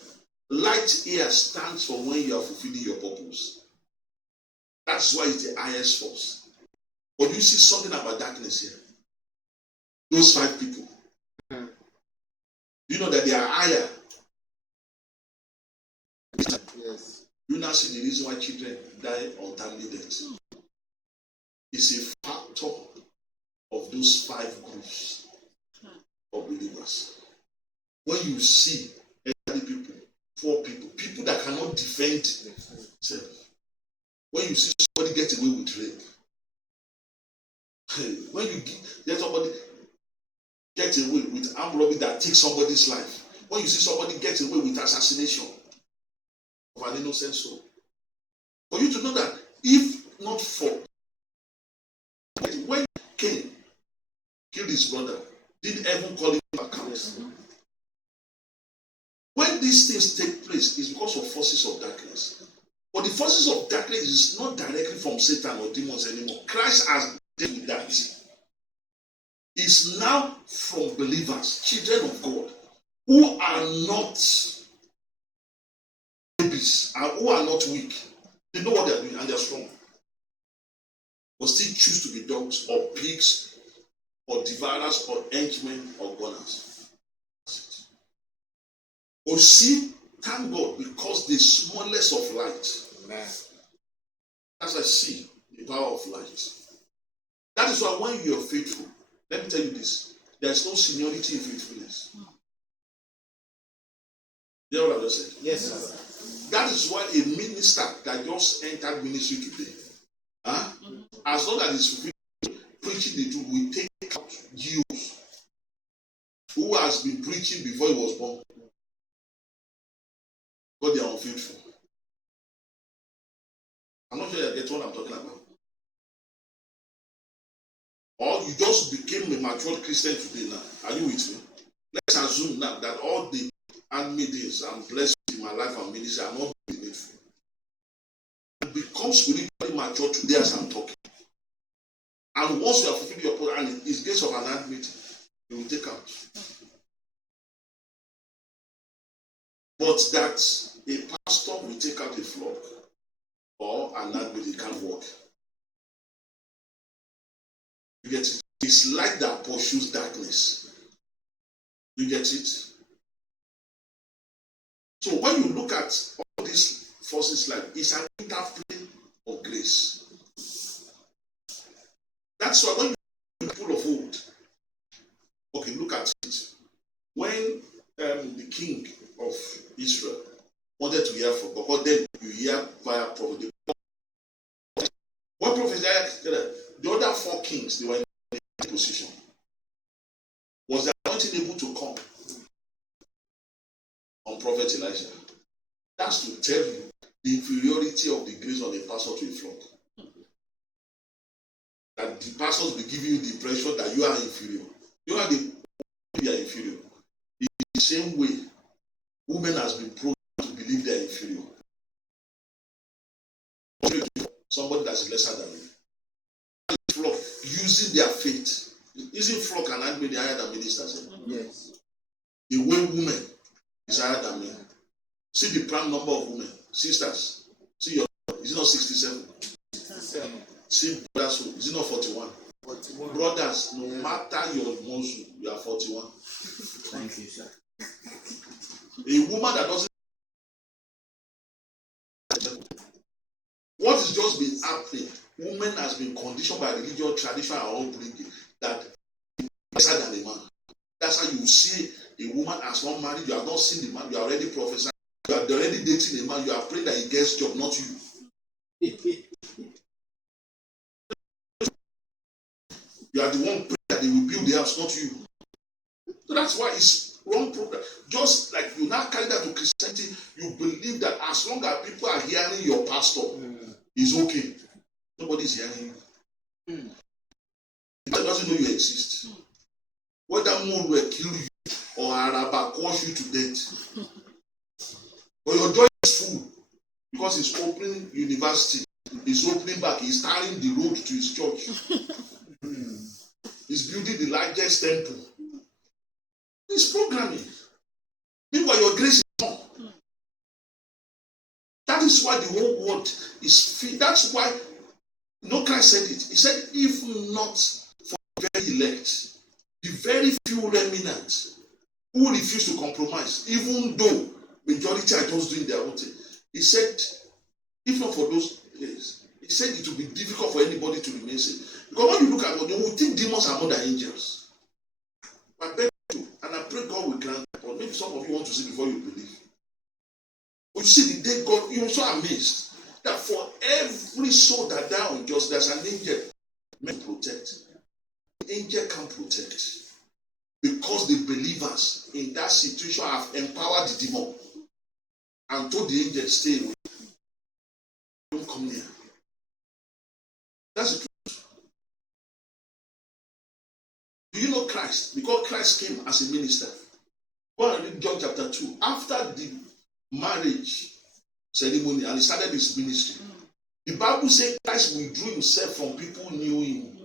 Light here stands for when you are fulfilling your purpose. That's why it's the highest force. But you see something about darkness here. Those 5 people. You know that they are higher. Yes. You now see the reason why children die untimely death. It's a factor of those 5 groups of believers. When you see elderly people, poor people, people that cannot defend themselves. When you see somebody get away with rape, when you get somebody get away with armed robbery that takes somebody's life, when you see somebody get away with assassination of an innocent soul, for you to know that if not for when Cain killed his brother, did heaven call him account? When these things take place, it's because of forces of darkness. But the forces of darkness is not directly from Satan or demons anymore. Christ has dealt with that. It's now from believers, children of God, who are not babies and who are not weak. They know what they are doing and they are strong. But still choose to be dogs or pigs or devourers or henchmen or gunners. But see, thank God, because the smallest of light, Amen. As I see the power of light. That is why when you are faithful, let me tell you this, there is no seniority in faithfulness. You know what I just said? Yes, sir. That is why a minister that just entered ministry today, as long as he's preaching the truth, we take out Jews who has been preaching before he was born. But they are unfaithful. I'm not sure you get what I'm talking about. Or you just became a mature Christian today now. Are you with me? Let's assume now that all the handmaidens and blessings in my life and ministry are not faithful. You become spiritually mature today as I'm talking. And once you have fulfilled your purpose and it's case of an handmaid, you will take out. But that a pastor will take out a flock or an handmaid, it can't work. You get it? It's light that pursues darkness. You get it? So when you look at all these forces, like it's an interplay of grace. That's why when you people of old, okay, look at it. When the king of Israel wanted to hear from God, but then you hear via prophet. When prophet the other four kings, they were in a position. Was the anointing able to come on prophet Elijah? That's to tell you the inferiority of the grace on a pastor to a flock. That the pastors will give you the impression that you are inferior. You are inferior. In the same way, women has been programmed to believe they are inferior. Somebody that's lesser than you. Flock using their faith. Isn't flock and handmaid higher than ministers? Yes. The way women is higher than men. See the prime number of women, sisters. See your, is it not 67? 7. See brothers, is it not 41? 41. Brothers, no matter your monzu, you are 41. Thank you, sir. A woman that doesn't, what is just been happening, woman has been conditioned by religion, tradition, and upbringing that lesser than a man. That's how you see a woman as not married, you have not seen the man, you are already prophesying, you are already dating a man, you are praying that he gets job, not you. You are the one praying that they will build the house, not you. So that's why it's wrong program. Just like you now carry that to Christianity, you believe that as long as people are hearing your pastor, it's okay. Nobody is hearing you. He doesn't know you exist. Whether moon will kill you or Araba cause you to death. But your joy is full because he's opening university, he's opening back, he's tarring the road to his church. He's building the largest temple. He's programming. Meanwhile, your grace is not. That is why the whole world is free. That's why Christ said it. He said, if not for the very elect, the very few remnant who refuse to compromise, even though majority are just doing their own thing. He said, if not for those days, he said it will be difficult for anybody to remain safe. Because when you look at God, you will think demons are more than angels. I beg you, and I pray God will grant that, or maybe some of you want to see before you believe. But you see, the day God, you're so amazed that for every soul that dies on just, there's an angel meant to protect. The angel can protect. Because the believers in that situation have empowered the demon and told the angel, stay away. Don't come near. That's the truth. Do you know Christ? Because Christ came as a minister. Go and read John chapter 2. After the marriage ceremony and he started his ministry, the Bible says Christ withdrew himself from people who knew him.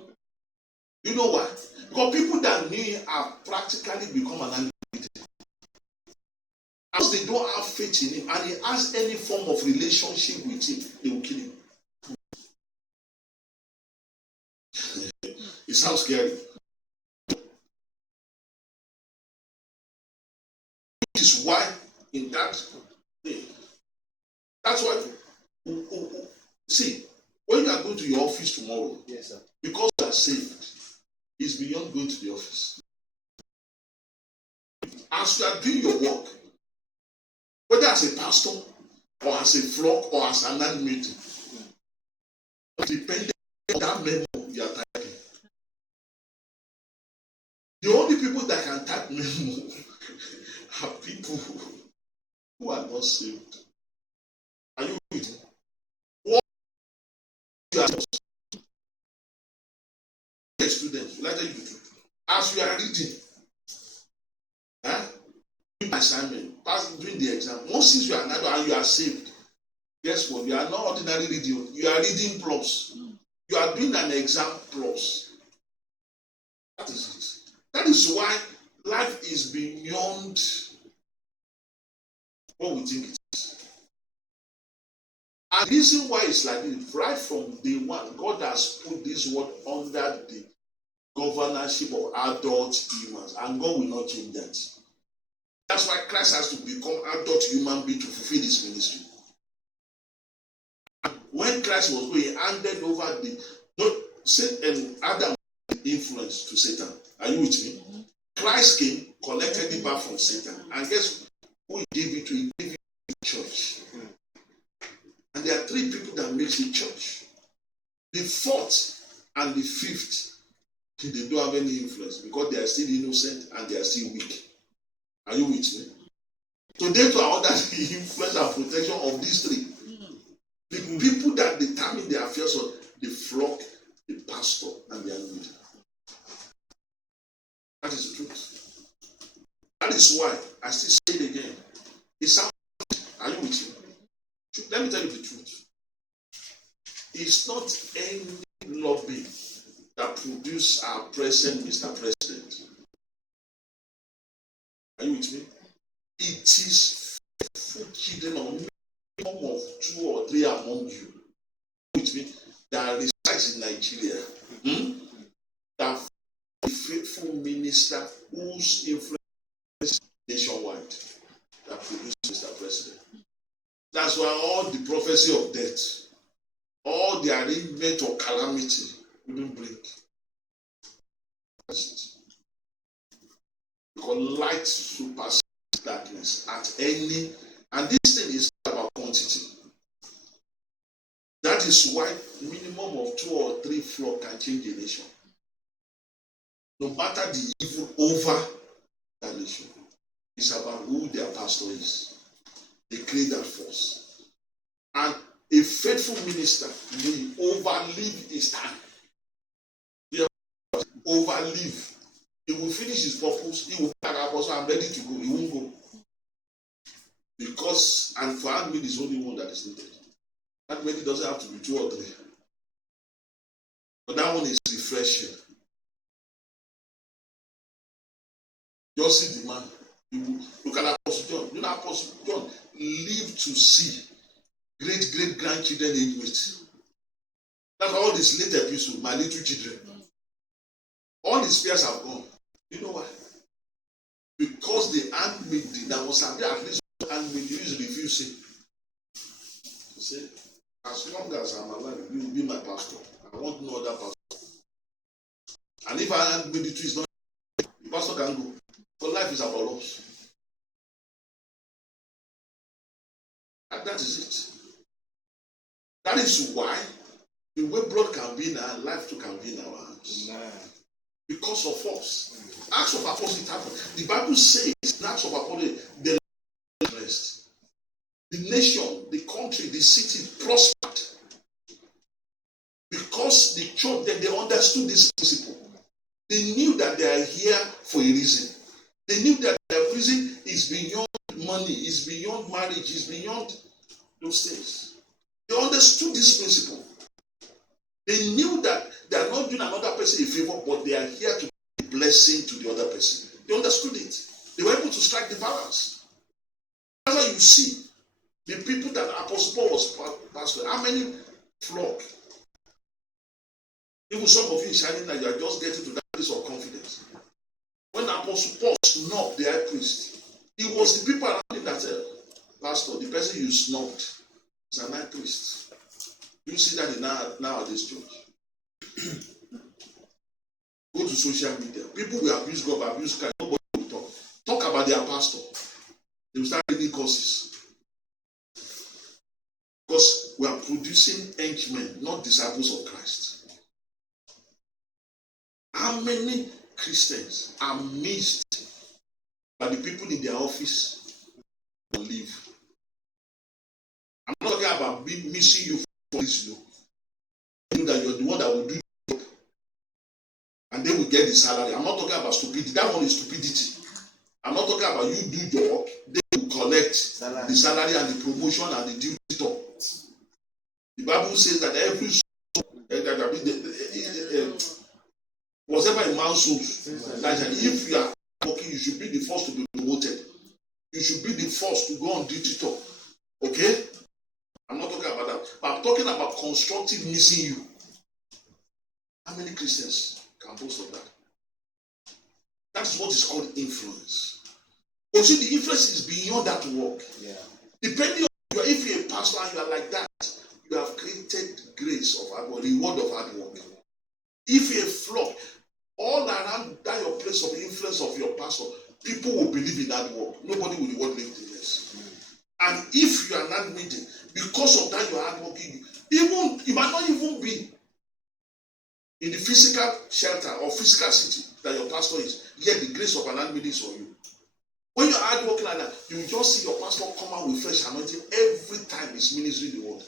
You know why? Because people that knew him have practically become an enemy. As they don't have faith in him and he has any form of relationship with him, they will kill him. It sounds scary. Which is why in that thing, that's why, see, When you are going to your office tomorrow, Yes, sir. because you are saved, it's beyond going to the office. As you are doing your work, whether as a pastor or as a flock or as an animator, depending on that memo you are typing. The only people that can type memo are people who are not saved. Are you with me? What you are a student, let me tell you the truth. As you are reading, doing assignment, doing the exam, once you are another and you are saved, guess what? You are not ordinary reading, you are reading plus. You are doing an exam plus. That is it. That is why life is beyond what we think it is. And the reason why it's like this, right from day one, God has put this word under the governorship of adult humans, and God will not change that. That's why Christ has to become adult human being to fulfill this ministry. And when Christ was going, he handed over Adam influence to Satan. Are you with me? Christ came, collected it back from Satan, and guess who he gave it to? He gave it to the church. And there are three people that makes the church. The fourth and the fifth, they don't have any influence because they are still innocent and they are still weak. Are you with me? So they are under the influence and protection of these three. The people that determine the affairs of the flock, the pastor, and the leader. That is the truth. That is why I still say it again. Are you with me? Let me tell you the truth. It's not any lobby that produce our present Mr. President. Are you with me? It is faithful children or minimum of 2 or 3 among you. With me, that resides in Nigeria. That faithful minister whose influence nationwide that produces Mr. President. That's why all the prophecy of death, all the arrangement of calamity wouldn't bring. Because light supersedes darkness at any, and this thing is not about quantity. That is why minimum of 2 or 3 flock can change a nation. No matter the evil over that nation, it's about who their pastor is. They create that force. And a faithful minister will overlive his time. He will overlive. He will finish his purpose. He will be like apostle, I'm ready to go. He won't go. Because, and for handmaid is only one that is needed. Handmaid doesn't have to be 2 or 3. But that one is refreshing. Just see the man. Look at Apostle John. You know, Apostle John lived to see great grandchildren age with. That's why all these late epistles, my little children. All his peers have gone. You know why? Because the handmaid that was at least handmaid is refusing. He said, as long as I'm alive, you will be my pastor. I want no other pastor. And if I handmaid it is not, the pastor can go. But life is about us. And that is it. That is why the way blood can be in our life too can be in our hands. Amen. Because of us. Acts of Apostles happened. The Bible says in Acts of Apostles, the rest. The nation, the country, the city prospered. Because the church, they understood this principle. They knew that they are here for a reason. They knew that their reason is beyond money, is beyond marriage, is beyond those things. They understood this principle. They knew that they are not doing another person a favor, but they are here to be a blessing to the other person. They understood it. They were able to strike the balance. That's why you see the people that Apostle Paul was pastor. How many flock? Even some of you in Shinning that you are just getting to that place of confidence. When Apostle Paul snubbed the high priest, it was the people around him that said, Pastor, the person you snubbed is an high priest. You see that in nowadays church. Go to social media. People will abuse God, abuse Christ. Nobody will talk. Talk about their pastor. They will start reading courses. Because we are producing henchmen, not disciples of Christ. How many Christians are missed by the people in their office and leave? I'm not talking about missing you for this, you know that you're the one that will do the job and they will get the salary. I'm not talking about stupidity. That one is stupidity. I'm not talking about you do your work, they will collect the salary and the promotion and the duty top. The Bible says that every whatever a man sows, that if you are working, you should be the first to be promoted. You should be the first to go on duty top. Okay? I'm not talking about that. But I'm talking about constructive missing you. How many Christians can boast of that? That's what is called influence. But see, the influence is beyond that work. Yeah. Depending on you, if you're a pastor and you are like that, you have created grace of hard work, reward of hard work. If you're a flock, all around that your place of influence of your pastor, people will believe in that work. Nobody will reward laziness. And if you are not meeting, because of that you are hard working, even you might not even be in the physical shelter or physical city that your pastor is, yet the grace of an handmaiden is on you. When you are hard working like that, you will just see your pastor come out with fresh anointing every time he's ministering the word.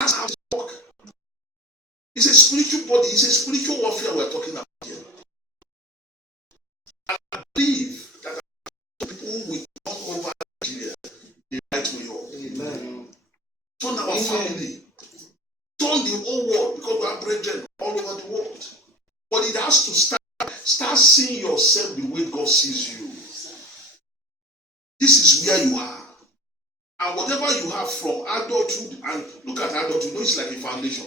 That's how it works. It's a spiritual body, it's a spiritual warfare we're talking about here. And I believe that people who will come over Nigeria, the right way up. Amen. Turn our family. Turn the whole world, because we are brethren all over the world. But it has to start seeing yourself the way God sees you. This is where you are. And whatever you have from adulthood, and look at adulthood, you know it's like a foundation.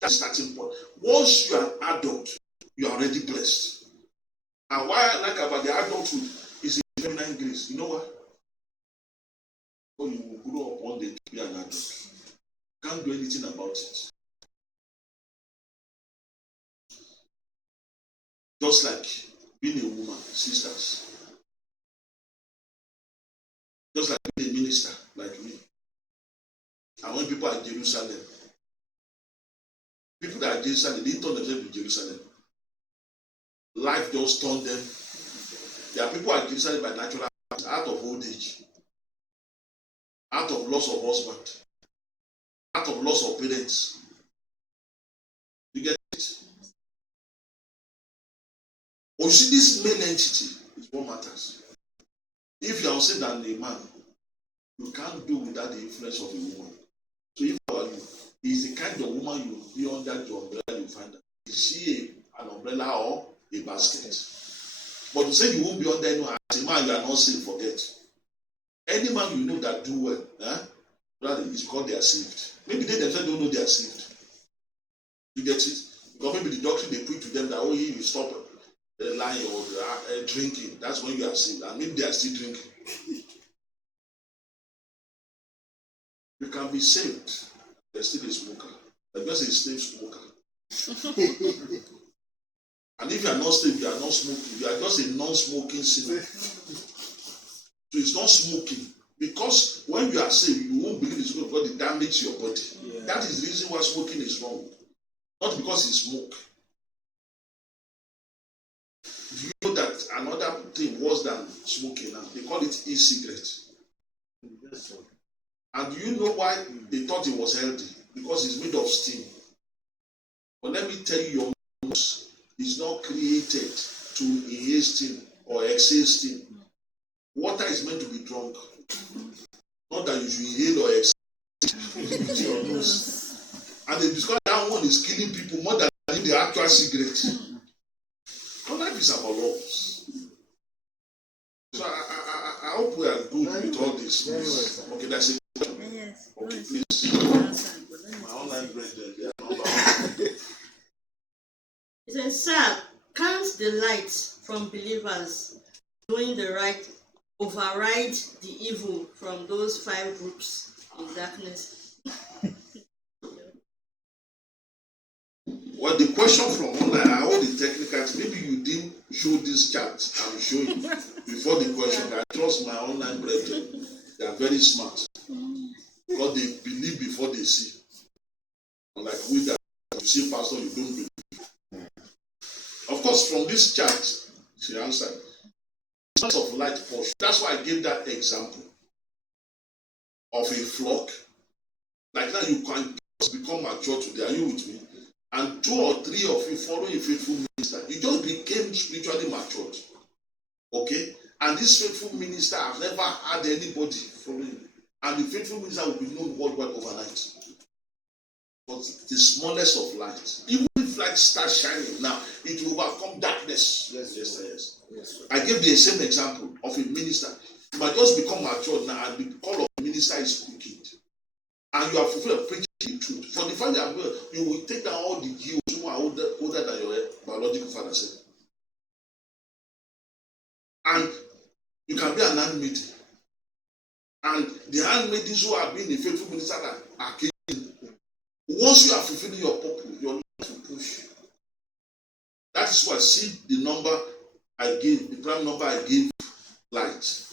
That's starting point. Once you are an adult, you are already blessed. And why I like about the adulthood is a feminine grace. You know why? Because you will grow up one day to be an adult. You can't do anything about it. Just like being a woman, sisters. Just like being a minister, like me. And when people are in Jerusalem, people that are in Jerusalem, they didn't turn themselves to Jerusalem. Life just turned them. There are people who are in Jerusalem by natural causes, out of old age, out of loss of husband, out of loss of parents. You get it? But you see, this male entity is what matters. If you are saved than a man, you can't do without the influence of a woman. So if you are you, is the kind of woman you will be under the umbrella you find out. Is she an umbrella or a basket? But to say you won't be under anyone, as a man you are not saved, forget. Any man you know that do well, rather it's because they are saved. Maybe they themselves don't know they are saved. You get it? Because maybe the doctrine they preach to them that, oh, you stop lying or drinking. That's when you are saved. And maybe they are still drinking. You can be saved. There's still a smoker. There's just a slave smoker. And if you are not saved, you are not smoking. You are just a non-smoking sinner. So it's not smoking. Because when you are saved, you won't believe it's good because it damages your body. Yeah. That is the reason why smoking is wrong. Not because it's smoke. Do you know that another thing worse than smoking now? They call it e-cigarette. And do you know why they thought it was healthy? Because it's made of steam. But let me tell you, your nose is not created to inhale steam or exhale steam. Water is meant to be drunk. Not that you should inhale or exhale into your nose. And they discover that one is killing people more than the actual cigarette. Your life is about laws. So I hope we are good with all this. Okay, that's it. Yes. Okay, please. My online brethren, they are not It says, sir, can't the light from believers doing the right override the evil from those 5 groups in darkness? Well, the question from online, I hold the technical. Maybe you didn't show this chart. I will show you before the question. I trust my online brethren. They are very smart because they believe before they see. Unlike we that you see, pastor, you don't believe. Of course, from this chart, she answered. Source of light portion. That's why I gave that example of a flock. Like now, you can just become mature today. Are you with me? And 2 or 3 of you follow a faithful minister. You just became spiritually matured. Okay? And this faithful minister, I've never had anybody following. And the faithful minister will be known worldwide overnight. But the smallest of light, even if light starts shining now, it will overcome darkness. Yes. I gave the same example of a minister. You might just become matured now, and the call of the minister is wicked. And you are fulfilled preaching the truth. For the fact that you will take down all the Jews who are older than your biological father said. And you can be an handmaiden. And the handmaidens who have been the faithful minister are killing. Once you are fulfilling your purpose, your life will push. That is why, see the number I gave, the prime number I gave light.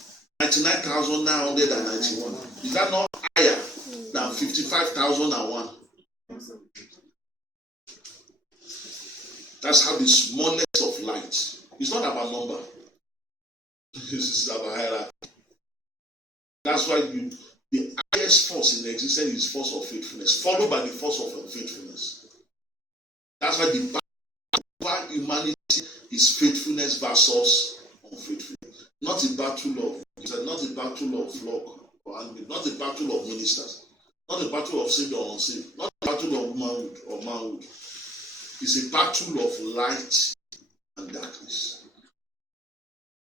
99,991. Is that not higher than 55,001? That's how the smallest of light. It's not about number. It's about hierarchy. That's why the highest force in existence is force of faithfulness, followed by the force of unfaithfulness. That's why the battle over humanity is faithfulness versus unfaithfulness. Not a battle of flock or handmaid, not a battle of ministers, not a battle of saved or unsaved, not a battle of womanhood or manhood. It's a battle of light and darkness.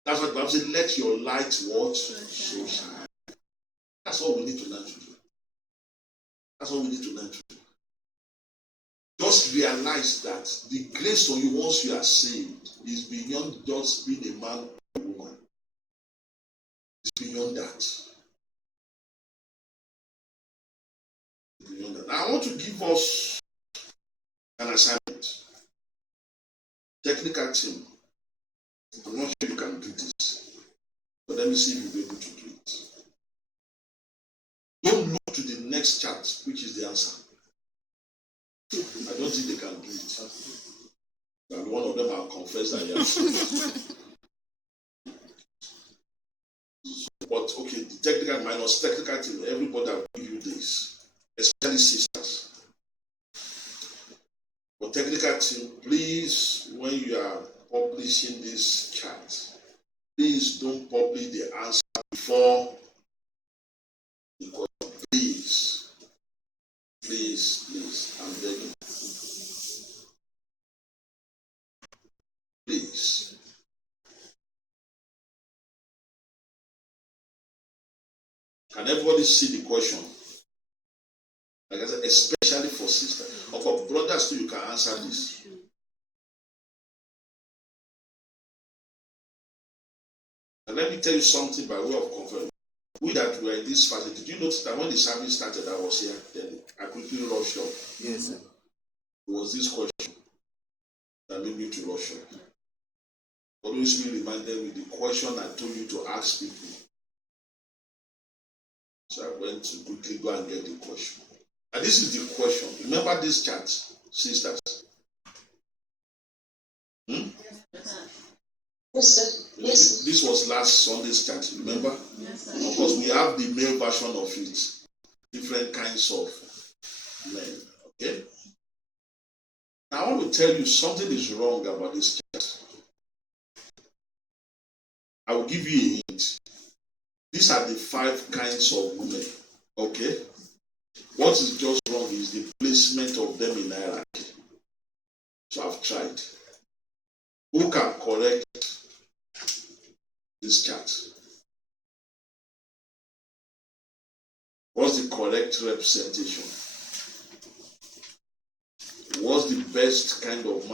That's what the Bible says, let your light what? So shine. That's all we need to learn to do. That's all we need to learn to do. Just realize that the grace on you once you are saved is beyond just being a man or a woman. It's beyond that. It's beyond that. Now I want to give us an assignment. Technical team. I'm not sure you can do this, but let me see if you'll be able to do it. Don't look to the next chart, which is the answer. I don't think they can do it. And one of them will confess that yes. But okay, the technical minus technical team, everybody will give you this, especially sisters. But technical team, please, when you are publishing this chart, please don't publish the answer before the question. Please, I'm begging. Please. Can everybody see the question? Like I said, especially for sisters. Or for brothers too, you can answer this. And let me tell you something by way of confirmation. We that were in this fashion, did you notice that when the service started, I was here, then I quickly rushed up. Yes, sir. It was this question that made me to rush up. Always be reminded with the question I told you to ask people. So I went to quickly go and get the question. And this is the question. Remember this chart, sisters? Yes, sir. Yes. This was last Sunday's chart, remember? Yes, sir. Of course, we have the male version of it. Different kinds of men. Okay? Now, I want to tell you something is wrong about this chart. I will give you a hint. These are the 5 kinds of women. Okay? What is just wrong is the placement of them in hierarchy. So I've tried. Who can correct this chart? What's the correct representation? What's the best kind of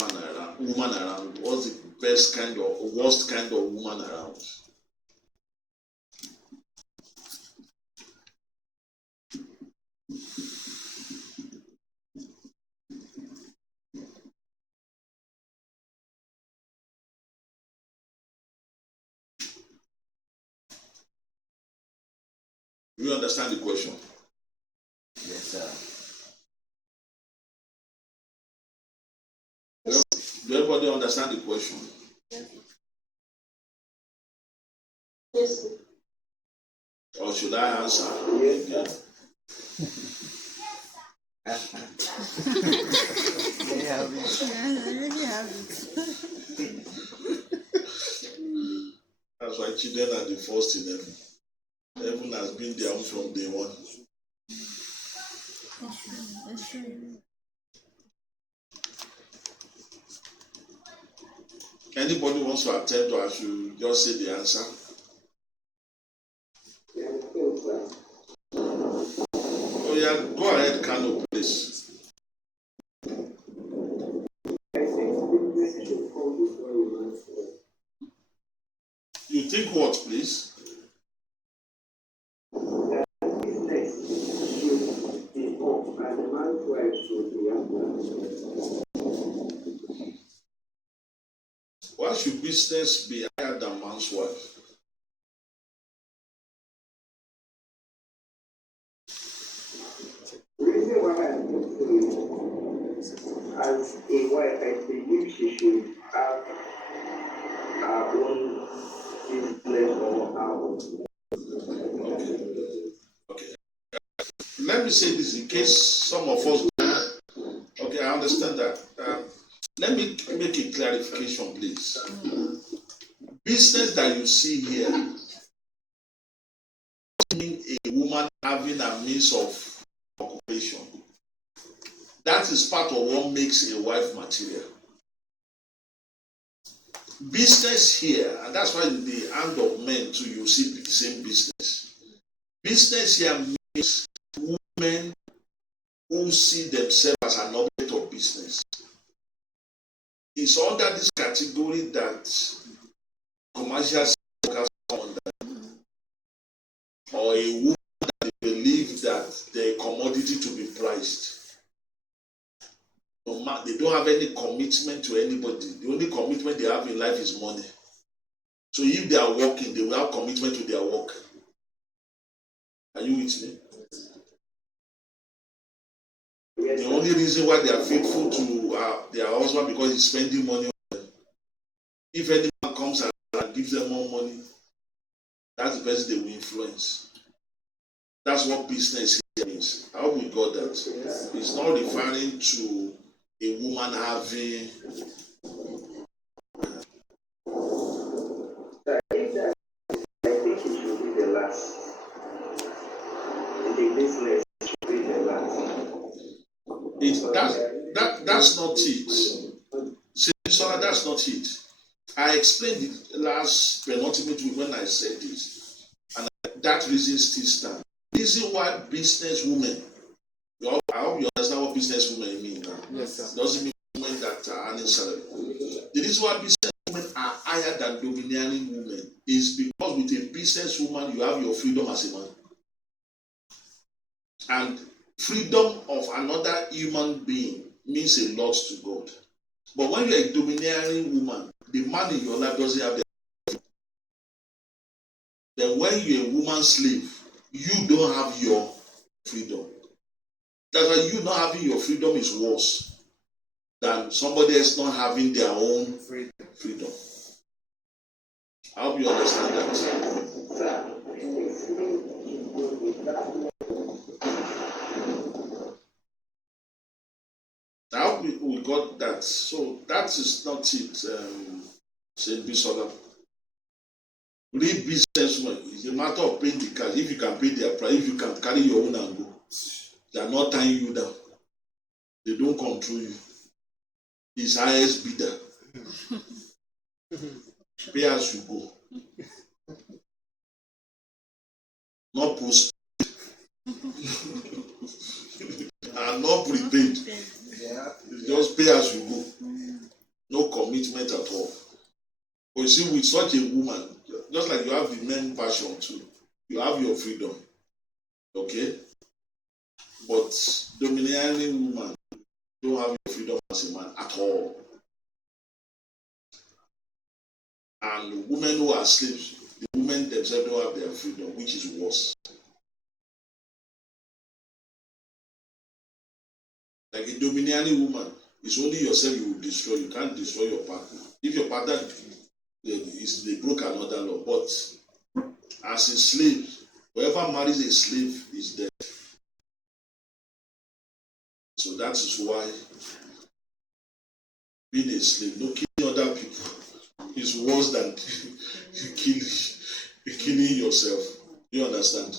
woman around? What's the best kind of, worst kind of woman around? Do you understand the question? Yes, sir. Do everybody understand the question? Yes. Or should I answer? Yes, Yeah. They have it. Yes, I really have it. That's why children are the first in heaven. Heaven has been their own from day one. That's true. Anybody wants to attempt, or I should just say the answer? yes, sir. Oh yeah, go ahead, Kano, please. I think business should come before a man's wife. You think what, please? Business should be up and the man's wife should be after. Why should business be higher than man's wife? The reason why I think so is, as a wife, I believe she should have her own business or her own. Okay. Let me say this in case some of us don't. Okay, I understand that. Let me make a clarification, please. Business that you see here, mean a woman having a means of occupation. That is part of what makes a wife material. Business here, and that's why in the hand of men too, you see the same business. Business here means women who see themselves as an object of business. It's under this category that commercial workers come under, or a woman that believes that the commodity to be priced. They don't have any commitment to anybody. The only commitment they have in life is money. So if they are working, they will have commitment to their work. Are you with me? Yes, The sir. only reason why they are faithful to their husband because he's spending money on them. If any man comes and gives them more money, that's the person they will influence. That's what business here means. How we got that? It's not referring to a woman having. I think it should be the last. In the business, it should be the last. That's not it. See, so that's not it. I explained it last penultimate week when I said this, and that reason still stands. The reason why business women, I hope you understand what business women mean now. Yes, sir. Doesn't mean women that are earning salary. The reason why business women are higher than domineering women is because with a business woman you have your freedom as a man, and freedom of another human being means a lot to God. But when you're a domineering woman, the man in your life doesn't have the. Then when you're a woman slave, you don't have your freedom. That's why you not having your freedom is worse than somebody else not having their own freedom. I hope you understand that. I hope we got that. So that is not it, Saint Bisola. Real businessmen, it's a matter of paying the cash. If you can pay their price, if you can carry your own and go, they are not tying you down. They don't control you. It's highest bidder. Pay as you go. Not post and not prepaid. It's just pay as you go. No commitment at all. But you see, with such a woman, just like you have the men passion too, you have your freedom. Okay? But domineering woman don't have your freedom as a man at all. And women who are slaves, the women themselves don't have their freedom, which is worse. A domineering woman, it's only yourself you will destroy. You can't destroy your partner. If your partner they broke another law, but as a slave, whoever marries a slave is dead. So that is why being a slave, no killing other people, is worse than killing yourself. You understand?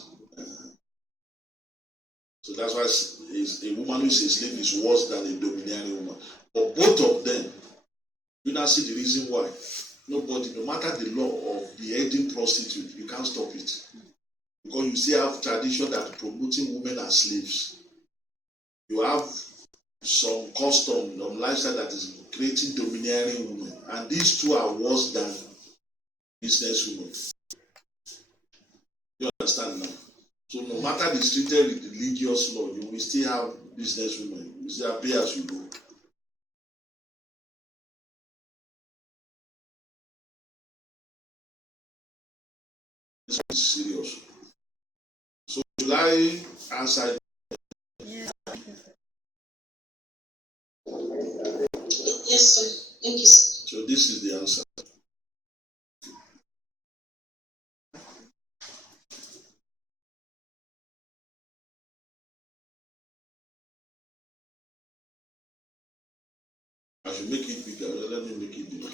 So that's why a woman who is a slave is worse than a domineering woman. But both of them, you now see the reason why. Nobody, no matter the law of the beheading prostitute, you can't stop it. Because you still have tradition that promoting women as slaves. You have some custom, some lifestyle that is creating domineering women. And these two are worse than business women. You understand now? So no matter the stricter religious law, you will still have business women. You will still have pay as you go. This is serious. So should I answer? Yes. Yes, sir. Thank you, sir. So this is the answer. I should make it bigger. Let me make it bigger.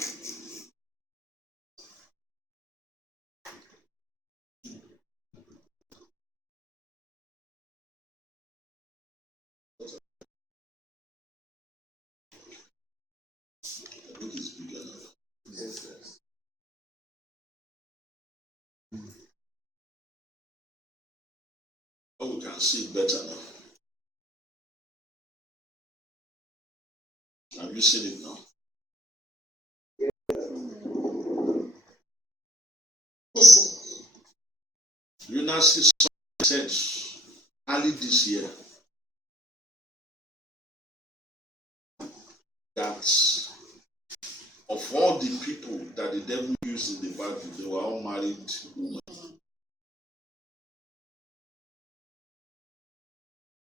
I think it's bigger now. Yes, yes. Oh, we can see it better now. I'm using it now. Yes, sir. You now see some sense early this year that of all the people that the devil used in the Bible, they were all married women.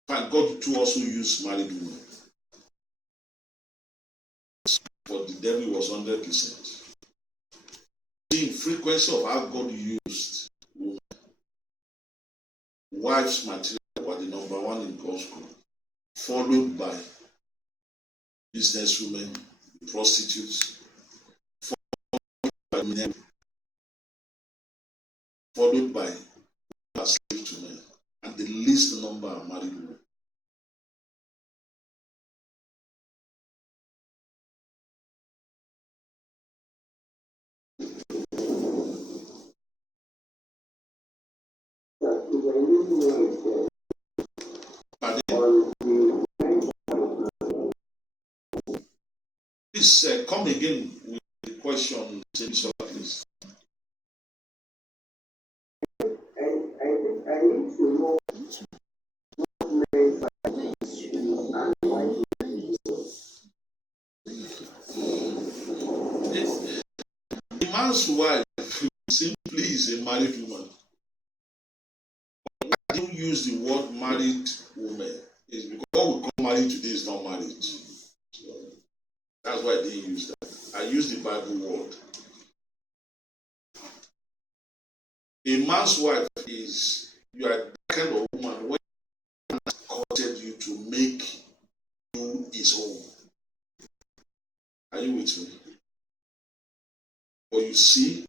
And God too also used married women. But the devil was 100%. The frequency of how God used women, wives material were the number one in God's group, followed by businesswomen, prostitutes, followed by slave to men, and the least number are married women. Please come again with the question, please. I need to know what men and why. The man's wife simply is a married woman. I don't use the word married woman. It's because what we call marriage today is not marriage. So that's why I didn't use that. I use the Bible word. A man's wife is, you are the kind of woman when he has courted you to make you his home. Are you with me? But you see,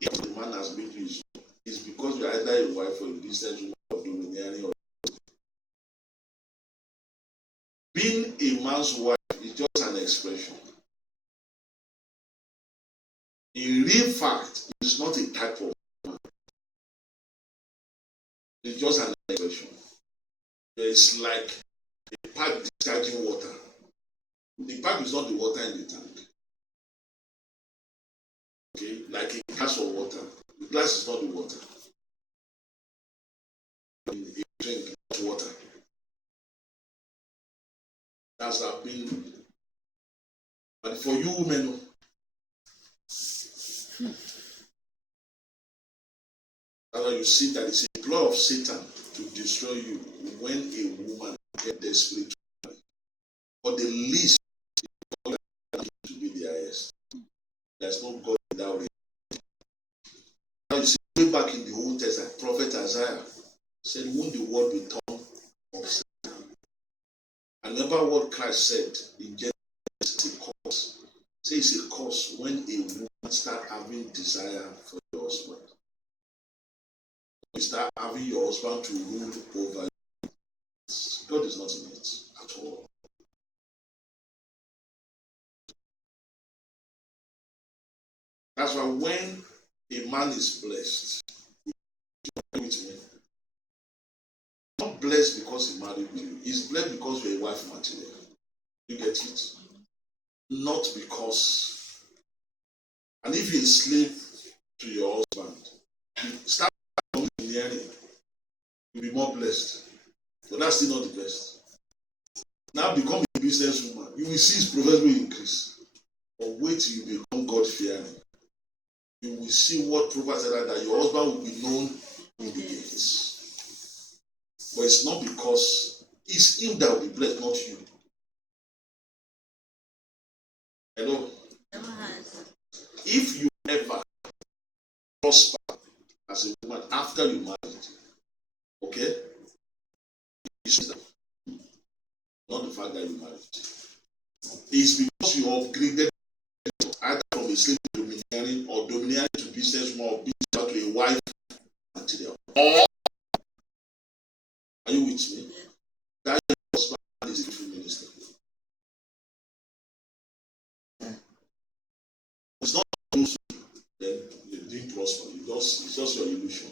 if the man has made you his home, it's because you are either a wife or a business woman or domineering. Or being a man's wife is just an expression. In real fact, it's not a type of man. It's just an expression. It's like a pipe discharging water. The pipe is not the water in the tank. Okay, like a glass of water. The glass is not the water. You drink not water. That's how been. But for you women, that's why you see that it's a ploy of Satan to destroy you when a woman gets desperate. But the least is to be the highest. There's no God in that way. Now you see, way back in the Old Testament, Prophet Isaiah said, "Won't the world be torn of?" And remember what Christ said in Genesis, it's a curse. Say it's a curse when a woman start having desire for your husband. You start having your husband to rule over you. God is not in it at all. That's why when a man is blessed, with me, not blessed because he married you, he's blessed because you're a wife material. You get it? Not because. And if you're a slave to your husband, you start engineering, you'll be more blessed. But that's still not the best. Now become a businesswoman, you will see his profit will increase. But wait till you become God-fearing. You will see what prophets said that your husband will be known in the gates. But it's not because it's him that will be blessed, not you. Hello? If you ever prosper as a woman after you married, okay? It's not the fact that you married. It's because you upgraded either from a slave to domineering or domineering to businesswoman or business to a wife material. Or are you with me? That husband is a beautiful minister. It's not those then you didn't prosper. It's just your illusion.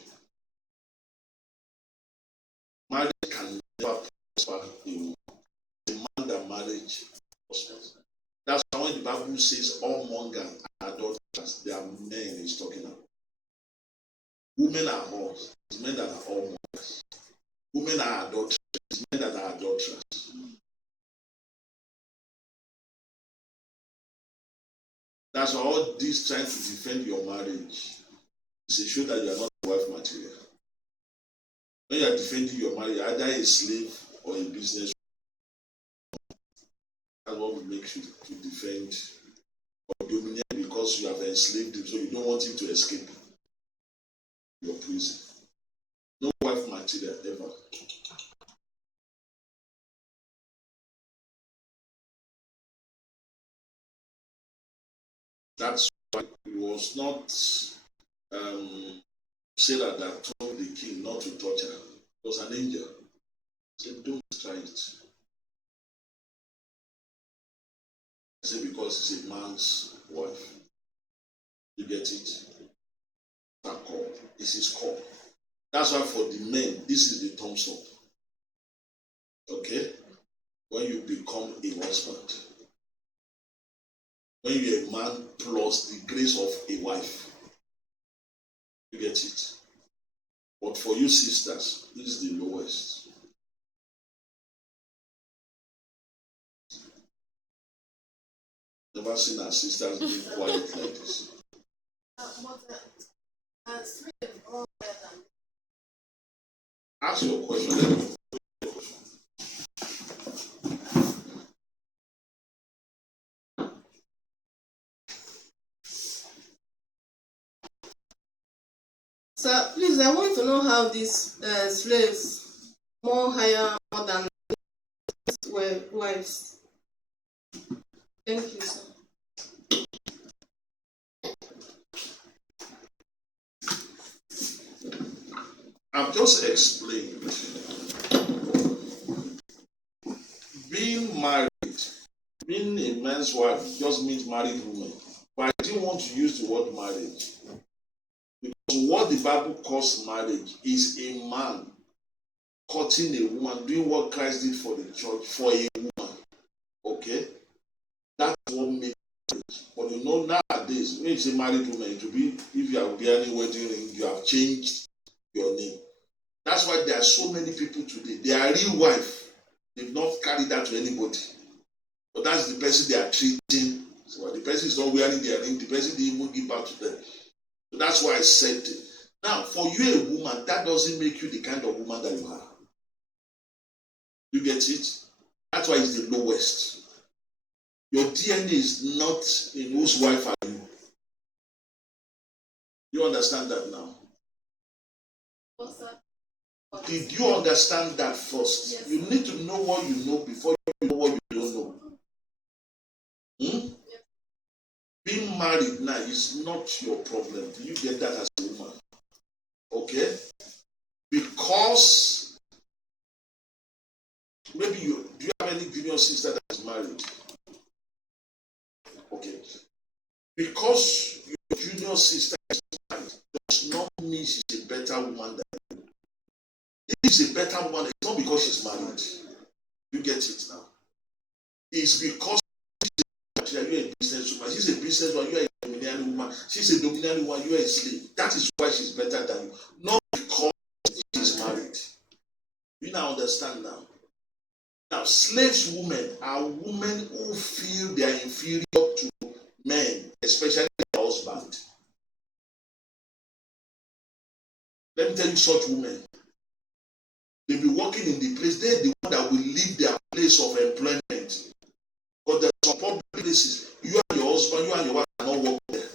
Marriage can never prosper a woman. The man that marriage prospers. That's why when the Bible says all mongers are adulterers, they are men he's talking about. Women are whores, it's men that are all mongers. Women are adulterers, it's men that are adulterers. That's why all this trying to defend your marriage is a show that you are not a wife material. When you are defending your marriage, either a slave or a business, that's what will make you to defend or dominate because you have enslaved him, so you don't want him to escape your prison. No wife material ever. That's why it was not Sarah that told the king not to touch her. It was an angel. He said, don't try it. He said, because it's a man's wife. You get it? That call. It's his call. That's why for the men, this is the thumbs up. Okay? When you become a husband. When you're a man plus the grace of a wife. You get it? But for you sisters, this is the lowest. Never seen our sisters being quiet like this. Ask your question. Sir, please, I want to know how these slaves more higher more than were wives. Thank you, sir. I've just explained. Being married, being a man's wife just means married woman. But I didn't want to use the word marriage. Because what the Bible calls marriage is a man courting a woman, doing what Christ did for the church, for a woman. Okay? That's what makes marriage. But you know, nowadays, when you say married woman, it will be, if you are wearing wedding ring, you have changed your name. That's why there are so many people today. They are real wife. They've not carried that to anybody. But that's the person they are treating. So the person is not wearing their ring. The person didn't even give back to them. So that's why I said Now, for you, a woman, that doesn't make you the kind of woman that you are. You get it? That's why it's the lowest. Your DNA is not in whose wife are you. You understand that now? Did you understand that first? Yes. You need to know what you know before you know what you don't know. Yes. Being married now is not your problem. You get that as a woman. Okay? Because maybe do you have any junior sister that is married? Okay. Because your junior sister is married does not mean she's a better woman than you. If she's a better woman, it's not because she's married. You get it now. It's because you're a businesswoman. She's a businesswoman. You're a domineering woman. She's a domineering woman. You're a slave. That is why she's better than you. Not because she's married. You now understand now. Now, slaves women are women who feel they are inferior to men, especially their husband. Let me tell you, such women, they'll be working in the place. They're the one that will leave their place of employment. But there are some public places, you and your husband, you and your wife cannot work there.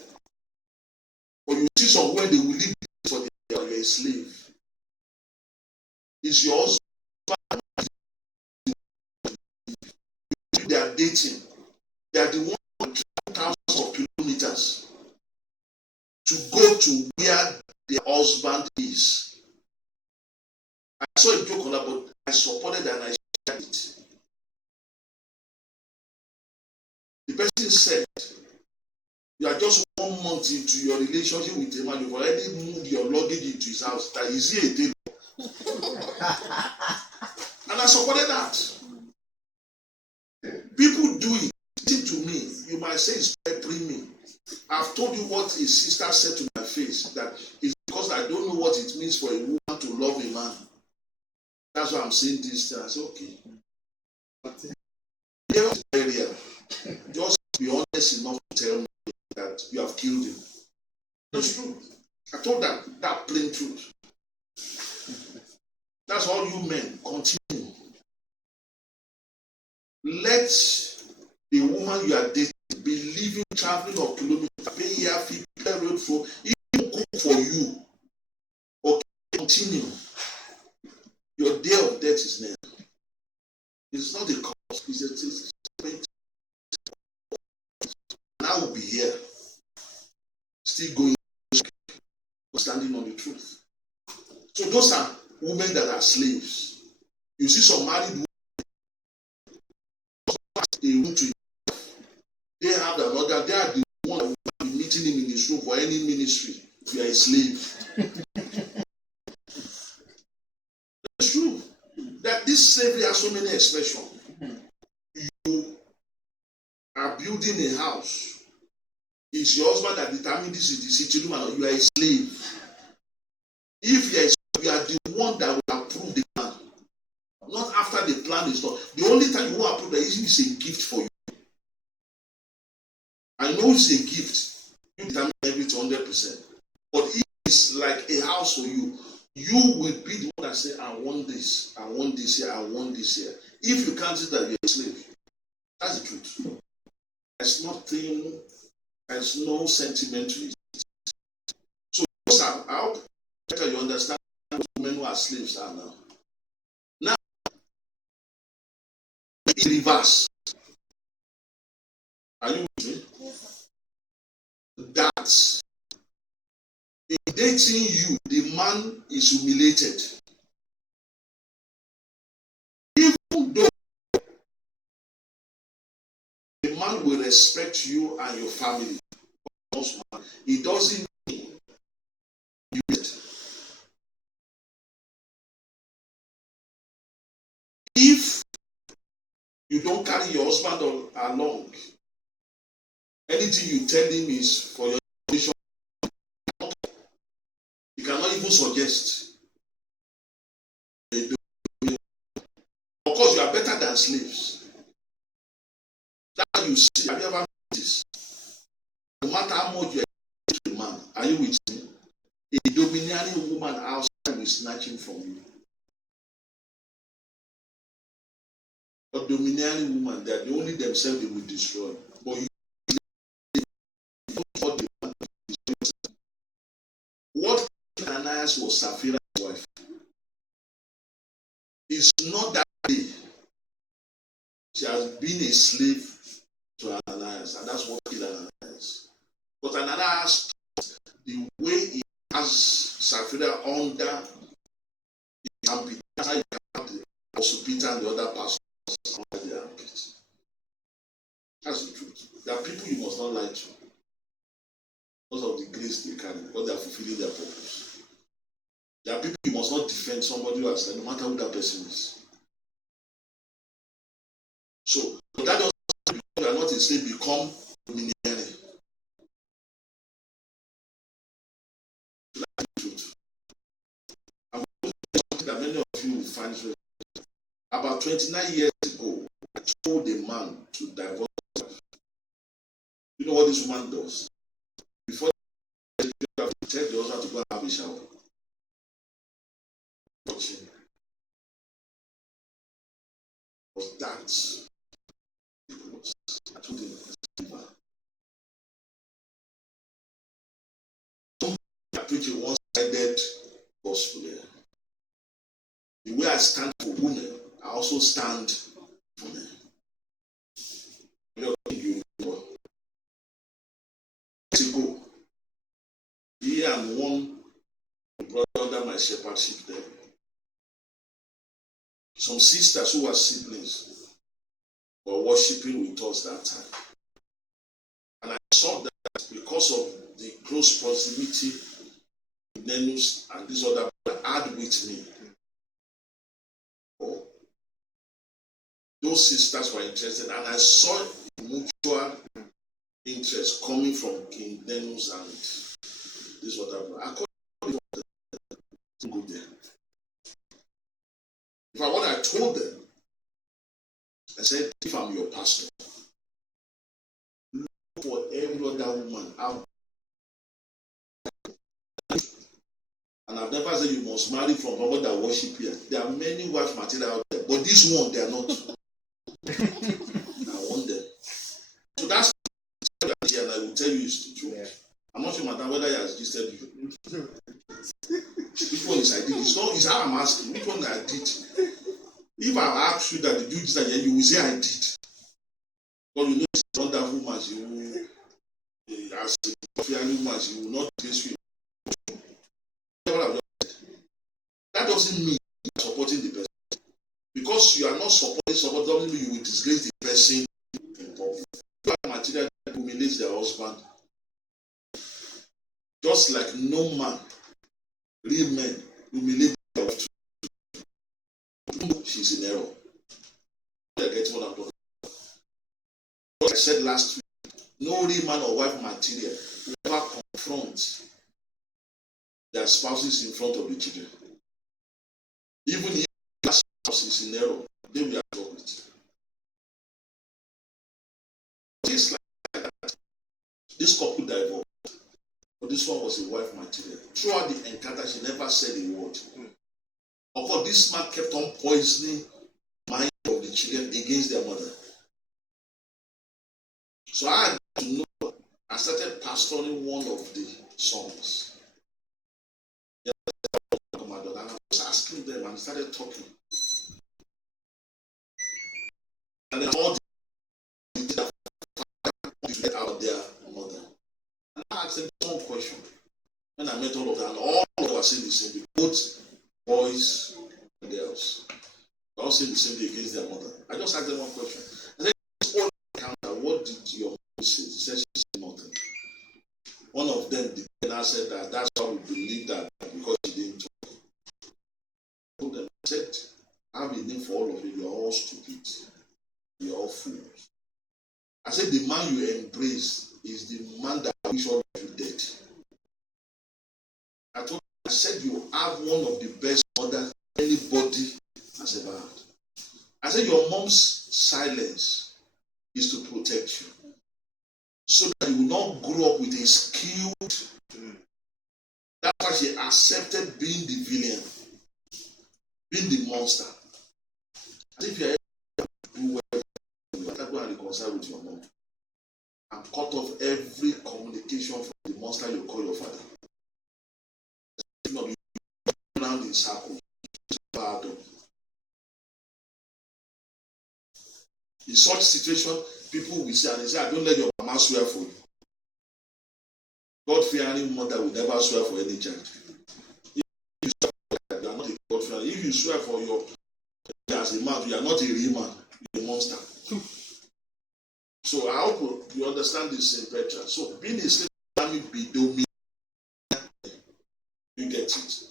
But you see some when they will leave for you're a slave. It's your husband they are dating. They are the one who travel thousands of kilometers to go to where their husband is. I saw a joke on that, but I supported and I shared it. The person said, you are just 1 month into your relationship with a man, you've already moved your luggage into his house. That is he a tailor? And I supported that. People do it. Listen to me. You might say it's peppering me. I've told you what a sister said to my face, that it's because I don't know what it means for a woman to love a man. That's why I'm saying this thing. I said, okay. Area. Just be honest enough to tell me that you have killed him. That's true. I told that plain truth. That's all you men continue. Let the woman you are dating be living, traveling of kilometers, pay here, fee, pay road for, even cook for you. Okay, continue. Your day of death is near. It's not a cause, it's a thing. And I will be here, still going, standing on the truth. So those are women that are slaves. You see some married women, they have another, they are the one that will be meeting him in his room for any ministry. You are a slave. That's true. That this slavery has so many expressions. You are building a house. It's your husband that determines this is the sitting room, and you are a slave. If you are the one that will approve the plan, not after the plan is done. The only time you won't approve that is a gift for you. I know it's a gift. You determine everything 100%. But if it's like a house for you, you will be the one that say, I want this here, I want this here. If you can't say that you're a slave, that's the truth. There's nothing, there's no sentiment to it. So I hope you understand what women who are slaves are now. Now, in reverse. Are you with me? Yes. That in dating you, the man is humiliated. Even though the man will respect you and your family, it doesn't mean you get. If you don't carry your husband along, anything you tell him is for your information. You cannot even suggest. Of course, you are better than slaves. That you see, have you ever noticed? No matter how much you are a man, are you with me? A domineering woman outside will snatch him from you. A domineering woman, they are the only themselves they will destroy. But you don't the man to destroy yourself. What Ananias was Sapphira's wife. It's not that day. She has been a slave to Ananias, and that's what killed Ananias. But Ananias, the way he has Sapphira under his armpit, that's how he had also Peter and the other pastors under their armpit. That's the truth. There are people you must not lie to because of the grace they carry, because they are fulfilling their purpose. There are people you must not defend somebody who has said, no matter who that person is. So, but that doesn't mean you are not a slave, become domineering. That's the truth. I'm going to say something that many of you will find very. About 29 years ago, I told a man to divorce his wife. You know what this woman does? Before you have to tell the husband to go and have a shower. Watching. Was that. I told him, I preach a one-sided gospel here. The way I stand for women, I also stand for men. Years ago, he and one brother under my shepherdship there. Some sisters who were siblings were worshiping with us that time. And I saw that because of the close proximity Nenus and this other brother had with me. Oh, those sisters were interested, and I saw mutual interest coming from King Nenus and this other brother. I couldn't go there. In fact, what I told them, I said, if I'm your pastor, look for every other woman out. And I've never said you must marry from someone that worship here. There are many wife material out there, but this one, they are not. I want them. So that's here, and I will tell you it's the truth. Yeah. I'm not sure, madam, whether he has registered you. Which one is I did? It's how I'm asking. Which one I did? If I ask you that did you do this, you will say I did. But you know it's wonderful much. You will, as a fearful much, you will not disgrace you. That doesn't mean you are supporting the person. Because you are not supporting someone, doesn't mean you will disgrace the person in public. You are material that humiliates their husband. Just like no man, real men, humiliate their wife. She's in error. I get what I'm talking about. What I said last week, no real man or wife material will ever confront their spouses in front of the children. Even if their spouse is in error, they will absorb it. Just like that, this couple divorced, but this one was a wife material. Throughout the encounter, she never said a word. Of course, this man kept on poisoning the mind of the children against their mother. So I had to know. I started pastoring one of the sons. And I was asking them and started talking. And then all the that get out their mother. And I asked them one question. When I met all of them, and all of them were saying the same thing. Both boys and girls. They all saying the same thing against their mother. I just asked them one question. I said, this whole encounter, what did your mom say? She said she said nothing. One of them, the general, said that that's why we believe that because she didn't talk. I told them, I said, I have a name for all of you. You're all stupid. You're all fools. I said, the man you embrace is the man that wish all of you dead. I told them, I said, you have one of the best mothers anybody has ever had. I said, your mom's silence is to protect you. So that you will not grow up with a skewed. That's why fact, she accepted being the villain, being the monster. As if you are do well, you better go and reconcile with your mom and cut off every communication from the monster you call your father. If not, you around in circle. In such situation, people will say, and they say, I don't let your mama swear for you. God-fearing mother will never swear for any child. If you swear for that, you are not a God-fearing. If you swear for your as a man, you are not a real man, you are a monster. So I hope you understand this in Petra. So being a slave doesn't be dominant. You get it.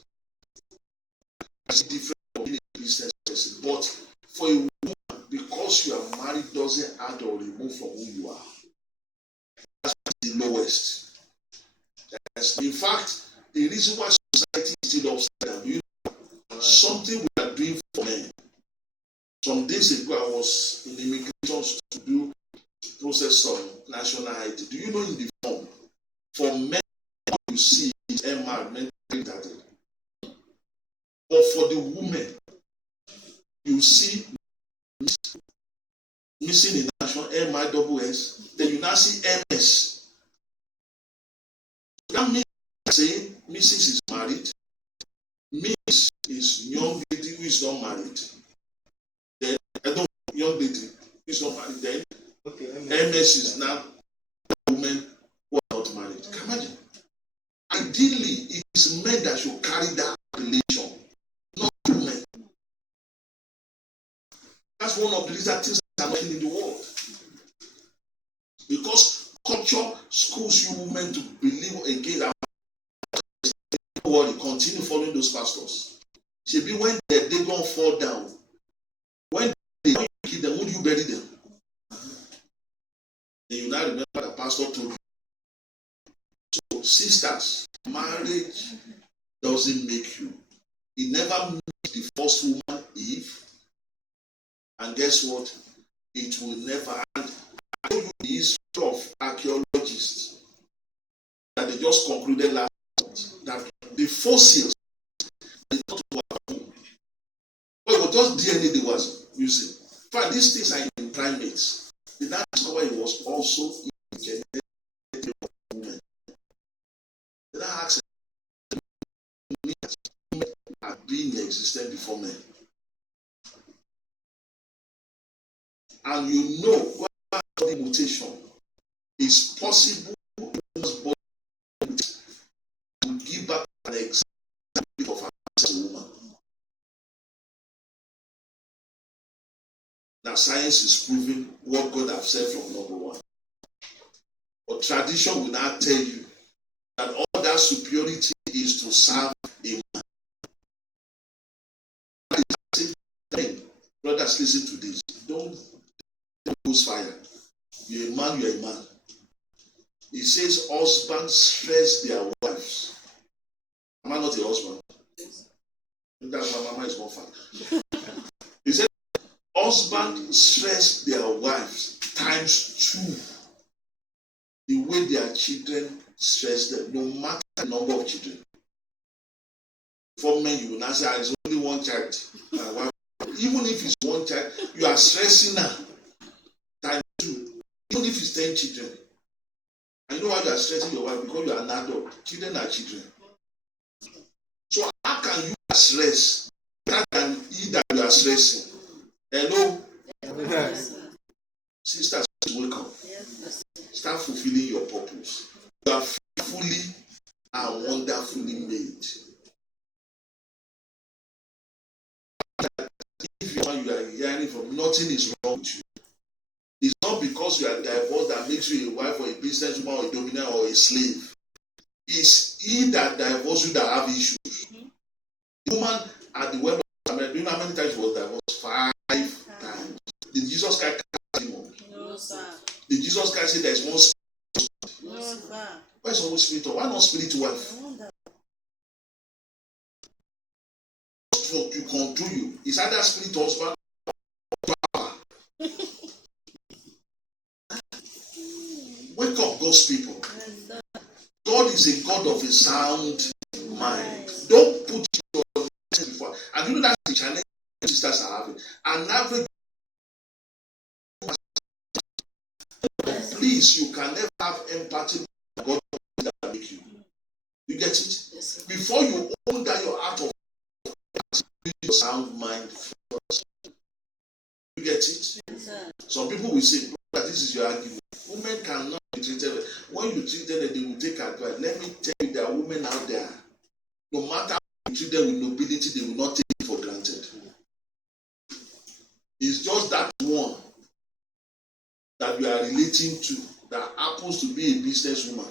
It's different from being a Christian person. But for a woman, because you are married doesn't add or remove from who you are. That's the lowest. In fact, the reason why society is still upside down, you know, something we are doing for men. Some days ago, I was in immigration to do process on national ID. Do you know in the form, for men, what you see is MR, mentally retarded. But for the women, you see missing in national MISS, then you now see MS. That means saying Mrs. is married, Miss is young lady who is not married. Then young lady who is not married. Then MS is now women who are not married. Can you imagine? Ideally, it is men that should carry that relation, not women. That's one of the little things that are not in the world. Because culture schools you women to believe again that continue following those pastors. Shebi when they gonna fall down, when you kill them, would you bury them? Then you now remember the pastor told you. So sisters, marriage doesn't make you. It never made the first woman Eve. And guess what? It will never. And I told you the history of archaeologists that they just concluded last month that the fossils they not home. But it was just DNA they was using. In fact, these things are in primates. They now discover it was also in genetic of women. They now ask women are being existent before men. And you know what the mutation is possible in one's body to give back an example of her as a woman. Now science is proving what God has said from number one. But tradition will now tell you that all that superiority is to serve a man. Brothers, listen to this. Don't lose fire. You're a man, you're a man. It says husbands stress their wives. Am I not a husband? That's why mama is more fun. He said husbands stress their wives times 2 the way their children stress them, no matter the number of children. For men, you will not say it's only one child. Even if it's one child, you are stressing her times 2. Even if it's 10 children. And you know why you are stressing your wife? Because you are an adult. Children are children. So how can you stress better than he that you are stressing? Hello? Yes. Sisters, welcome. Yes. Start fulfilling your purpose. You are fearfully and wonderfully made. If you are hearing from, nothing is wrong with you. It's not because you are divorced that makes you a wife or a businesswoman or a dominant or a slave. It's he that divorced you that have issues. The woman at the well of Samaria, do you know how many times she was divorced? 5 times. Did Jesus Christ cast him out? No, sir. Did Jesus Christ say there is one spirit? No, sir. Why is one spirit? Why not spirit wife? You control you. Is either spirit husband or power. Wake up, God's people. God is a God of a sound mind. And you know that's the challenge sisters are having. An average, please, you can never have empathy with God that make you. You get it? Yes, Before you own that your heart of your sound mind first. You get it? yes, Some people will say that this is your argument. Women cannot be treated. When you treat them, they will take advice. Let me tell you, there are women out there. No matter how you treat them with nobility, they will not take it for granted. It's just that one that you are relating to that happens to be a businesswoman,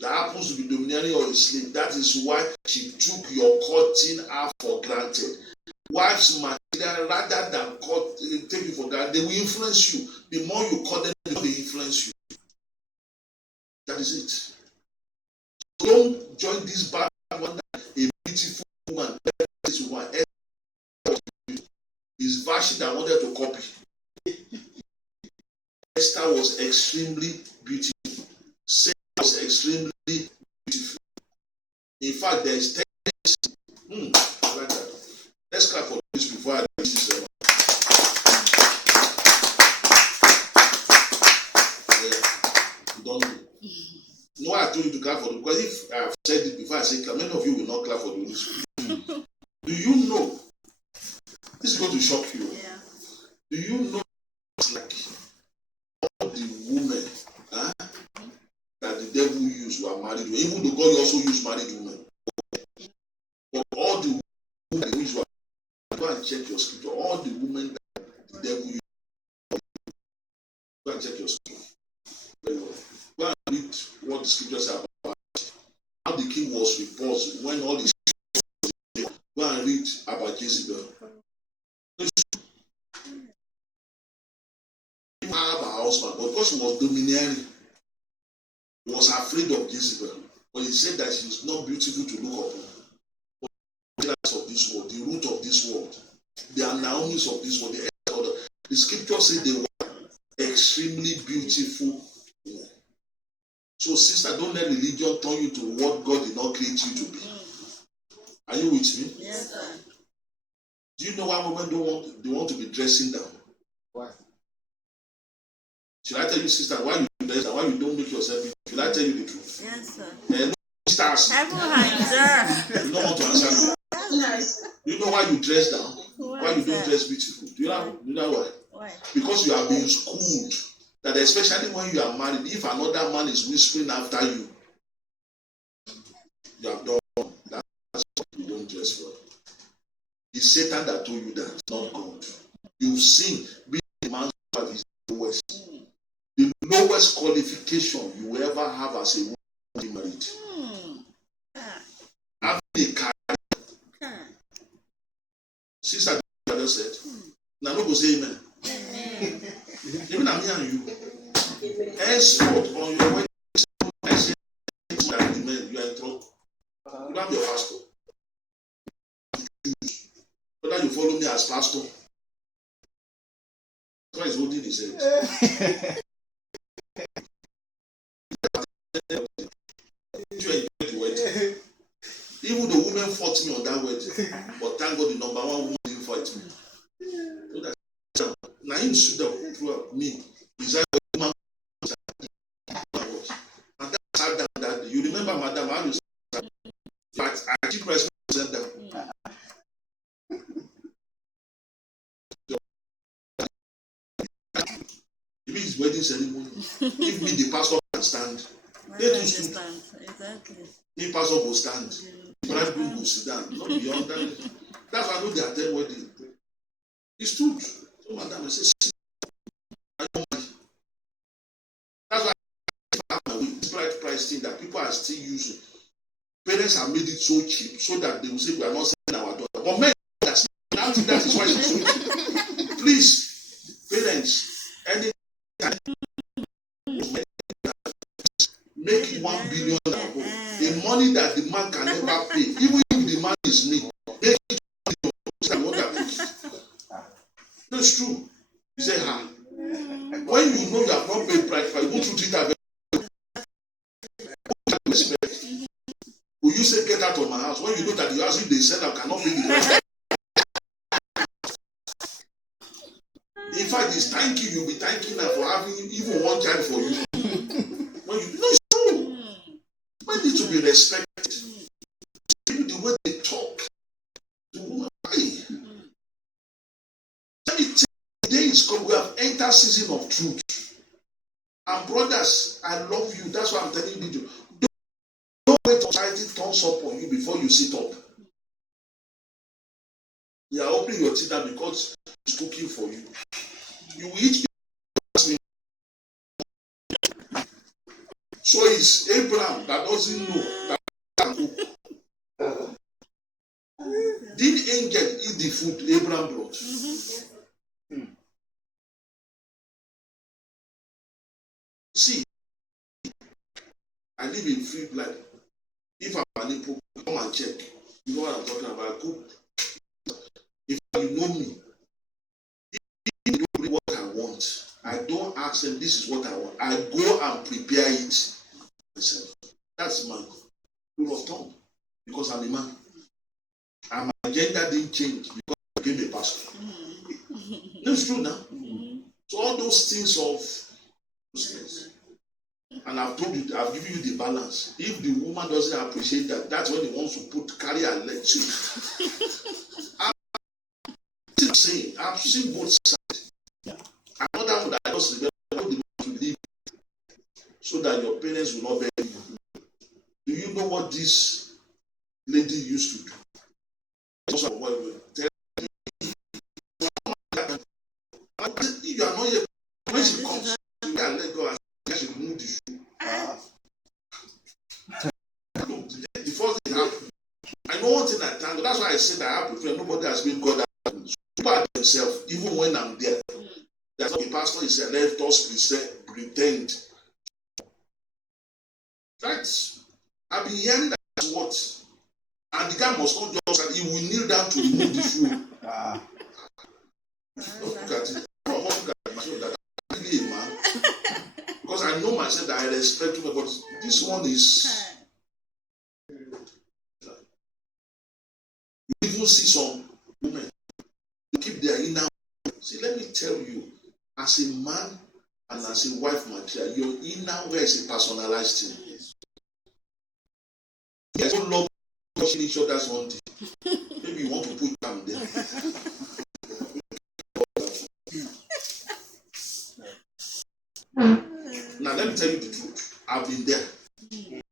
that happens to be domineering or a slave. That is why she took your courting her for granted. Wives material rather than take you for granted, they will influence you. The more you court them, the more they influence you. That is it. Don't join this bad one that a beautiful woman, is Vashti that wanted to copy. Esther was extremely beautiful. Sarah was extremely beautiful. In fact, there is tendency. Like that. Let's clap for this before I read this. You don't know. No, I told you to clap for them because if I have said it before I say clap, many of you will not clap for the Holy Spirit. Do you know? This is going to shock you. yeah. Do you know it's like all the women that the devil used were married women? Even though God also used married women. But all the women that he used were, go and check your scripture. All the women that the devil used, go and check your scripture. Very well. Go and read what the scripture says about how the king was repulsed when all the scriptures. Go and read about Jezebel. Have her husband, but because she was domineering, he was afraid of Jezebel. But he said that she is not beautiful to look upon. But the of this world, the root of this world, the Naomis of this world, the scripture said they were extremely beautiful women. So, sister, don't let religion turn you to what God did not create you to be. Are you with me? Yes, sir. Do you know why women they want to be dressing down? Why? Should I tell you, sister, why you dress down? Why you don't make yourself beautiful? Should I tell you the truth? Yes, sir. Stars. Everyone, sir. You don't want to answer me. Do you know why you dress down? Why you don't dress beautiful? Do you know why? Why? Because you have been schooled that especially when you are married, if another man is whispering after you, you have done. That's why you don't dress well. It's Satan that told you that, not God. You've seen being a man's wife is the lowest. The lowest qualification you will ever have as a woman being married. Having a career. Sister, the just said. Now, no go say amen. Even I'm here and you. Henceforth on your wedding, I say that the men, you are in trouble. You don't have your pastor. Whether you follow me as pastor, God is holding his head. You enjoy the wedding. Even the women fought me on that wedding, but thank God the number one woman didn't fight me. So that now him stood up throughout me. Is that woman? And that sat down that day. You remember, Madam, how you sat down? But I keep respecting them. It means wedding ceremony. Give me the pastor can stand. They do stood. Exactly. Me pastor will stand. Bridegroom will sit down. Not beyond that. That's why I know they attend wedding. He stood. So Madam, I say, I don't mind. That's why I have my bride price thing that people are still using. Parents have made it so cheap so that they will say we are not selling our daughter. But men, that is why it's so cheap. Please, parents, anytime make 1 billion above. The money that the man can never pay, even if the man is me, make it 1 billion. That's true. You say, when you know you have not paid price, you go through Twitter. Respect. Will you say get out of my house when you know that the house if they sell out cannot pay the price? In fact, it's thank you. You'll be thanking her for having even one child for you. When you know it's true. Men need to be respected. Even the way they talk. The woman, hey. Let me tell you, the day is come. We have entered season of truth. And brothers, I love you. That's why I'm telling you. Don't wait till society turns up on you before you sit up. You are opening your teeth now because it's cooking for you. You will eat. So it's Abraham that doesn't know that can cook. Did angel eat the food Abraham brought? See, I live in free blood. If I'm an Igbo, come and check. You know what I'm talking about. Cook. If you know me, if you don't bring what I want, I don't ask them, this is what I want. I go and prepare it myself. That's my rule of thumb. Because I'm a man. And my gender didn't change because I became a pastor. No, it's true now. So all those things of those things. And I've told you, I've given you the balance. If the woman doesn't appreciate that, that's when he wants to carry her leg too. I'm saying, I've seen both sides. Another one that I just remember the man to leave so that your parents will not bury you. Do you know what this lady used to do? If you are not here, when she comes, you can let go and she remove the shoe. The first thing happened. I know one thing I thank. That's why I said I have prepared. Nobody has been God. People are themselves, even when I'm there. That's what the pastor is saying. Let us pretend. Right? I've been hearing that what. And the guy must not just, he will kneel down to remove the shoe. Look at it. Look at myself that I'm really a man. Because I know myself that I respect him, but this one is. You even see some women, they keep their inner. See, let me tell you, as a man and as a wife material, your inner wear is a personalized thing. There's no love touching each other's one thing. Maybe you want to put them there. Now let me tell you the truth. I've been there.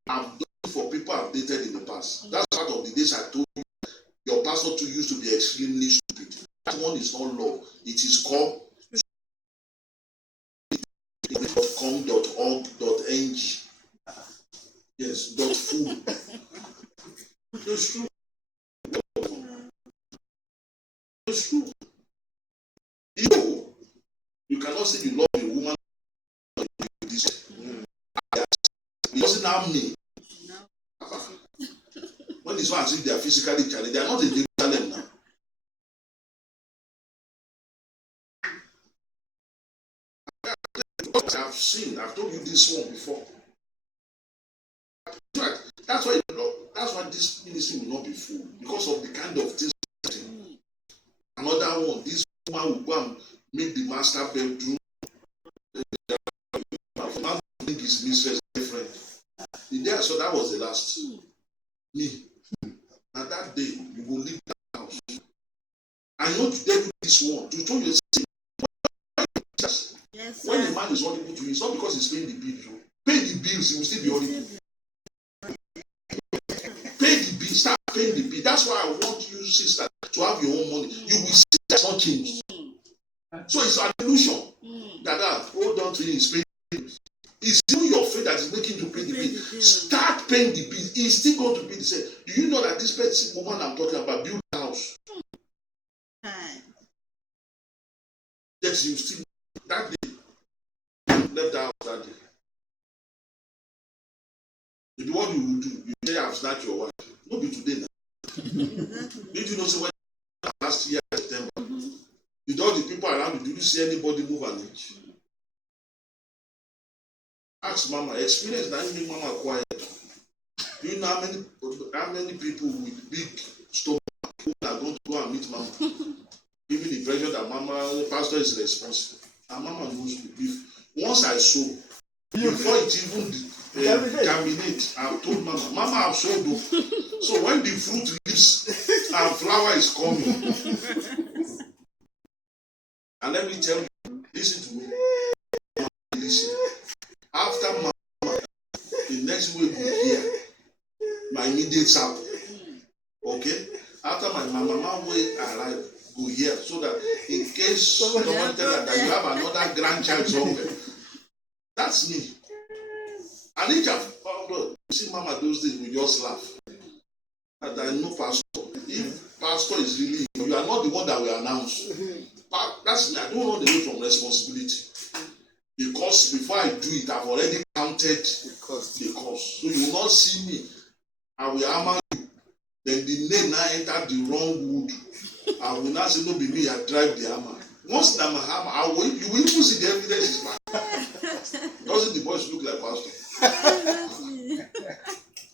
I've done it for people I've dated in the past. That's part of the days I told you. Your pastor too used to be extremely stupid. That one is not love. It is called .com.org.ng. Yes, .food. It's true. It's true. You cannot say you love a woman this. It doesn't harm me. When it's not as if they are physically challenged, they are not in Jerusalem now. I've told you this one before. That's why this ministry will not be full, because of the kind of things. Another one, this woman will go and make the master bedroom. Man think his mistress different. The day I saw that was the last. Me. And that day you will leave that house. I know to tell you this one to show you. Yes, when the man is audible to you, it's not because he's paying the bills. Pay the bills, he will still be audible. Pay the bill, start paying the bill. That's why I want you, sister, to have your own money. You will see that's not changed. So it's an illusion that hold on to his paying the bill. It's still your faith that is making you pay the bill. Start paying the bill. He's still going to pay the same. Do you know that this person woman I'm talking about built a house? Yes, you still that day left the house that day. If what you will do, you say I've snatched your wife. Not be today now. Did you know so when last year September? With all the people around you, did you see anybody move an inch? Ask Mama, experience that make Mama quiet. Do you know how many people with big stomach who are going to go and meet Mama? giving the pressure that the pastor is responsible. And Mama knows me. Once I sow, before it even germinate, I've told Mama, I've sowed. So when the fruit leaves and flower is coming, and let me tell you, listen to me. Listen. After Mama, the next week will be here. My immediate sample. Okay? After my mama will arrive, go here, so that in case someone tell her that you have another grandchild somewhere, that's me. And each of you see Mama those days, we just laugh. And I know pastor. If pastor is really, you are not the one that will announce. That's me. I don't run away from responsibility. Because before I do it, I've already counted the cost. So you will not see me. I will hammer you. Then the name now enter the wrong wood. I will not say no be me, I drive the hammer. Once I'm a hammer, you will even see the evidence is mine. Doesn't the voice look like pastor?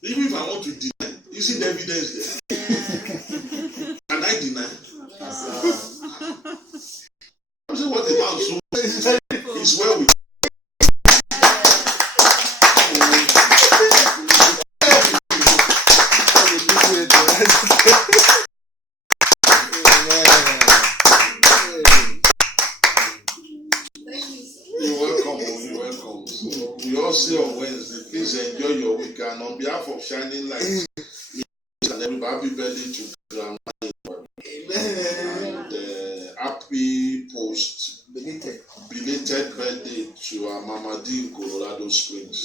Even if I want to deny, you see the evidence there. Can I deny? I'm saying what the man so is well with. See on Wednesday. Please enjoy your week, and on behalf of Shining Light and everybody, happy birthday to Grandma. And happy belated birthday to our Mama D in Colorado Springs.